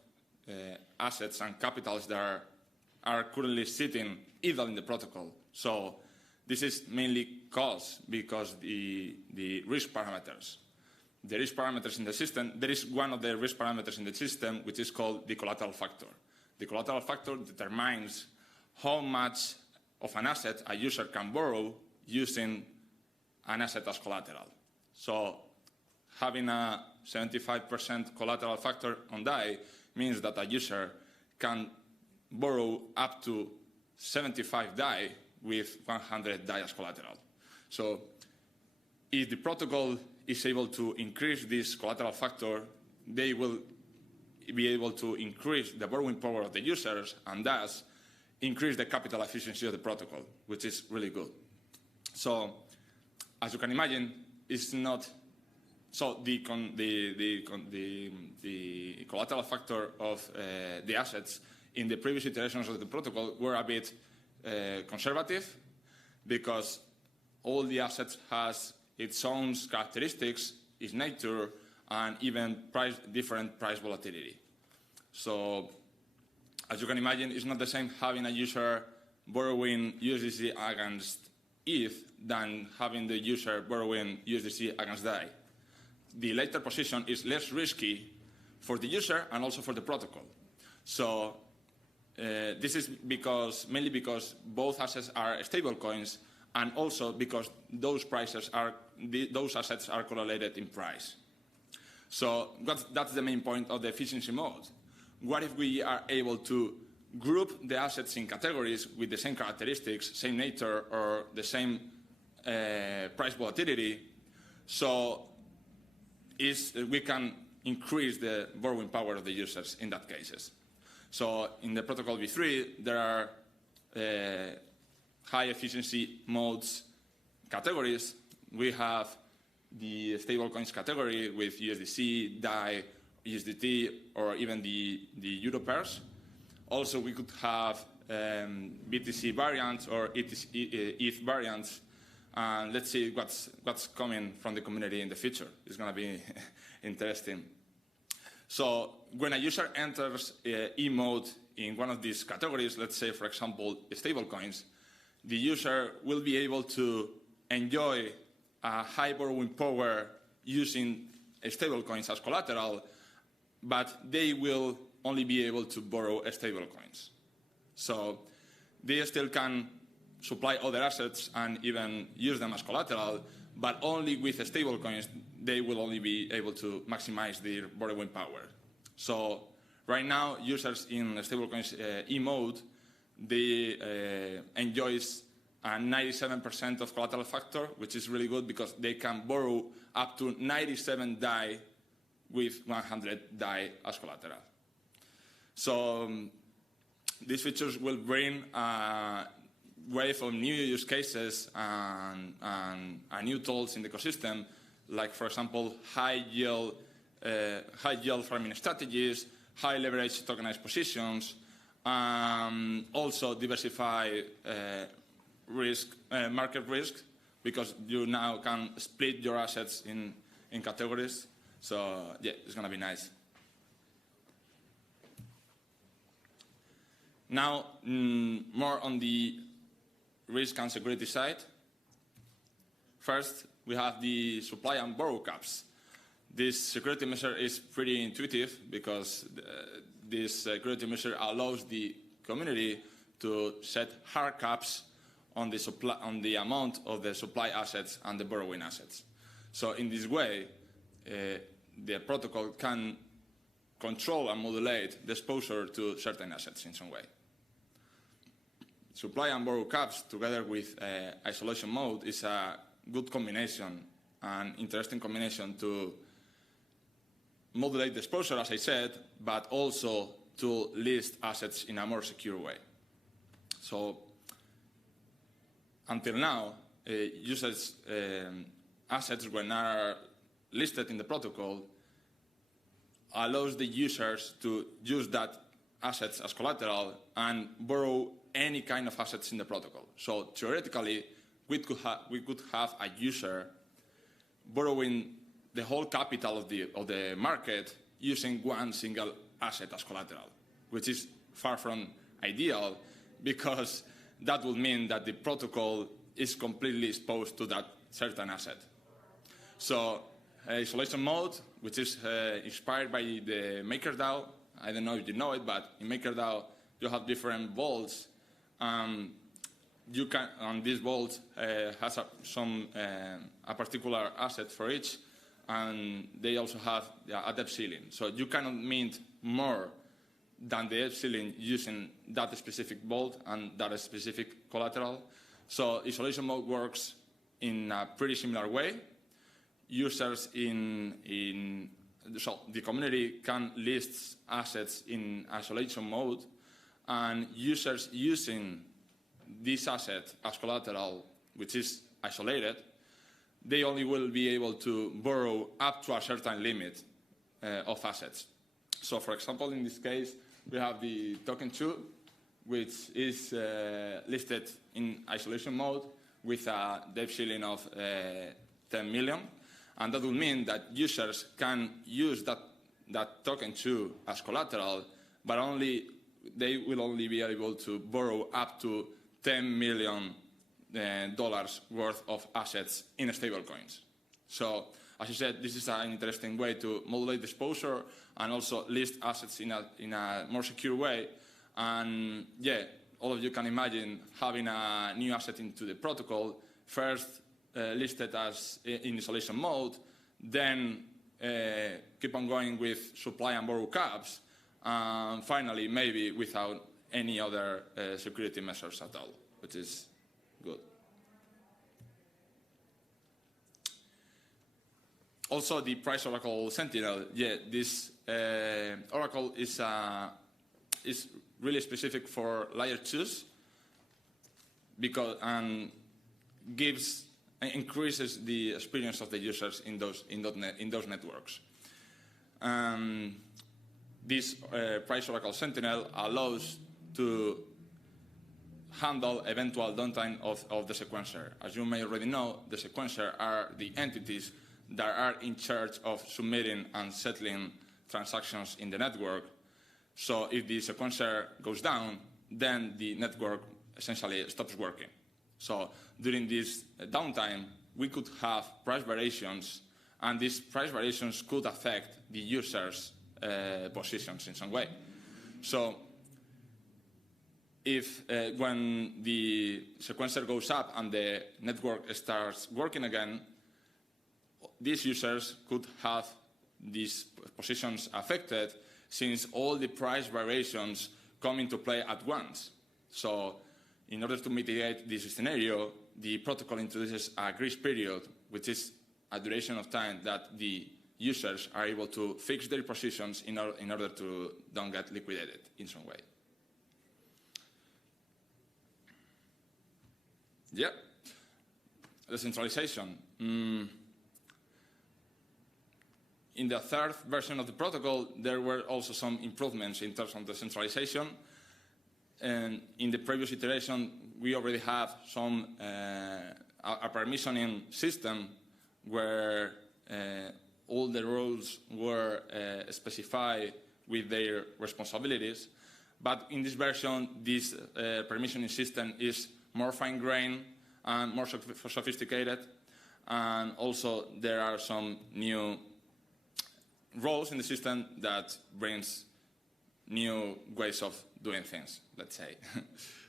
assets and capitals that are currently sitting idle in the protocol. So this is mainly caused because the risk parameters. The risk parameters in the system, there is one of the risk parameters in the system which is called the collateral factor. The collateral factor determines how much of an asset a user can borrow using an asset as collateral. So having a 75% collateral factor on DAI means that a user can borrow up to 75 DAI with 100 DAI as collateral. So if the protocol is able to increase this collateral factor, they will be able to increase the borrowing power of the users and thus increase the capital efficiency of the protocol, which is really good. So as you can imagine, it's not so the collateral factor of the assets in the previous iterations of the protocol were a bit conservative, because all the assets has its own characteristics, its nature, and even different price volatility. So as you can imagine, it's not the same having a user borrowing USDC against ETH than having the user borrowing USDC against DAI. The later position is less risky for the user and also for the protocol. So this is mainly because both assets are stable coins, and also because those assets are correlated in price. So that's the main point of the efficiency mode. What if we are able to group the assets in categories with the same characteristics, same nature, or the same price volatility, so we can increase the borrowing power of the users in that cases. So in the protocol v3, there are high efficiency modes categories. We have the stablecoins category with USDC, DAI, USDT, or even the Euro pairs. Also, we could have BTC variants or ETH variants. And let's see what's coming from the community in the future. It's going to be interesting. So when a user enters E mode in one of these categories, let's say, for example, stablecoins, the user will be able to enjoy a high borrowing power using stablecoins as collateral, but they will only be able to borrow stablecoins. So they still can supply other assets and even use them as collateral, but only with stablecoins they will only be able to maximize their borrowing power. So right now, users in stablecoins E mode, they enjoys a 97% of collateral factor, which is really good because they can borrow up to 97 DAI with 100 DAI as collateral. So these features will bring a wave of new use cases and new tools in the ecosystem, like, for example, high yield farming strategies, high leverage tokenized positions, Also diversify market risk, because you now can split your assets in categories. So yeah, it's going to be nice. Now, more on the risk and security side. First, we have the supply and borrow caps. This security measure is pretty intuitive, because this security measure allows the community to set hard caps on the amount of the supply assets and the borrowing assets. So in this way, the protocol can control and modulate the exposure to certain assets in some way. Supply and borrow caps together with isolation mode is a good combination, an interesting combination to modulate the exposure, as I said, but also to list assets in a more secure way. So until now, users' assets, when are listed in the protocol, allows the users to use that assets as collateral and borrow any kind of assets in the protocol. So theoretically, we could have a user borrowing the whole capital of the market using one single asset as collateral, which is far from ideal, because that would mean that the protocol is completely exposed to that certain asset. So isolation mode, which is inspired by the MakerDAO, I don't know if you know it, but in MakerDAO you have different vaults. You can, on these vaults has a particular asset for each, and they also have a debt ceiling. So you cannot mint more than the debt ceiling using that specific vault and that specific collateral. So isolation mode works in a pretty similar way. Users so the community can list assets in isolation mode, and users using this asset as collateral, which is isolated, they only will be able to borrow up to a certain limit of assets. So for example, in this case, we have the token 2, which is listed in isolation mode with a debt ceiling of 10 million. And that will mean that users can use that token 2 as collateral, but they will only be able to borrow up to $10 million worth of assets in stablecoins. So, as you said, this is an interesting way to modulate exposure and also list assets in a more secure way. And yeah, all of you can imagine having a new asset into the protocol, first listed as in isolation mode, then keep on going with supply and borrow caps, and finally maybe without any other security measures at all, which is good. Also, the price oracle Sentinel. Yeah, this oracle is really specific for layer 2s because increases the experience of the users in those networks. This price oracle Sentinel allows to handle eventual downtime of the sequencer. As you may already know, the sequencer are the entities that are in charge of submitting and settling transactions in the network. So if the sequencer goes down, then the network essentially stops working. So during this downtime, we could have price variations, and these price variations could affect the user's positions in some way. So if when the sequencer goes up and the network starts working again, these users could have these positions affected, since all the price variations come into play at once. So in order to mitigate this scenario, the protocol introduces a grace period, which is a duration of time that the users are able to fix their positions in order to don't get liquidated in some way. Yeah, decentralization. In the third version of the protocol, there were also some improvements in terms of decentralization. And in the previous iteration, we already have some a permissioning system where all the roles were specified with their responsibilities. But in this version, this permissioning system is more fine-grained and more sophisticated. And also, there are some new roles in the system that brings new ways of doing things, let's say.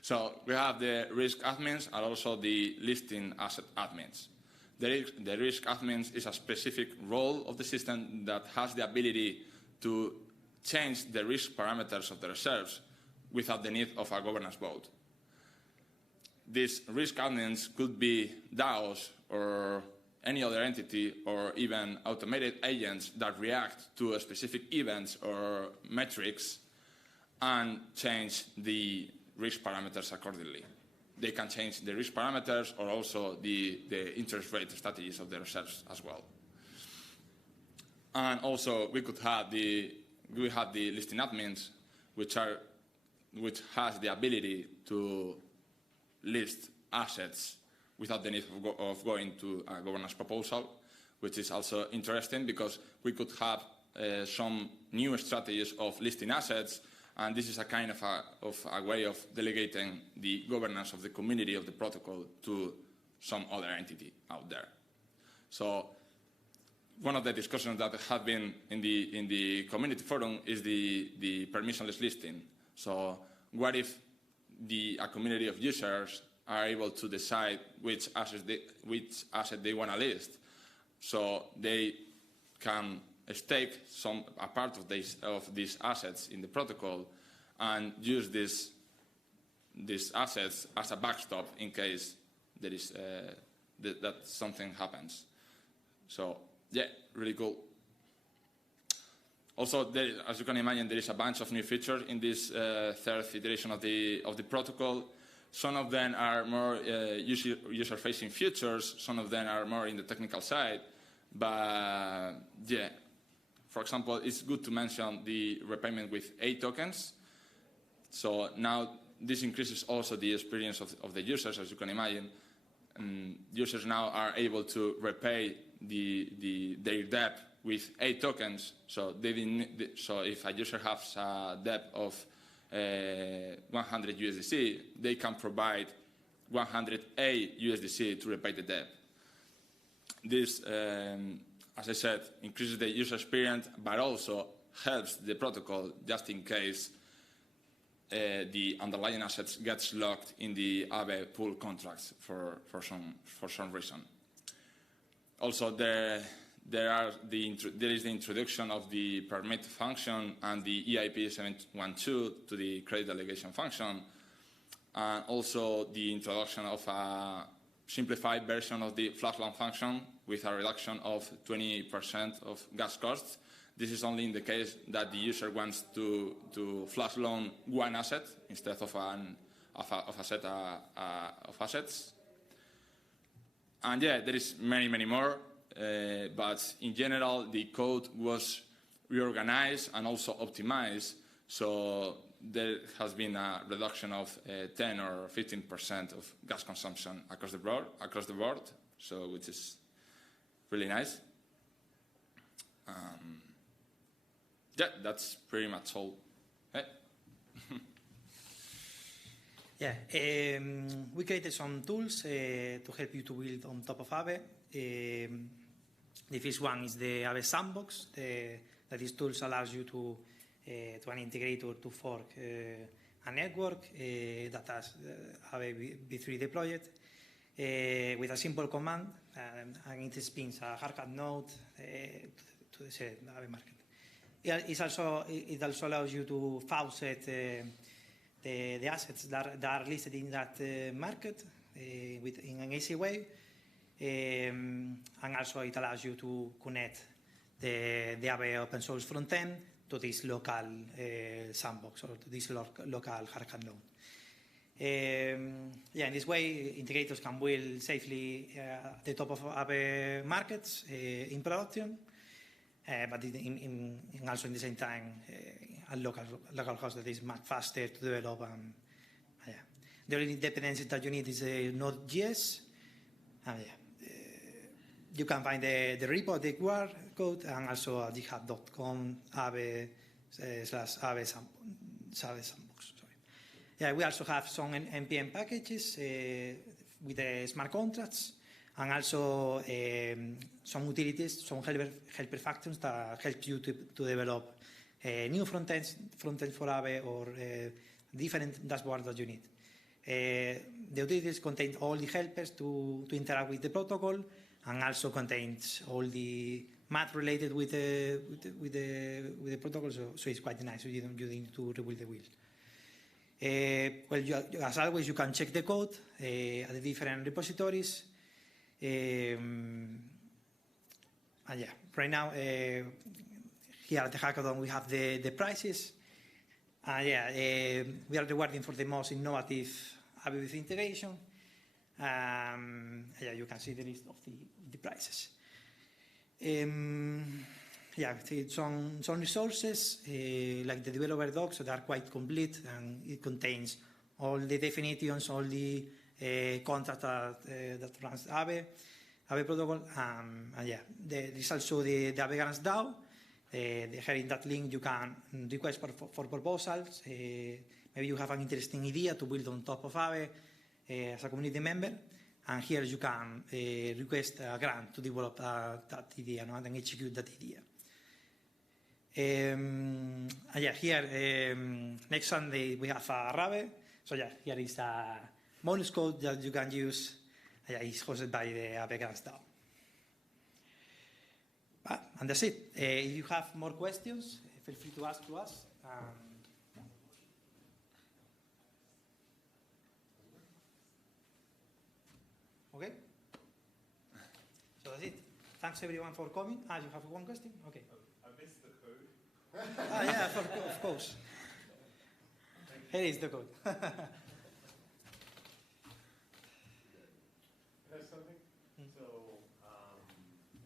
So we have the risk admins and also the listing asset admins. The risk admins is a specific role of the system that has the ability to change the risk parameters of the reserves without the need of a governance vote. These risk admins could be DAOs or any other entity or even automated agents that react to specific events or metrics and change the risk parameters accordingly. They can change the risk parameters or also the interest rate strategies of the reserves as well. And also we have the listing admins, which has the ability to list assets without the need of going to a governance proposal, which is also interesting because we could have some new strategies of listing assets, and this is a kind of a way of delegating the governance of the community of the protocol to some other entity out there. So one of the discussions that have been in the community forum is the permissionless listing. So what if a community of users are able to decide which asset they want to list? So they can stake a part of these assets in the protocol and use these assets as a backstop in case there is that something happens. So yeah, really cool. Also, as you can imagine, there is a bunch of new features in this third iteration of the protocol. Some of them are more user-facing features. Some of them are more in the technical side. But yeah, for example, it's good to mention the repayment with A tokens. So now this increases also the experience of the users, as you can imagine. Users now are able to repay their debt with A tokens. So if a user has a debt of 100 USDC, they can provide 100A USDC to repay the debt. This, as I said, increases the user experience, but also helps the protocol just in case the underlying assets gets locked in the Aave pool contracts for some reason. Also, there is the introduction of the permit function and the EIP 712 to the credit delegation function, and also the introduction of a simplified version of the flash loan function with a reduction of 20% of gas costs. This is only in the case that the user wants to flash loan one asset instead of a set of assets. And yeah, there is many more. But in general, the code was reorganized and also optimized, so there has been a reduction of 10 or 15% of gas consumption across the board, so which is really nice. Yeah, that's pretty much all. Hey. Yeah, we created some tools to help you to build on top of Aave. The first one is the Aave Sandbox. That these tools allows you to an integrator to fork a network that has Aave v3 deployed with a simple command, and it spins a hardcat node to the Aave market. It also allows you to faucet the assets that are listed in that market in an easy way. And also it allows you to connect the Aave open source front end to this local sandbox or to this local hardcat node. Yeah, in this way, integrators can build safely at the top of Aave markets in production, but also in the same time a local host that is much faster to develop The only dependency that you need is Node.js. You can find the repo, the QR code, and also at github.com /Aave sandbox. Yeah, we also have some NPM packages with the smart contracts, and also some utilities, some helper functions that help you to develop new front-ends for Aave or different dashboards that you need. The utilities contain all the helpers to interact with the protocol, and also contains all the math related with the protocol, so it's quite nice. You don't need to rebuild the wheel. Well, as always, you can check the code at the different repositories. And yeah, right now, here at the hackathon, we have the prizes. We are rewarding for the most innovative Aave with integration. You can see the list of the prizes. Some resources, like the developer docs, so they are quite complete, and it contains all the definitions, all the contract that runs Aave protocol. There is also the Aave Grants DAO. Here in that link, you can request for proposals. Maybe you have an interesting idea to build on top of Aave as a community member. And here you can request a grant to develop that idea, and execute that idea. Here, next Sunday, we have a Rave. So here is a bonus code that you can use. It's hosted by the Aave Grants DAO. And that's it. If you have more questions, feel free to ask to us. Okay? So that's it. Thanks everyone for coming. You have one question? Okay. I missed the code. Of course. Here is the code. There's something? So,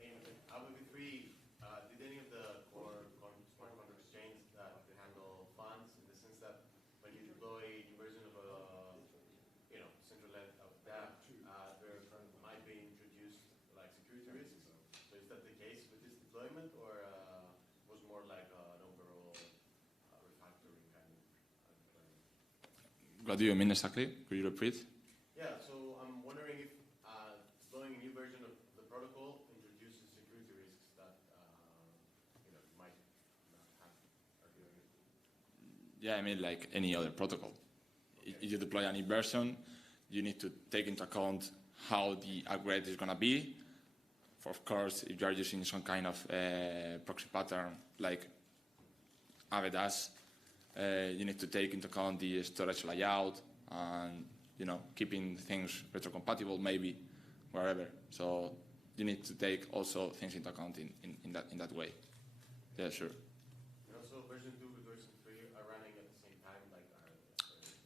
in Aave v3, did any of the core smart contract chains that handle funds, in the sense that when you deploy a version of a central of that, there might be introduced like security risks? So is that the case with this deployment, or was more like an overall refactoring kind of deployment? What do you mean exactly? Could you repeat? Yeah, so I'm wondering if deploying a new version of the protocol introduces security risks that might not have. Yeah, I mean like any other protocol. Okay. If you deploy a new version, you need to take into account how the upgrade is going to be. Of course, if you are using some kind of proxy pattern like Aave does, you need to take into account the storage layout and keeping things retrocompatible maybe wherever. So you need to take also things into account in that way. Yeah, sure. And also version 2 with version 3 are running at the same time,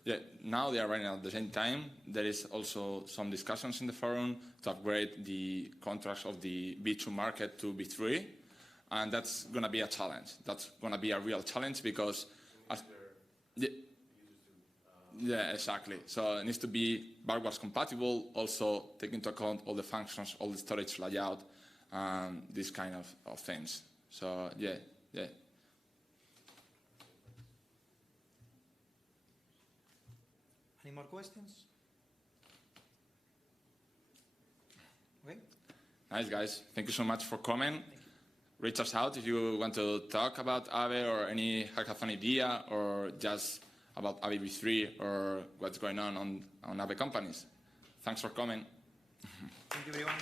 Yeah, now they are running at the same time. There is also some discussions in the forum to upgrade the contracts of the B2 market to B3, and that's going to be a challenge. That's going to be a real challenge because yeah, exactly. So it needs to be backwards compatible, also take into account all the functions, all the storage layout, and these kind of things. So yeah. Any more questions? Okay. Nice, guys. Thank you so much for coming. Reach us out if you want to talk about Aave or any hackathon idea, or just about Aave v3 or what's going on Aave companies. Thanks for coming. Thank you, everyone.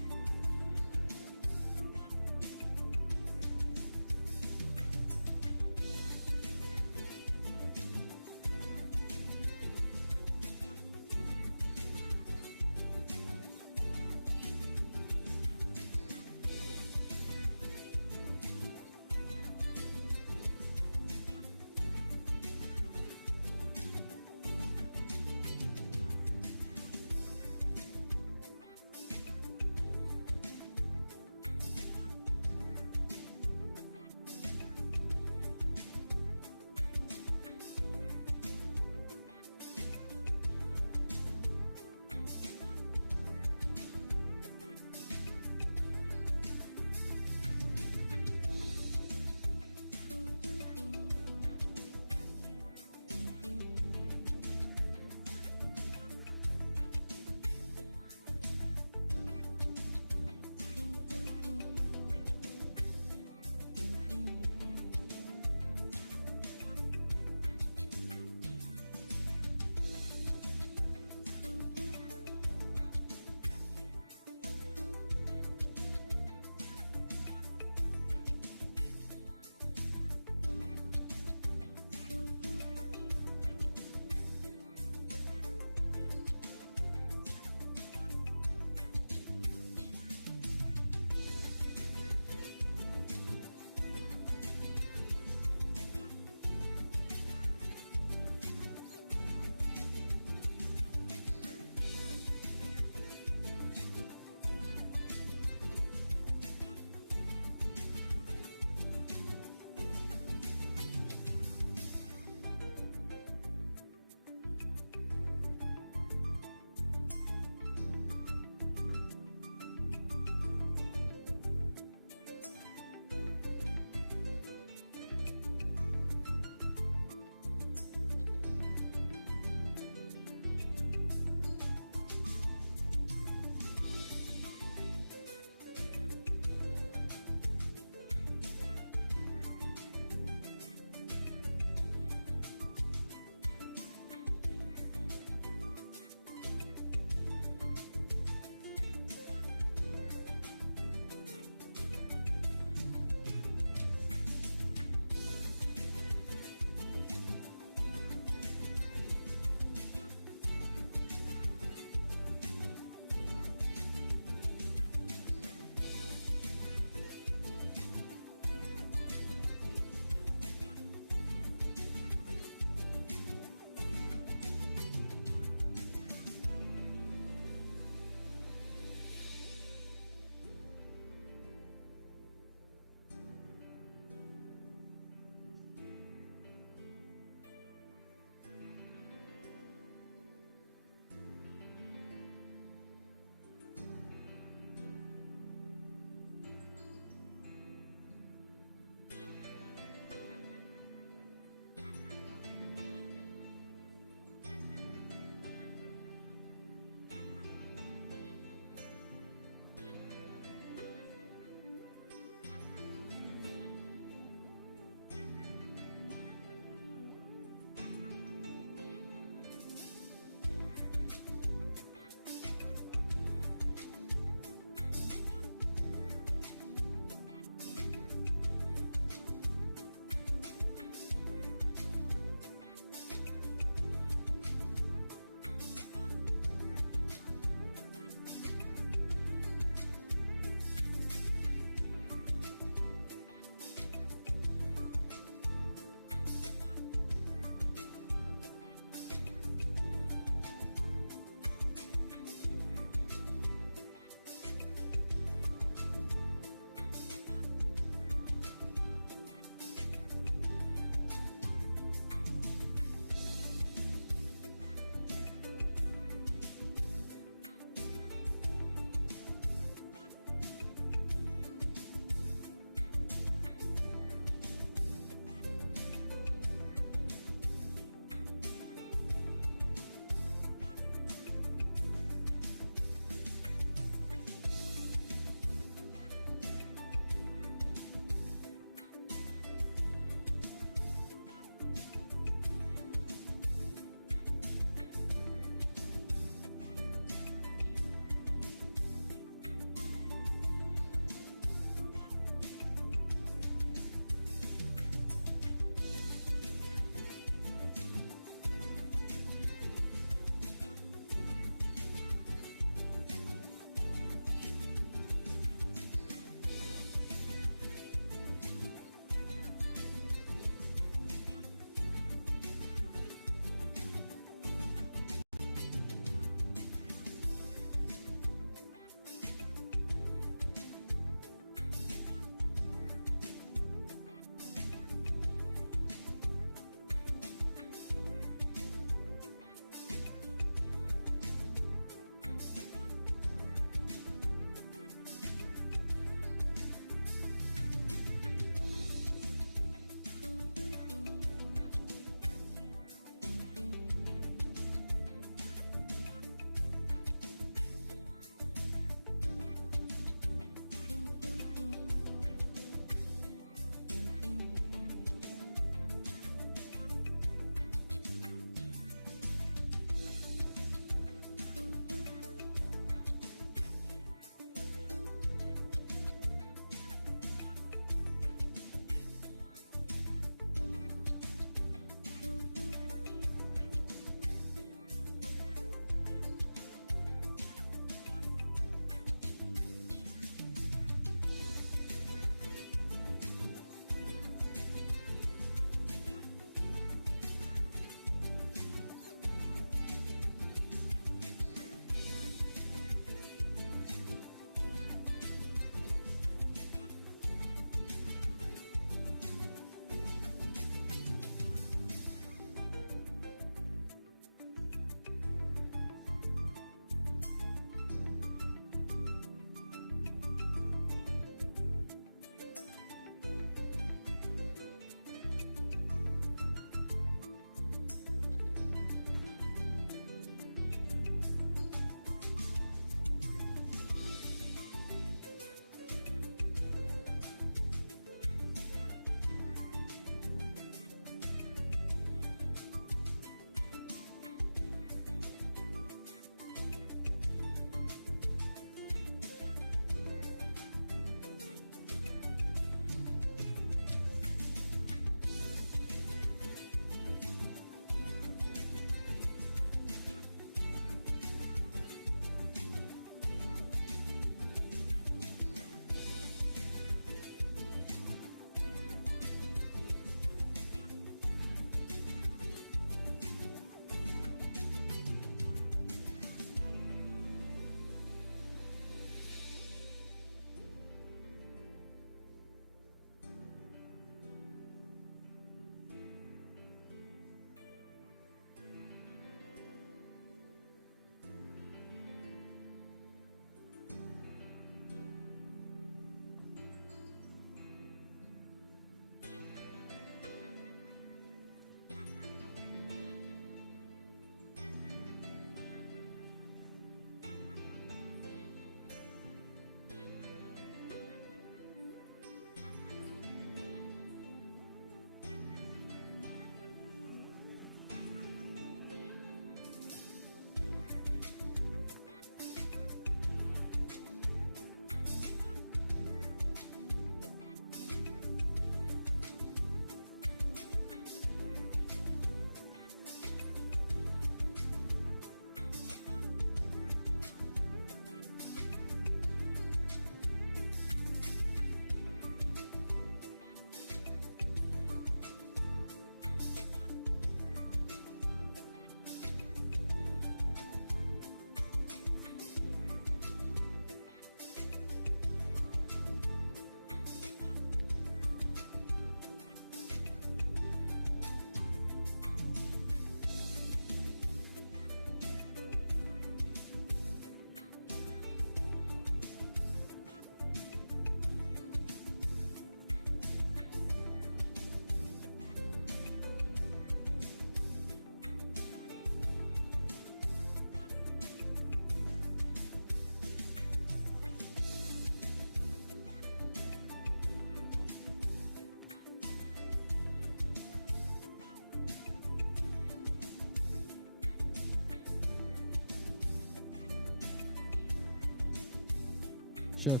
Chef.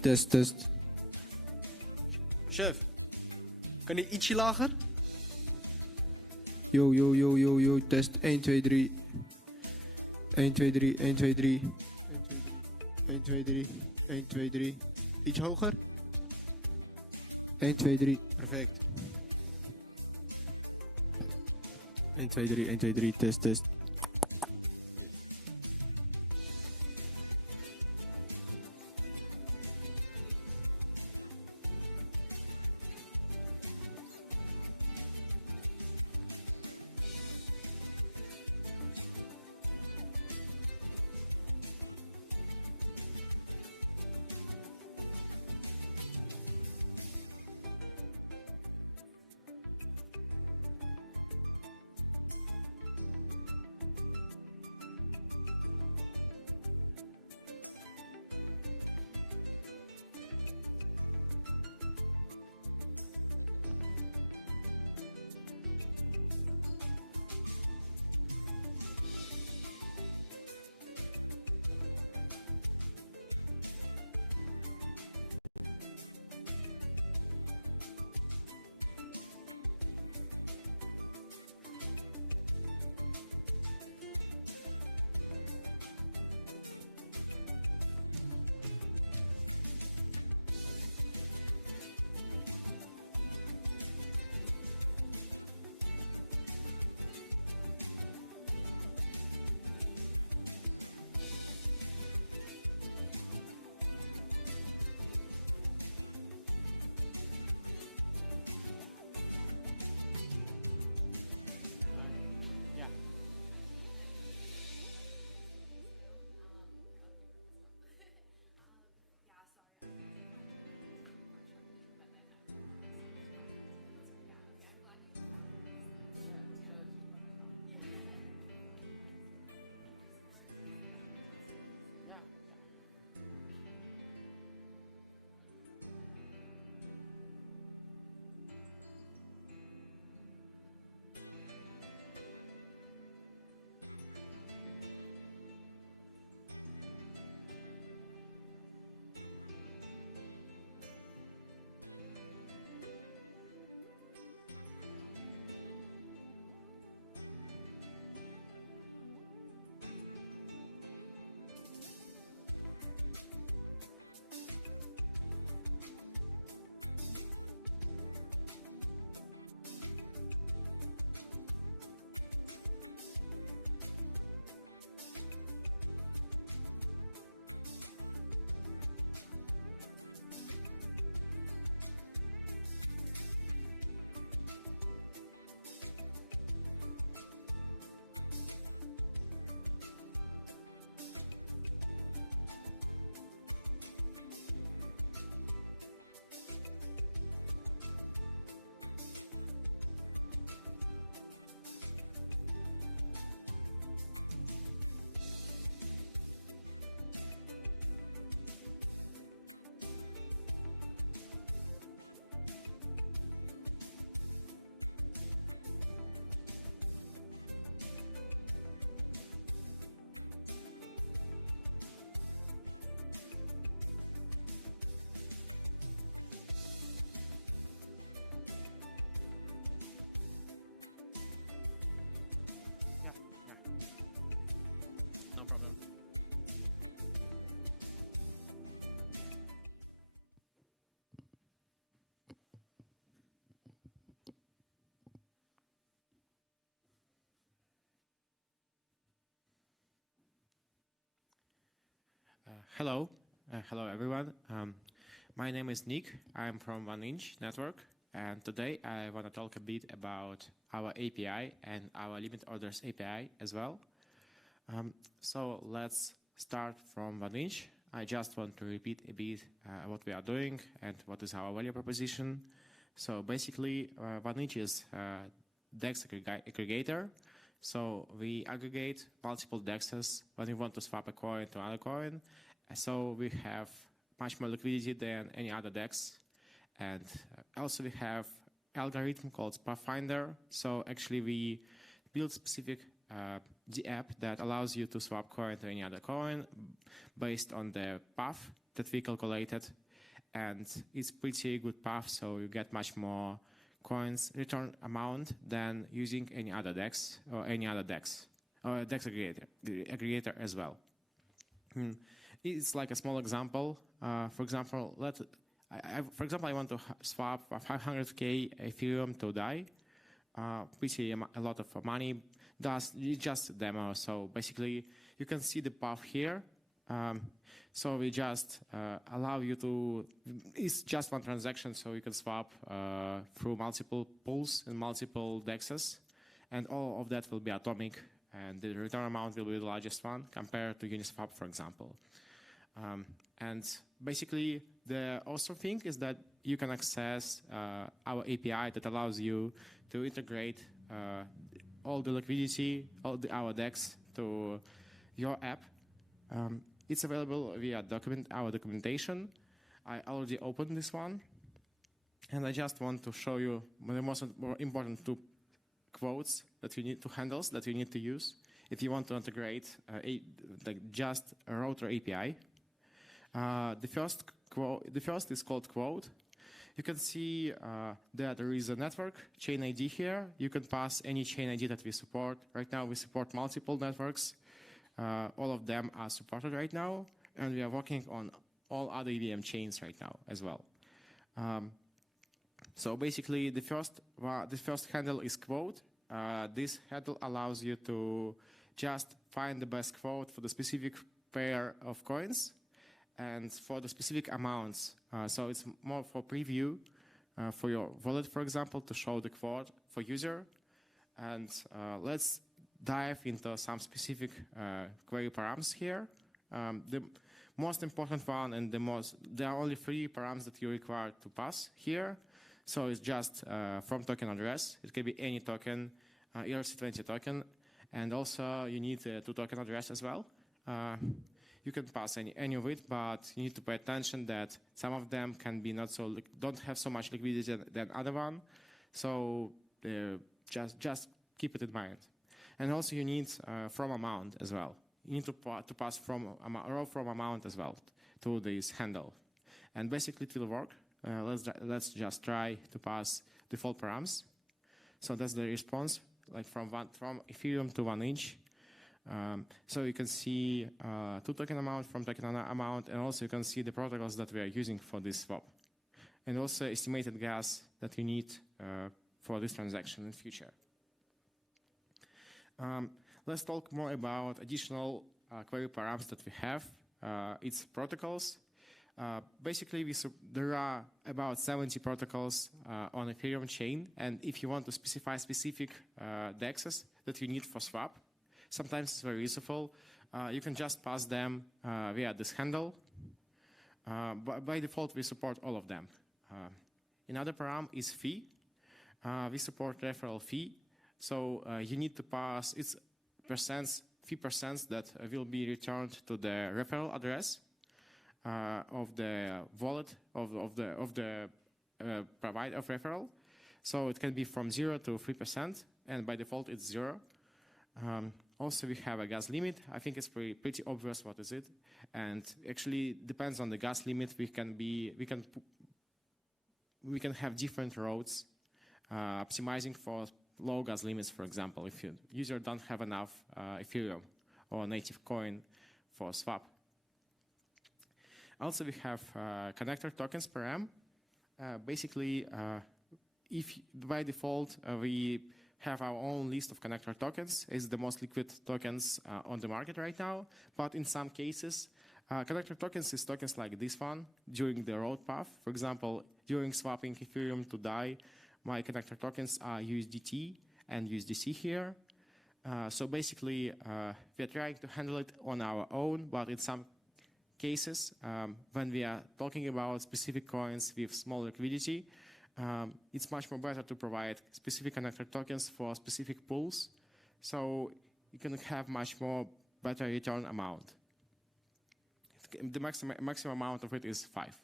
Test, test. Chef, kan je ietsje lager? Yo, yo, yo, yo, yo, test 1, 2, 3. 1, 2, 3, 1, 2, 3. 1, 2, 3, 1, 2, 3. Iets hoger? 1, 2, 3. Perfect. 1, 2, 3, 1, 2, 3, test, test. Hello. Hello, everyone. My name is Nick. I'm from 1inch Network. And today I want to talk a bit about our API and our limit orders API as well. So let's start from 1inch. I just want to repeat a bit what we are doing and what is our value proposition. So basically, 1inch is DEX aggregator. So we aggregate multiple DEXs when we want to swap a coin to another coin. So we have much more liquidity than any other DEX. And also we have algorithm called Pathfinder. So actually we build specific the app that allows you to swap coin to any other coin based on the path that we calculated. And it's pretty good path, so you get much more coins return amount than using any other DEX or any other DEX or DEX aggregator as well. It's like a small example. For example, I want to swap 500k Ethereum to DAI. Pretty a lot of money. It's just a demo. So basically, you can see the path here. So we just allow you to. It's just one transaction, so you can swap through multiple pools and multiple DEXs, and all of that will be atomic, and the return amount will be the largest one compared to Uniswap, for example. And basically, the awesome thing is that you can access our API that allows you to integrate all the liquidity, our DEX to your app. It's available via our documentation. I already opened this one, and I just want to show you the more important two quotes that you need, two handles that you need to use if you want to integrate just a router API. The first is called quote. You can see that there is a network chain ID here. You can pass any chain ID that we support. Right now we support multiple networks. All of them are supported right now, and we are working on all other EVM chains right now as well. So basically, the first handle is quote. This handle allows you to just find the best quote for the specific pair of coins and for the specific amounts. So it's more for preview for your wallet, for example, to show the quote for user. And let's dive into some specific query params here. The most important one and there are only 3 params that you require to pass here. So it's just from token address. It can be any token, ERC20 token, and also you need a 2 token address as well. You can pass any of it, but you need to pay attention that some of them can be don't have so much liquidity than other one. So just keep it in mind. And also you need from amount as well. You need to pass from amount as well to this handle. And basically it will work. Let's just try to pass default params. So that's the response, like from Ethereum to 1inch. So you can see 2 token amount from token amount, and also you can see the protocols that we are using for this swap. And also estimated gas that you need for this transaction in future. Let's talk more about additional query params that we have. It's protocols. Basically, there are about 70 protocols on Ethereum chain, and if you want to specify specific DEXs that you need for swap, sometimes it's very useful. You can just pass them via this handle. By default, we support all of them. Another param is fee. We support referral fee. So you need to pass its fee percents that will be returned to the referral address of the wallet of the provider of referral. So it can be from 0 to 3%, and by default it's 0. Also, we have a gas limit. I think it's pretty obvious what is it, and actually depends on the gas limit. We can have different routes optimizing for low gas limits, for example, if your user don't have enough Ethereum or native coin for swap. Also, we have connector tokens param. Basically, if by default we have our own list of connector tokens, it's the most liquid tokens on the market right now. But in some cases, Connector tokens is tokens like this one during the road path. For example, during swapping Ethereum to DAI, my connector tokens are USDT and USDC here. So basically, we are trying to handle it on our own, but in some cases, when we are talking about specific coins with small liquidity, it's much more better to provide specific connector tokens for specific pools, so you can have much more better return amount. The maximum amount of it is 5.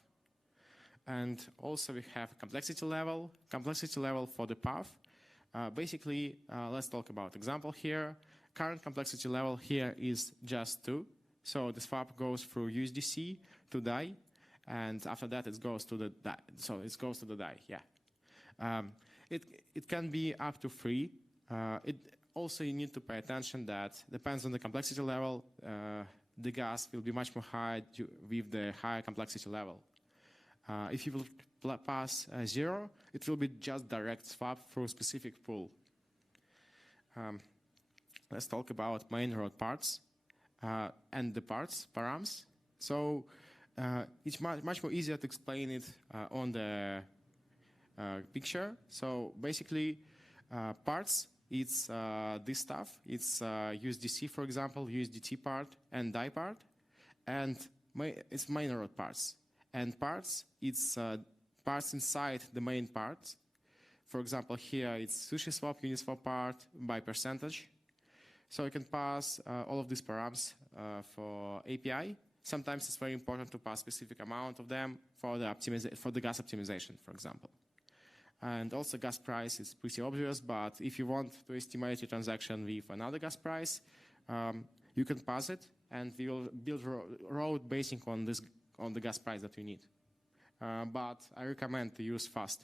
And also we have complexity level. Complexity level for the path. Basically, let's talk about example here. Current complexity level here is just 2. So the swap goes through USDC to DAI, and after that it goes to the DAI. So it goes to the DAI, yeah. It can be up to 3. Also, you need to pay attention that depends on the complexity level. The gas will be much more high with the higher complexity level. If you will pass 0, it will be just direct swap through a specific pool. Let's talk about main road parts and the parts, params. So it's much more easier to explain it on the picture. So basically, parts, it's this stuff. It's USDC, for example, USDT part and DAI part. And it's main road parts. And parts, it's parts inside the main part. For example, here it's SushiSwap, Uniswap part by percentage. So you can pass all of these params for API. Sometimes it's very important to pass specific amount of them for the gas optimization, for example. And also gas price is pretty obvious, but if you want to estimate your transaction with another gas price, you can pass it, and we will build road basing on the gas price that you need. But I recommend to use fast.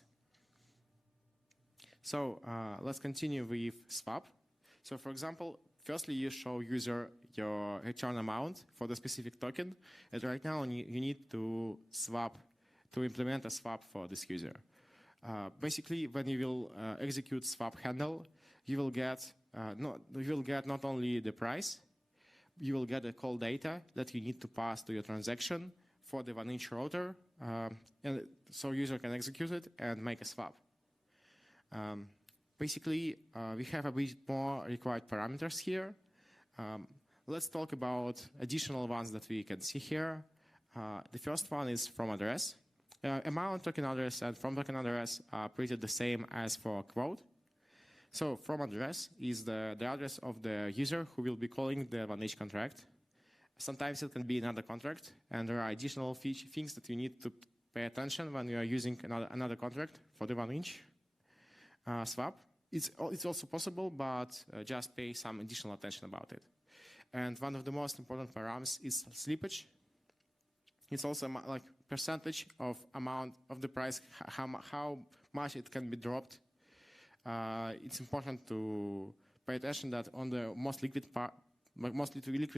So let's continue with swap. So for example, firstly you show user your return amount for the specific token, and right now you need to implement a swap for this user. Basically, when you will execute swap handle, you will get not only the price, you will get the call data that you need to pass to your transaction for the 1-inch router, and so user can execute it and make a swap. Basically, we have a bit more required parameters here. Let's talk about additional ones that we can see here. The first one is from address. Amount, token address, and from token address are treated the same as for quote. So from address is the address of the user who will be calling the 1-inch contract. Sometimes it can be another contract, and there are additional things that you need to pay attention when you are using another contract for the 1-inch swap. It's also possible, but just pay some additional attention about it. And one of the most important params is slippage. It's also like percentage of amount of the price, how much it can be dropped. It's important to pay attention that on the most liquid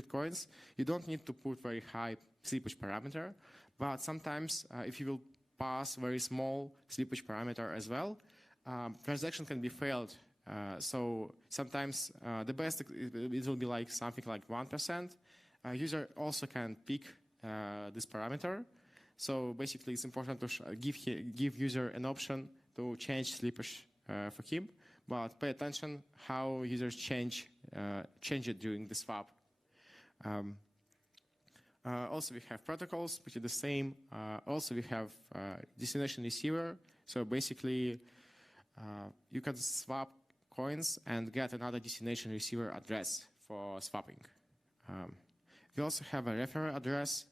coins, you don't need to put very high slippage parameter, but sometimes if you will pass very small slippage parameter as well, transaction can be failed. So sometimes the best it will be like something like 1%. User also can pick this parameter. So basically, it's important to give user an option to change slippage for him, but pay attention how users change it during the swap. Also, we have protocols, which are the same. Also, we have destination receiver. So basically, you can swap coins and get another destination receiver address for swapping. We also have a referrer address.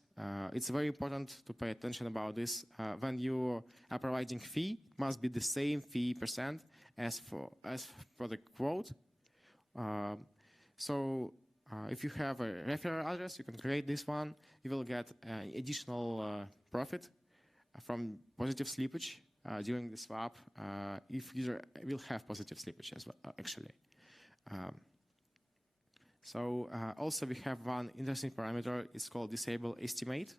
It's very important to pay attention about this. When you are providing fee, it must be the same fee percent as for the quote. If you have a referrer address, you can create this one. You will get additional profit from positive slippage during the swap if user will have positive slippage as well, actually. Also we have one interesting parameter. It's called disable estimate.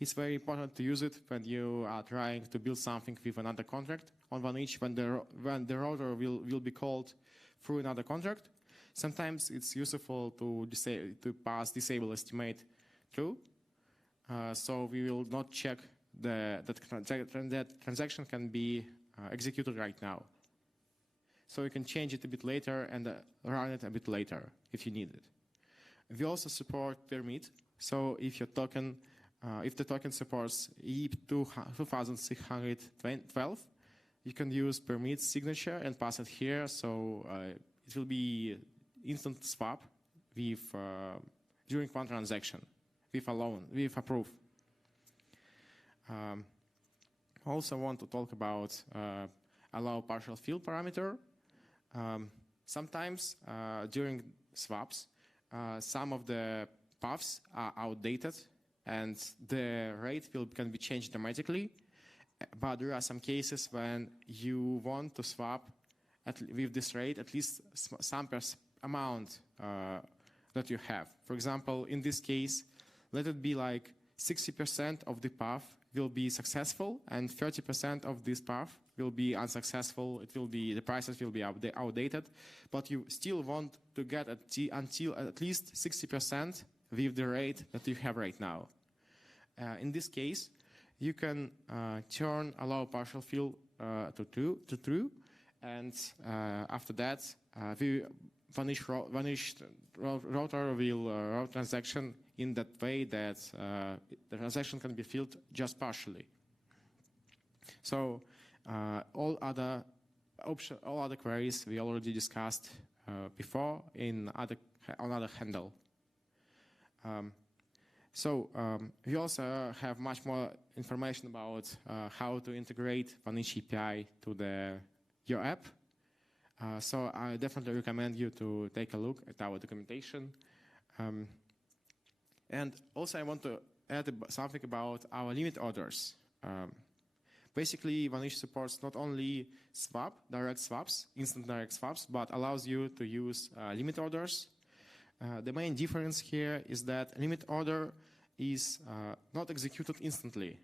It's very important to use it when you are trying to build something with another contract on 1-inch, when the router will be called through another contract. Sometimes it's useful to pass disable estimate true. So we will not check that transaction can be executed right now. So you can change it a bit later and run it a bit later if you need it. We also support permit. So if your token, if the token supports EIP 2612, you can use permit signature and pass it here. So it will be instant swap with during one transaction with a loan, with a proof. Also want to talk about allow partial fill parameter. Sometimes during swaps, some of the paths are outdated and the rate can be changed dramatically. But there are some cases when you want to swap with this rate at least some amount that you have. For example, in this case, let it be like 60% of the path will be successful and 30% of this path will be unsuccessful. It will be, the prices will be outdated, but you still want to get until at least 60% with the rate that you have right now. In this case, you can turn allow partial fill to true, and after that, the vanished router will route transaction in that way that the transaction can be filled just partially. So all other queries we already discussed before on other handle. We also have much more information about how to integrate Vanish API to your app. So I definitely recommend you to take a look at our documentation. And also I want to add something about our limit orders. Basically, Vanish supports not only direct swaps, instant direct swaps, but allows you to use limit orders. The main difference here is that limit order is not executed instantly.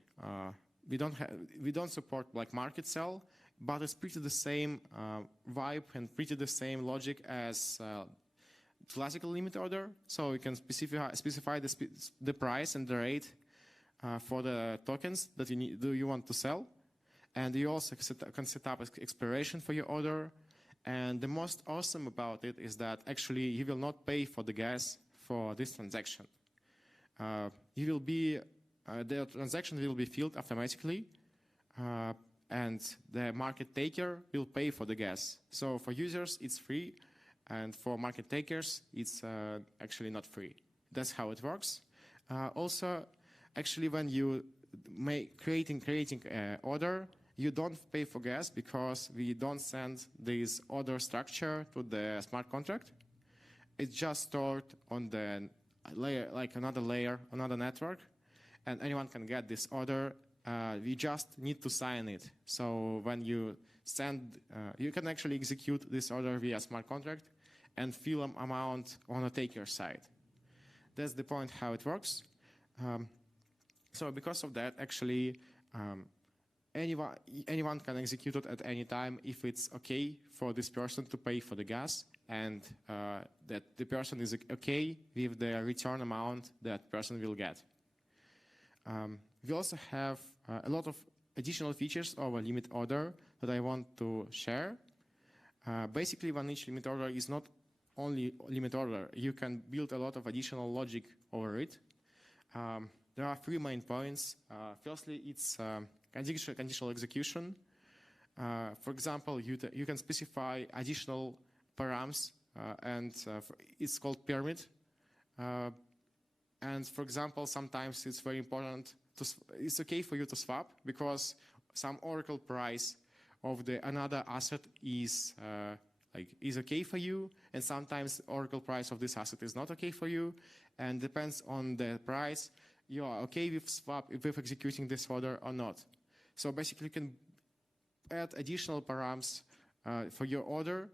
We don't support like market sell, but it's pretty the same vibe and pretty the same logic as classical limit order. So you can specify the price and the rate for the tokens that you want to sell, and you also can set up expiration for your order. And the most awesome about it is that actually you will not pay for the gas for this transaction. The transaction will be filled automatically, and the market taker will pay for the gas. So for users, it's free, and for market takers, it's actually not free. That's how it works. Also, actually, when you creating an order, you don't pay for gas because we don't send this order structure to the smart contract. It's just stored on the layer, like another layer, another network, and anyone can get this order. We just need to sign it. So when you send, you can actually execute this order via smart contract and fill an amount on the taker side. That's the point how it works. So because of that, actually, anyone can execute it at any time if it's okay for this person to pay for the gas and that the person is okay with the return amount that person will get. We also have a lot of additional features of a limit order that I want to share. Basically, Vanish limit order is not only limit order. You can build a lot of additional logic over it. There are 3 main points. Firstly, it's conditional execution. For example, you can specify additional params, and it's called permit. And for example, sometimes it's very important it's okay for you to swap because some Oracle price of another asset is okay for you, and sometimes Oracle price of this asset is not okay for you, and depends on the price you are okay with executing this order or not. So basically, you can add additional params for your order,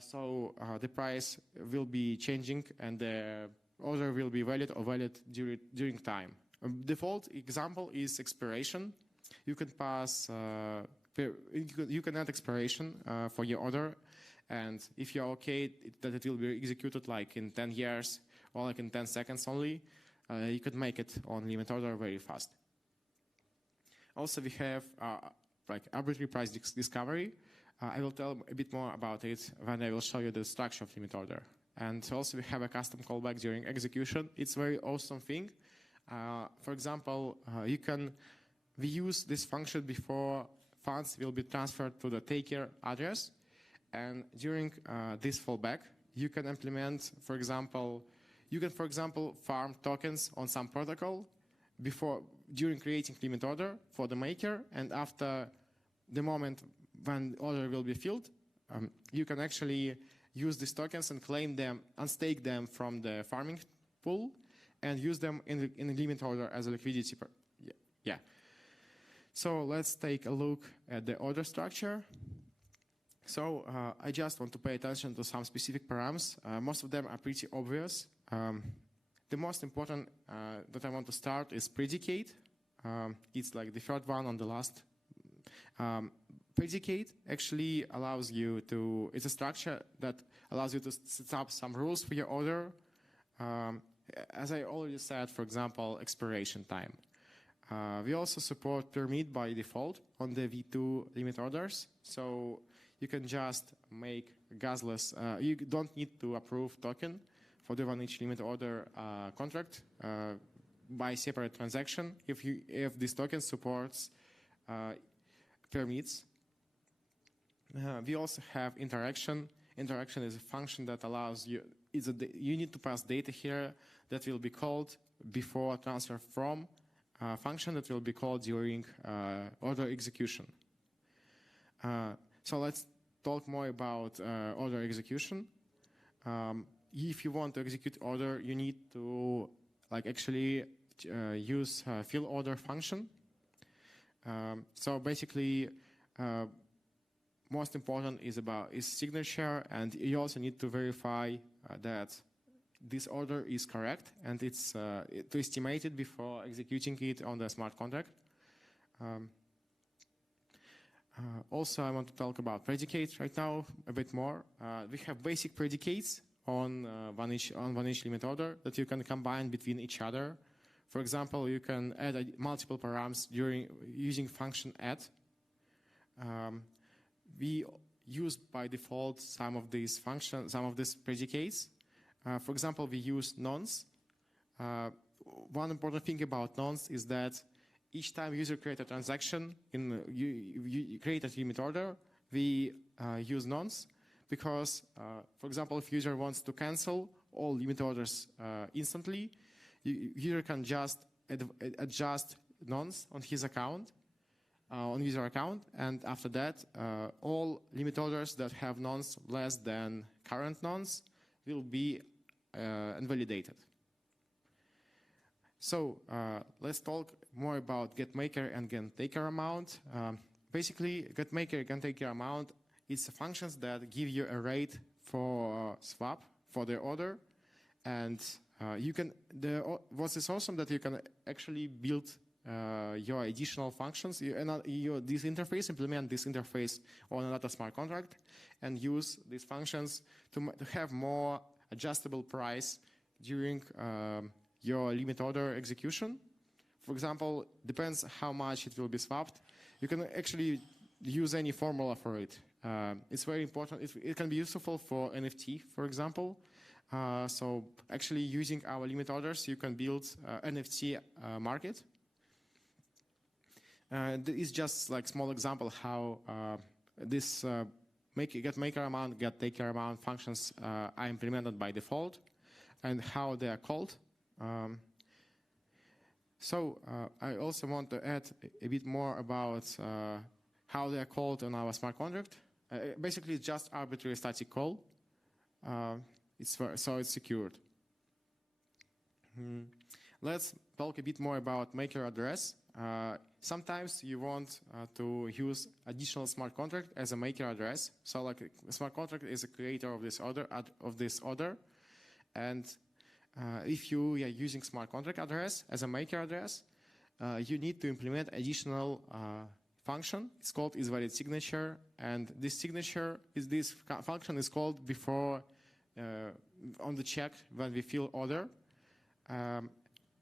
so the price will be changing and the order will be valid or valid during time. Default example is expiration. You can pass, you can add expiration for your order, and if you're okay that it will be executed like in 10 years or like in 10 seconds only, you could make it on limit order very fast. Also, we have like arbitrary price discovery. I will tell a bit more about it when I will show you the structure of limit order. And also we have a custom callback during execution. It's a very awesome thing. For example, we use this function before funds will be transferred to the taker address. And during this fallback, you can implement, for example, farm tokens on some protocol during creating limit order for the maker, and after the moment when order will be filled, you can actually use these tokens and claim them, unstake them from the farming pool, and use them in the limit order as a liquidity. Yeah. So let's take a look at the order structure. So I just want to pay attention to some specific params. Most of them are pretty obvious. The most important that I want to start is predicate. It's like the third one on the last. Predicate actually allows you to, it's a structure that allows you to set up some rules for your order. As I already said, for example, expiration time. We also support permit by default on the V2 limit orders. So you can just make gasless, you don't need to approve token for the one each limit order contract by separate transaction if this token supports permits. We also have interaction. Interaction is a function that allows you, you need to pass data here that will be called before transfer from function that will be called during order execution. So let's talk more about order execution. If you want to execute order, you need to actually use fill order function. So basically, most important is signature, and you also need to verify that this order is correct, and it's to estimate it before executing it on the smart contract. Also, I want to talk about predicates right now a bit more. We have basic predicates on one each limit order that you can combine between each other. For example, you can add multiple params using function add. We use by default some of these predicates. For example, we use nonce. One important thing about nonce is that each time user creates a transaction you create a limit order, we use nonce because, for example, if user wants to cancel all limit orders instantly, user can just adjust nonce on his account, on user account, and after that, all limit orders that have nonce less than current nonce will be invalidated. So let's talk more about getMaker and getTaker amount. Basically, getMaker and getTaker amount is functions that give you a rate for swap for the order, and what is awesome that you can actually build your additional functions. This interface, implement this interface on another smart contract, and use these functions to have more adjustable price during your limit order execution. For example, depends how much it will be swapped. You can actually use any formula for it. It's very important. It can be useful for NFT, for example. So actually using our limit orders, you can build NFT market. It's just like small example how this getMaker amount, getTaker amount functions are implemented by default and how they are called. So I also want to add a bit more about how they are called on our smart contract. Basically, it's just arbitrary static call. So it's secured. Let's talk a bit more about maker address. Sometimes you want to use additional smart contract as a maker address. So like a smart contract is a creator of this order, and if you are using smart contract address as a maker address, you need to implement additional function. It's called isValidSignature, and this function is called before on the check when we fill order.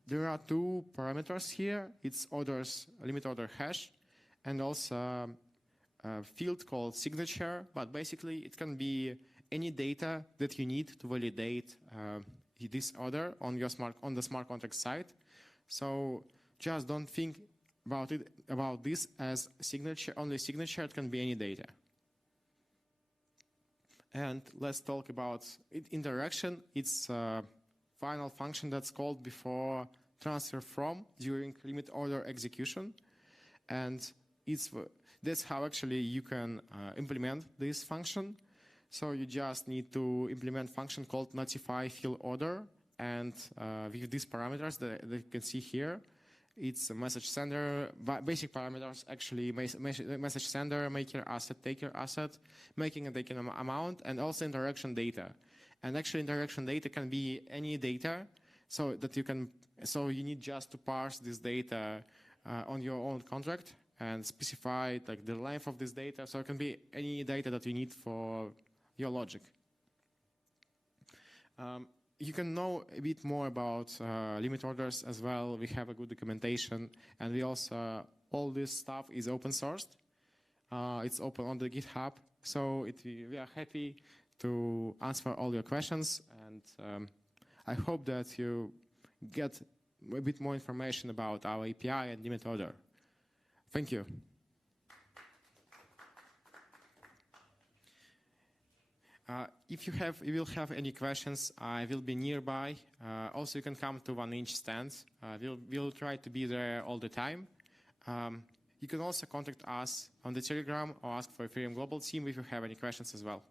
there are two parameters here. It's limit order hash, and also a field called signature. But basically, it can be any data that you need to validate this order on the smart contract side. So just don't think about this as signature. Only signature. It can be any data. And let's talk about interaction. It's final function that's called before transfer from during limit order execution, and that's how actually you can implement this function. So you just need to implement function called notify fill order, and with these parameters that you can see here, it's a message sender, basic parameters actually, message sender, maker asset, taker asset, making and taking amount, and also interaction data. And actually interaction data can be any data, so you need just to parse this data on your own contract and specify like the length of this data. So it can be any data that you need for your logic. You can know a bit more about limit orders as well. We have a good documentation, and we also, all this stuff is open sourced. It's open on the GitHub, so we are happy to answer all your questions, and I hope that you get a bit more information about our API and limit order. Thank you. If you will have any questions, I will be nearby. Also, you can come to 1inch stand. We'll try to be there all the time. You can also contact us on the Telegram or ask for ETHAmsterdam Global team if you have any questions as well.